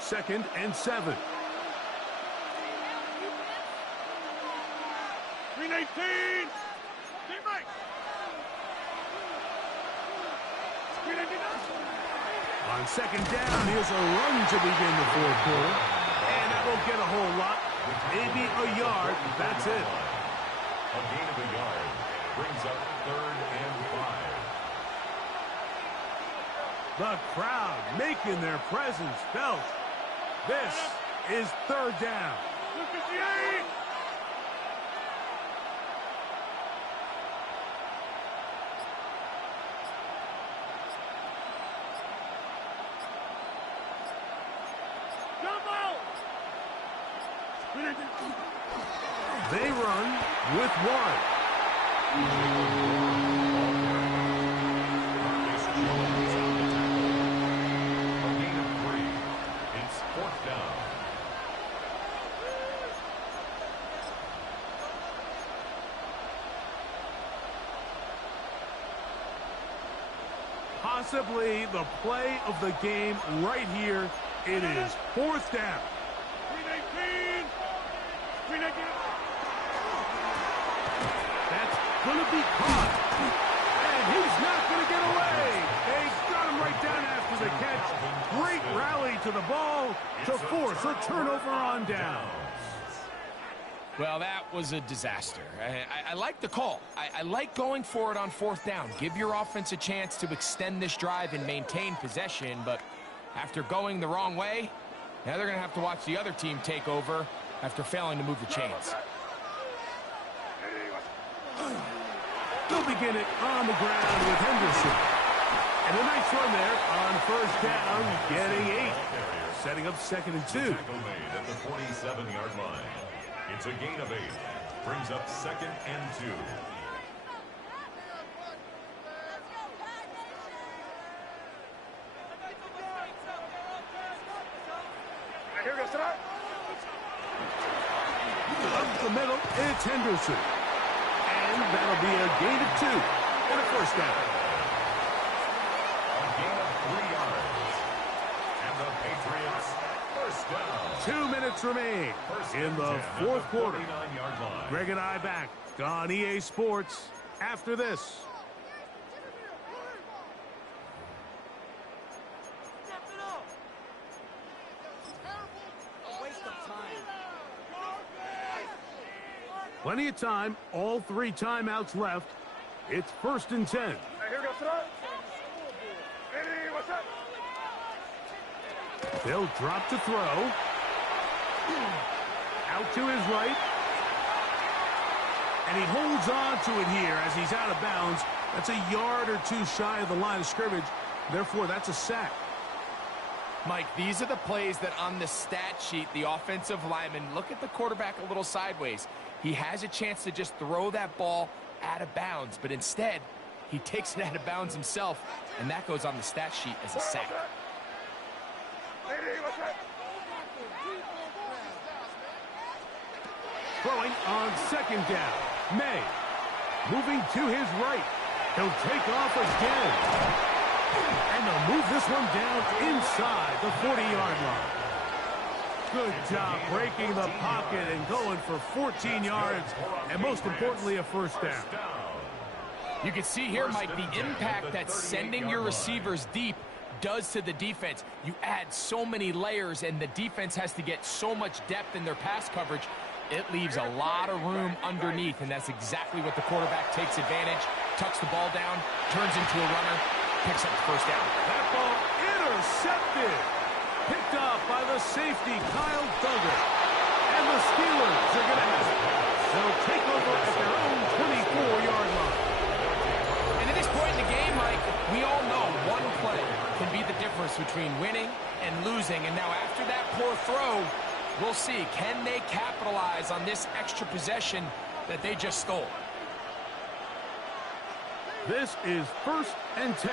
Second and 7. 319. On 2nd down, here's a run to begin the 4th quarter. And that won't get a whole lot. Maybe a yard. That's it. A gain of a yard brings up 3rd and 5. The crowd making their presence felt. This is 3rd down. They run with 1. down. Possibly the play of the game right here. It is 4th down. That's going to be caught. And he's not going to get away. They got him right down after the catch. Great rally to the ball to force a turnover on down. Well, that was a disaster. I like the call. I like going for it on 4th down. Give your offense a chance to extend this drive and maintain possession, but after going the wrong way, now they're going to have to watch the other team take over after failing to move the chains. They'll begin it on the ground with Henderson. And a nice run there on 1st down, getting 8. Setting up 2nd and 2. Tackle made at the 47-yard line. It's a gain of 8. Brings up 2nd and 2. Up the middle, it's Henderson. And that'll be a gain of 2 and a 1st down. A gain of 3 yards. And the Patriots, 1st down. 2 minutes remain in the 4th quarter. 49-yard line. Greg and I back on EA Sports after this. Plenty of time, all 3 timeouts left. It's 1st and 10. They'll drop to throw. Out to his right. And he holds on to it here as he's out of bounds. That's a yard or 2 shy of the line of scrimmage. Therefore, that's a sack. Mike, these are the plays that on the stat sheet, the offensive lineman look at the quarterback a little sideways. He has a chance to just throw that ball out of bounds, but instead, he takes it out of bounds himself, and that goes on the stat sheet as a sack. Throwing on 2nd down. May. Moving to his right. He'll take off again. And they'll move this one down inside the 40-yard line. Good job breaking the pocket and going for 14 yards, and most importantly, a 1st down. You can see here, Mike, the impact that sending your receivers deep does to the defense. You add so many layers, and the defense has to get so much depth in their pass coverage. It leaves a lot of room underneath, and that's exactly what the quarterback takes advantage, tucks the ball down, turns into a runner, picks up the 1st down. That ball intercepted. Picked up by the safety, Kyle Duggar. And the Steelers are going to have it. They'll take over at their own 24-yard line. And at this point in the game, Mike, we all know one play can be the difference between winning and losing. And now after that poor throw, we'll see, can they capitalize on this extra possession that they just stole? This is 1st and 10.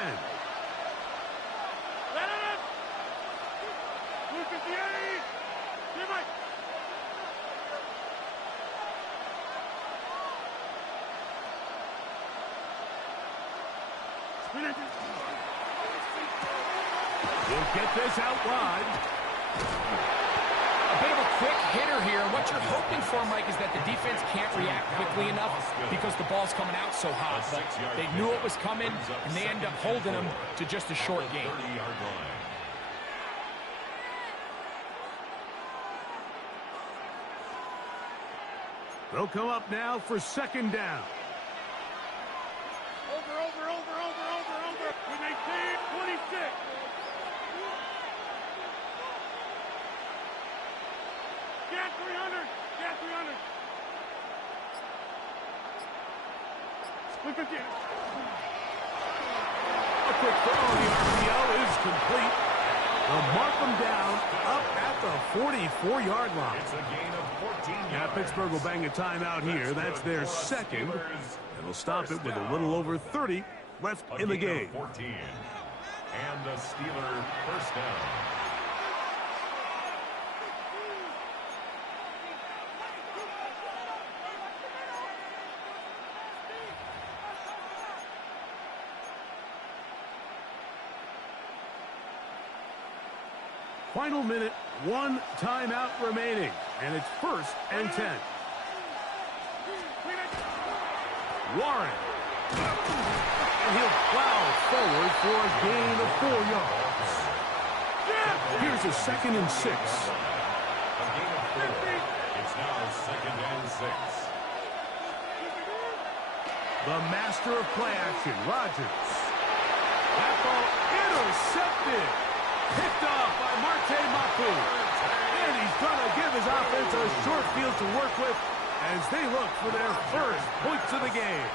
We'll get this out wide. A bit of a quick hitter here. And what you're hoping for, Mike, is that the defense can't react quickly enough because the ball's coming out so hot. But they knew it was coming, and they end up holding them to just a short gain. They'll come up now for 2nd down. Over. We maintain 26. Get 300. Split 50. A quick throw on the RPO is complete. They'll mark them down up at the 44-yard line. It's a gain of 14 yards. Now Pittsburgh will bang a timeout here. That's their 2nd. It'll stop it with a little over 30 left in the game. 14. And the Steeler 1st down. final minute, 1 timeout remaining, and it's 1st and 10. Warren. And he'll plow forward for a gain of 4 yards. Here's a 2nd and 6. A gain of 4. It's now 2nd and 6. The master of play action, Rodgers. That ball intercepted. Picked off by Marte Mapu. And he's going to give his offense a short field to work with as they look for their first points of the game.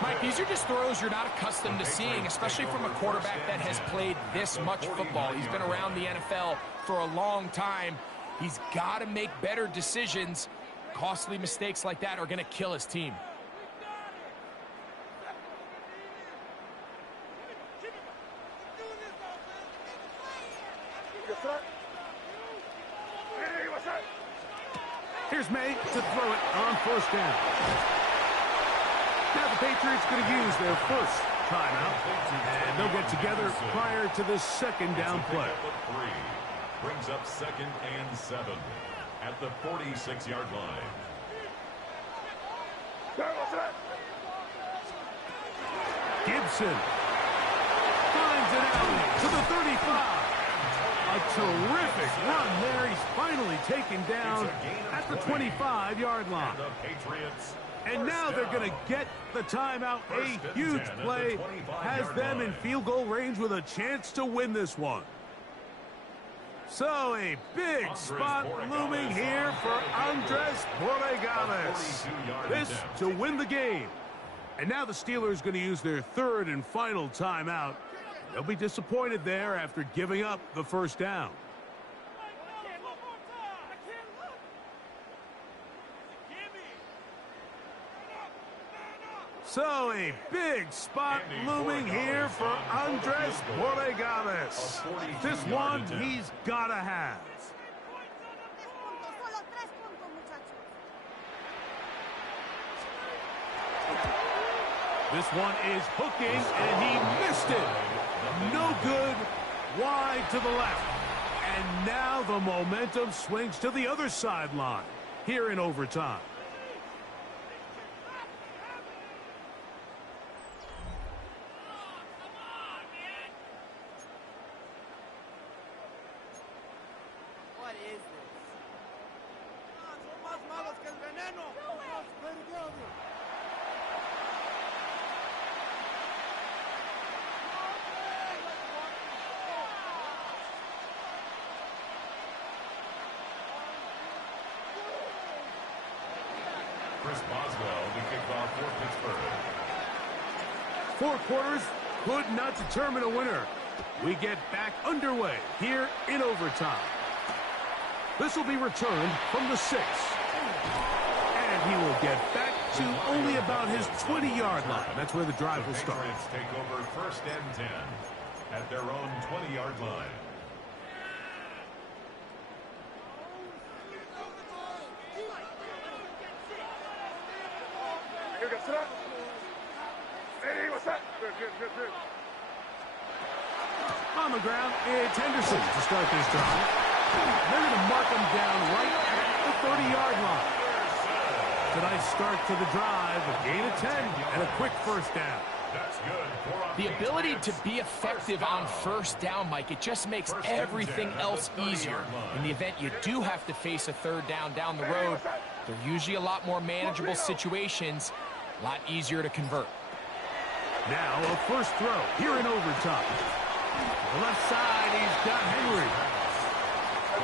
Mike, these are just throws you're not accustomed to seeing, especially from a quarterback that has played this much football. He's been around the NFL for a long time. He's got to make better decisions. Costly mistakes like that are going to kill his team. Here's May to throw it on 1st down. Now the Patriots going to use their first timeout, and they'll get together prior to the 2nd down play. Brings up 2nd and 7 at the 46-yard line. Gibson finds an alley to the 35. A terrific run there. He's finally taken down at the 25-yard line. And now they're going to get the timeout. A huge play has them in field goal range with a chance to win this one. So a big spot looming here for Andres Borregales. This to win the game. And now the Steelers going to use their 3rd and final timeout. They'll be disappointed there after giving up the 1st down. So a big spot looming here for Andres Borregales. This one he's got to have. This one is hooking, and he missed it. No good, wide to the left. And now the momentum swings to the other sideline here in overtime. What is this? Chris Boswell, the kickoff for Pittsburgh. 4 quarters could not determine a winner. We get back underway here in overtime. This will be returned from the 6. And he will get back to only about his 20-yard line. That's where the drive will start. Patriots take over 1st and 10 at their own 20-yard line. On the ground, it's Henderson to start this drive. They're going to mark him down right at the 30-yard line. Tonight's start to the drive, a gain of 10 and a quick 1st down. That's good. The ability to be effective on 1st down, Mike, it just makes everything else easier. In the event you do have to face a 3rd down the road, they're usually a lot more manageable situations, a lot easier to convert. Now a first throw here in overtime. The left side, he's got Henry.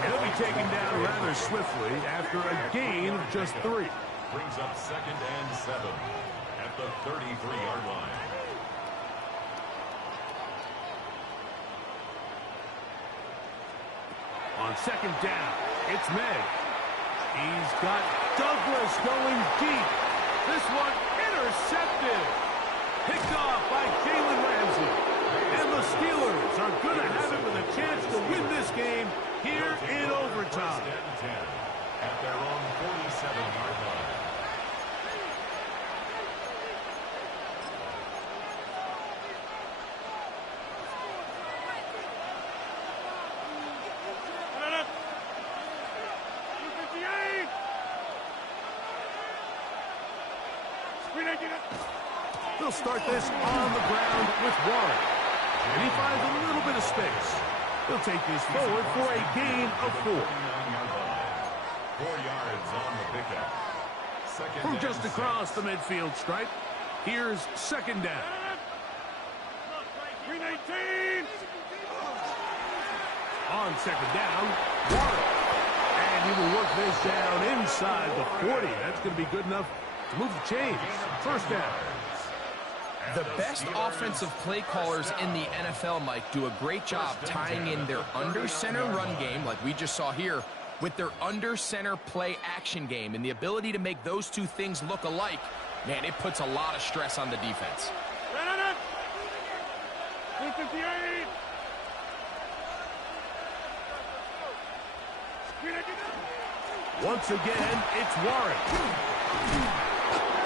He'll be taken down rather swiftly after a gain of just 3. Brings up 2nd and 7 at the 33-yard line. On 2nd down, it's May. He's got Douglas going deep. This one intercepted. Picked off by Jalen Ramsey. And the Steelers are going to have it with a chance to win this game here in overtime. 1st and 10 at their own 47-yard line. They'll start this on the ground with Warren. And he finds a little bit of space. He'll take this forward for a gain of 4. 4 yards on the pickup. From just across the midfield stripe, here's second down. 319. On second down, Warren. And he will work this down inside the 40. That's going to be good enough to move the chains. First down. The best offensive play callers in the NFL, Mike, do a great job tying in their under-center run game, like we just saw here, with their under-center play action game. And the ability to make those two things look alike, man, it puts a lot of stress on the defense. 258. Once again, it's Warren.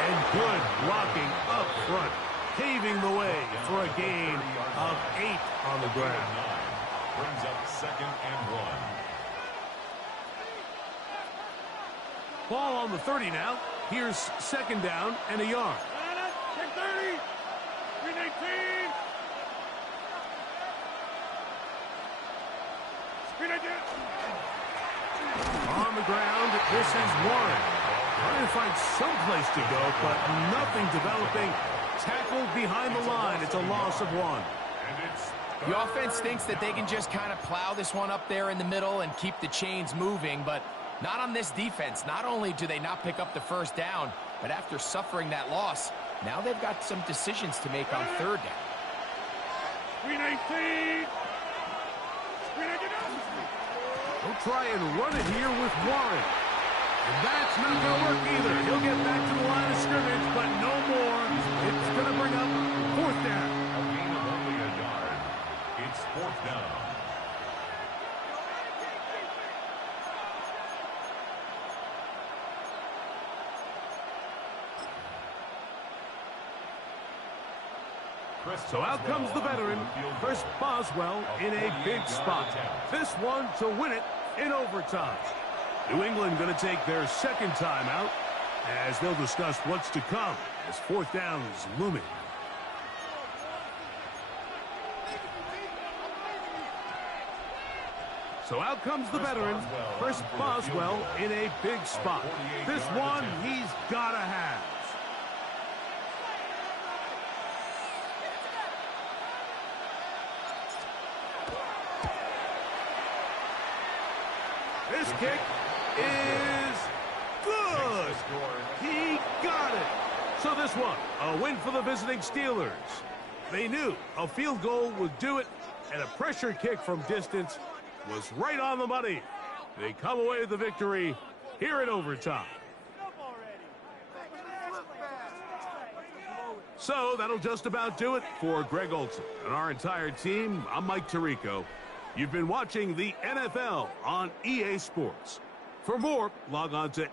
And good blocking up front, paving the way for a gain of 8 on the ground. Brings up second and 1. Ball on the 30 now. Here's second down and a yard. 30. 319. On the ground, this is Warren. Trying to find some place to go, but nothing developing. Tackled behind the line. It's a loss of 1. The offense thinks that they can just kind of plow this one up there in the middle and keep the chains moving, but not on this defense. Not only do they not pick up the first down, but after suffering that loss, now they've got some decisions to make on third down. 319. He'll try and run it here with Warren. And that's not going to work either. He'll get back to the line of scrimmage, but no more. It's going to bring up fourth down. A gain of only a yard. It's fourth down. So out comes the veteran, Chris Boswell, in a big spot. This one to win it in overtime. New England going to take their second timeout as they'll discuss what's to come as fourth down is looming. So out comes the veteran, Chris Boswell, in a big spot. This one he's got to have. This kick is good. He got it. So this one, a win for the visiting Steelers. They knew a field goal would do it, and a pressure kick from distance was right on the money. They come away with the victory here in overtime. So that'll just about do it for Greg Olson and our entire team. I'm Mike Tirico. You've been watching the NFL on EA Sports. For more, log on to